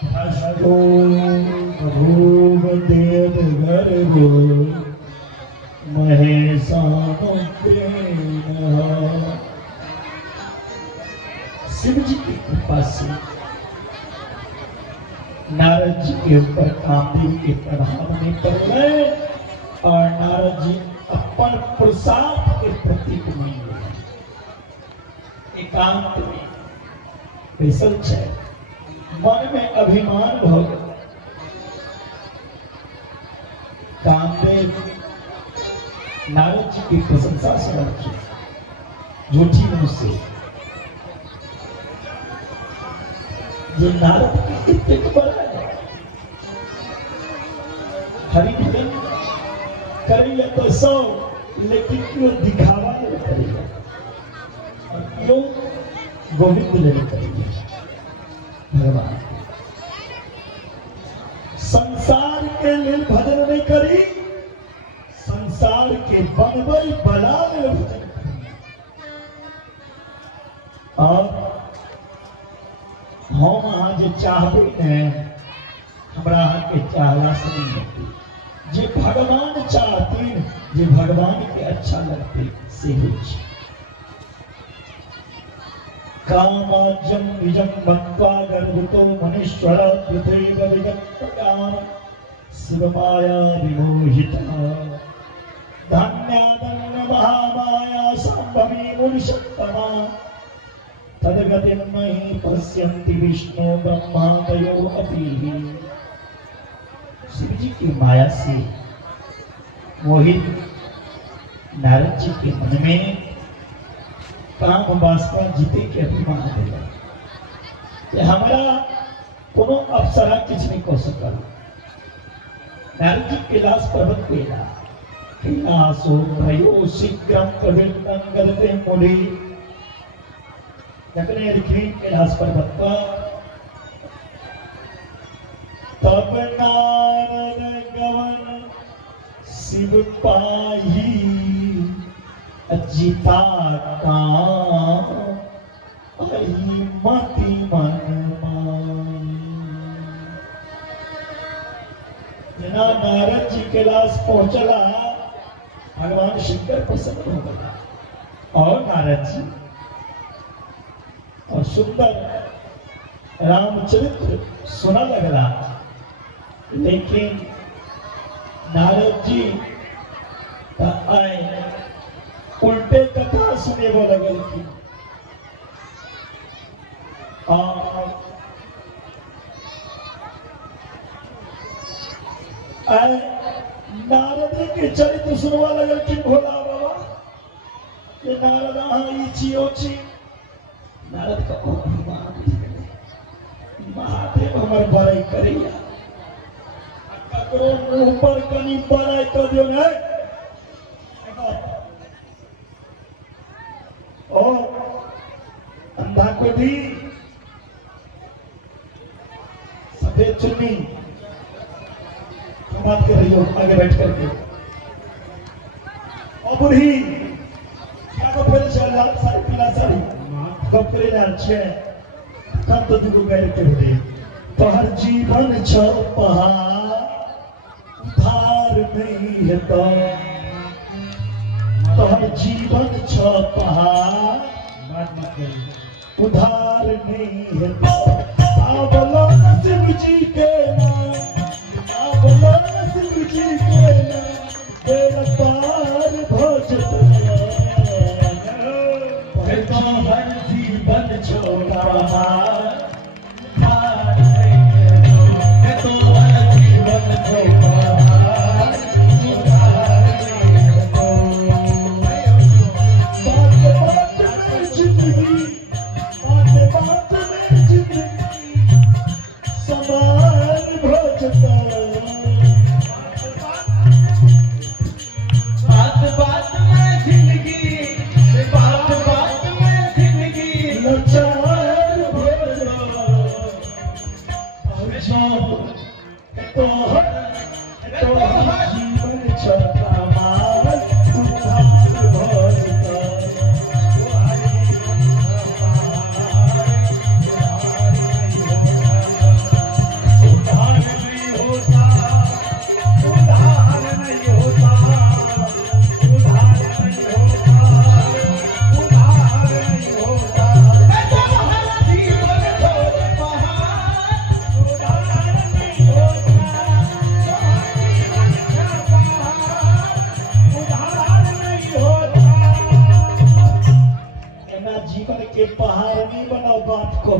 भजो बभूव देव गर्भो महेशानो प्रेम शिव जी की कृपा से नारद जी के ऊपर कामदेव के प्रभाव में पड़ गए और नारद जी अपन प्रसाद के प्रतीक में एकांत में बैसल छे, मन में अभिमान हो गया। कामदेव नारद जी की प्रशंसा सुन झूठी मुंह से, ये नारद की इतने बड़ा है, हरि भजन करेगा तो 100, लेकिन क्यों दिखावा नहीं करेगा और क्यों गोविंद नहीं करेगा। भगवान संसार के लिए भजन नहीं करी, संसार के बनबई बला में भजन करी। और हम आज चाहते हैं हमरा के चाहला से नहीं होती, जे भगवान चाहती, जे भगवान के अच्छा लगते से हो। कामाज्यम निजम भक्त्वा गर्भतो मनीश्वर पृथ्वी विगतकाम शिवमाया विमोहिता धन्यादन्न महामाया संभवी मुनिषत्तमा तदगतिं मयि पश्यन्ति विष्णु ब्रह्मादयो अपि। शिव जी की माया से मोहित नारद जी के मन में काम वासना जीते के अभिमान दिला कि हमारा कोनो अप्सरा किछ नहीं कर सकल। नारद जी कैलाश पर्वत पे ना कैलासो भयो शीघ्रम प्रवृत्तं गदते मुनि, जखने लिखी कैलाश पर्वत पर तब नारद गवन शिव पाही अजिता का मति मन जना नारद जी कैलाश पहुंचला, भगवान शंकर प्रसन्न हो गया और नारद जी और सुंदर रामचरित्र सुना लगला। लेकिन नारद जी आए उल्टे कथा सुने वो लगल की नारद के चरित्र सुनवा लगल कि भोला बाबा ये नारद नारद का महादेव हमार बड़ाई करिया ककरो मुंह पर कनी बड़ाई कर दियो ना और अंधा को दी सफेद चुन्नी, बात कर रही हो आगे बैठ करके, और बूढ़ी क्या को फिर चल लाल साड़ी पीला साड़ी कपड़े लाल छे कब तो दुगो गैर के दे तो हर जीवन छ पहाड़ उधार नहीं है तो हर जीवन छ पहाड़ उधार नहीं है बोलो शिव जी के नाम, बोलो शिव जी के नाम तेरा पार भजत तो हर जीवन छोड़ा तो हर जीवन छोड़ा बात को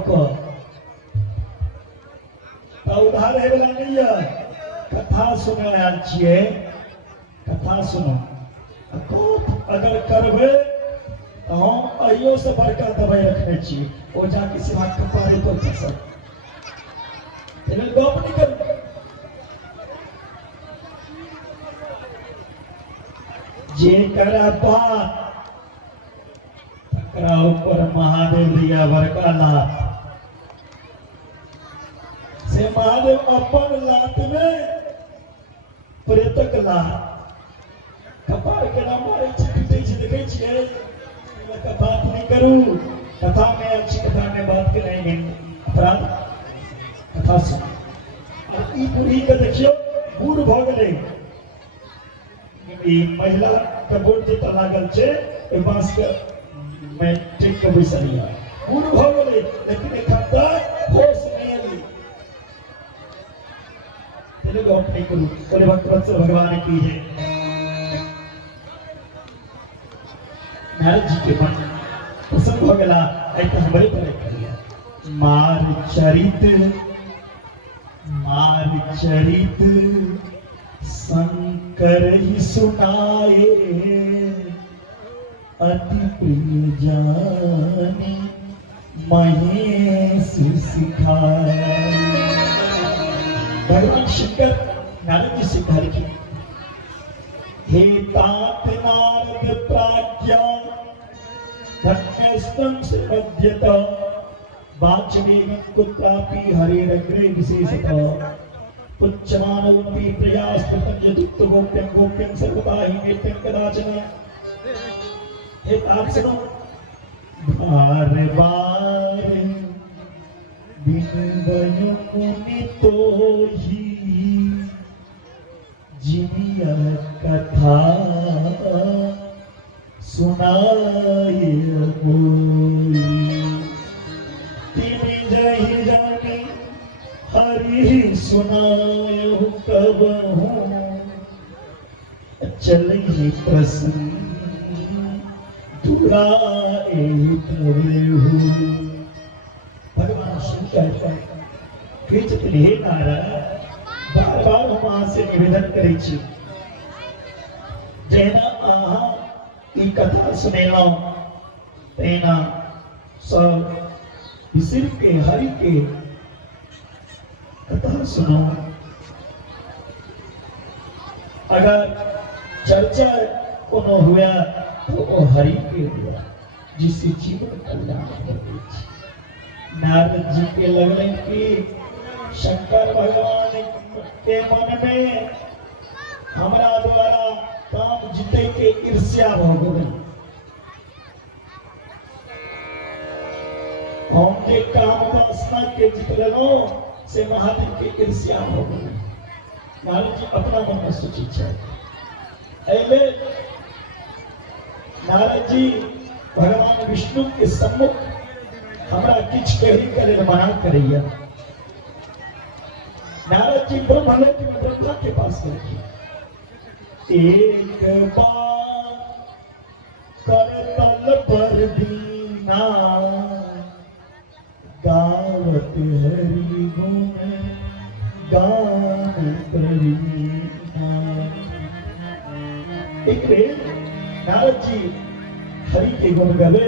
उधार है वाला नहीं है। कथा सुने आयल छिए, कथा सुनो अगर करबे तो हम अहियो से बड़का दबाई रखने छिए। ओ जाके सिवा कपारे पर कसर तेरे गप नहीं कर। जे करा बात तकरा ऊपर महादेव लिया बड़का लात से महादेव अपन लात में प्रेतक लात कपार के नाम मारे पीटे देखे छिए। का बात नहीं करूं, कथा में अच्छी कथा में बात के नहीं अपराध कथा सुन। और ई बूढ़ी के देखियो बूढ़ भ गेले, ई महिला के बोल जे लागल छे ए बांस के मैं ठीक के बैसलिया बूढ़ भ गेले, लेकिन एकटा होश नहीं आली। चलो गप नहीं करूं, बोले भक्त भगवान की जय। नारद जी के मन प्रसन्न हो गया। ऐसा हमारे पर करिया मार चरित शंकर ही सुनाए, अति प्रिय जानी महेश सिखाए। भगवान शंकर नारद जी से कह रही, हे तात नारद प्राज्ञा धन्यस्तम श्रीमद्यत वाचवेगं कुत्रापि हरेरग्रे विशेषतः पुच्छमानवपि प्रयासकृतं यदुक्त गोप्यं गोप्यं सर्वदा हि नेत्यं कदाचन। हे तात सुनो, बार बार बिनवयो मुनि तोहि जिनिया कथा सुनाए होई। तिनि जहि जानी हरि सुनाए कबहु, चलहि प्रसन्न दुराए कबहु। भगवान शिव कहते हे नारायण, बार बार हम अहाँ से निवेदन करै छी, जेना अहाँ ई कथा सुनेलौ तेना सब विसिर के हरि के कथा सुनो। अगर चर्चा कोनो हुआ तो वो हरि के हुआ, जिससे जीवन कल्याण होते। नारद जी के लगने की शंकर भगवान के मन में हमारा द्वारा काम जीते के ईर्ष्या हो गई। हम के काम वासना के जितलो से महादेव के ईर्ष्या हो गई। नारद जी अपना मन में सोची है, ऐले नारद जी भगवान विष्णु के सम्मुख हमरा किछ कही करे मना करैया। नारद जी ब्रह्मलोक में ब्रह्मा के पास गए। एक बार करतल पर दीना गावत हरि गुण गान करीना। एक बेर नारद जी हरि के गुण गावे,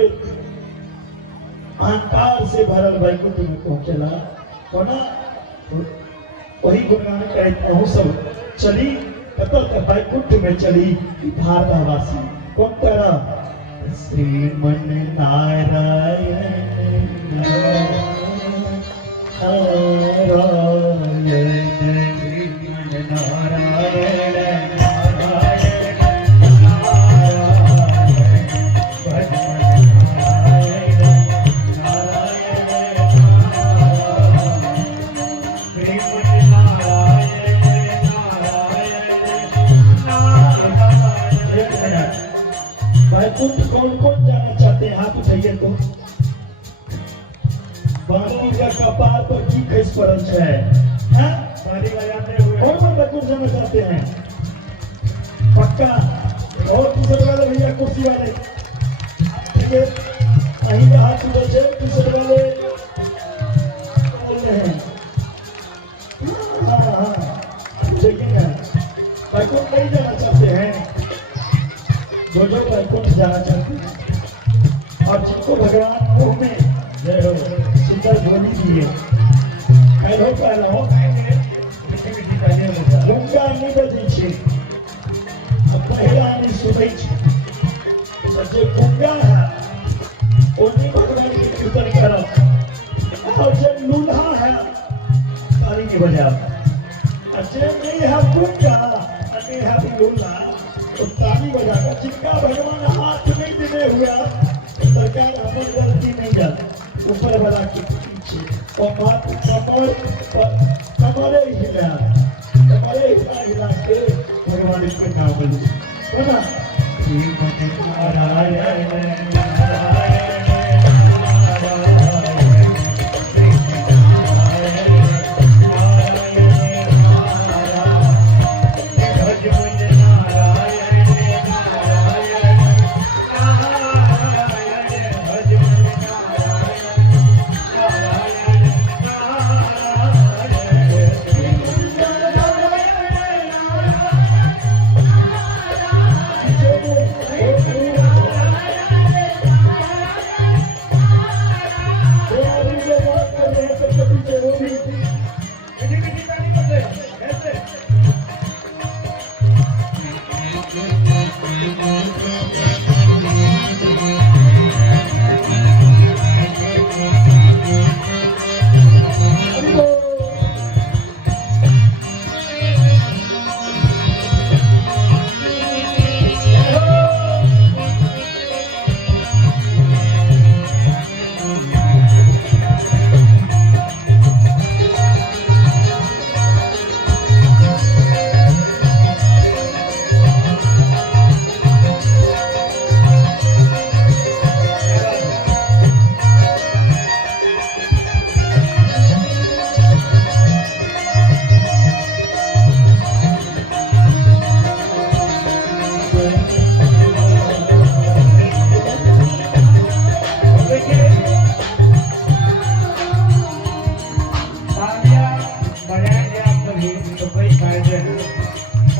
अहंकार से भरल वैकुंठ में पहुंचला। कोना वही गुणगान कहते हूँ सब चली कतल के वैकुंठ में चली भारतवासी। कौन तरह श्रीमन नारायण कौन कौन जाना चाहते हैं? हाथ उठाइए तो। बांसुरी का कपार पर की खस पड़ल है, हैं? कौन कौन बैकुंठ जाना चाहते हैं? पक्का? और दूसरे वाले भैया कुर्सी वाले, ठीक है? अहीं का हाथ उठे, दूसरे वाले सुंदर ध्वनि दिए हेलो हेलो गंगा नहीं बजी छे पहला नहीं सुनै छे जे गंगा है ओनी भगवान के कीर्तन करब और जे लूल्हा है ताली नहीं बजाब जे नहीं है गंगा नहीं है लूल्हा तो ताली बजाकर जिनका भगवान हाथ नहीं दिए हुआ तो सरकार अपन गलती नहीं जाती ऊपर वाला के पीछे और कमरे हिला के भगवान के नाम बोली बोला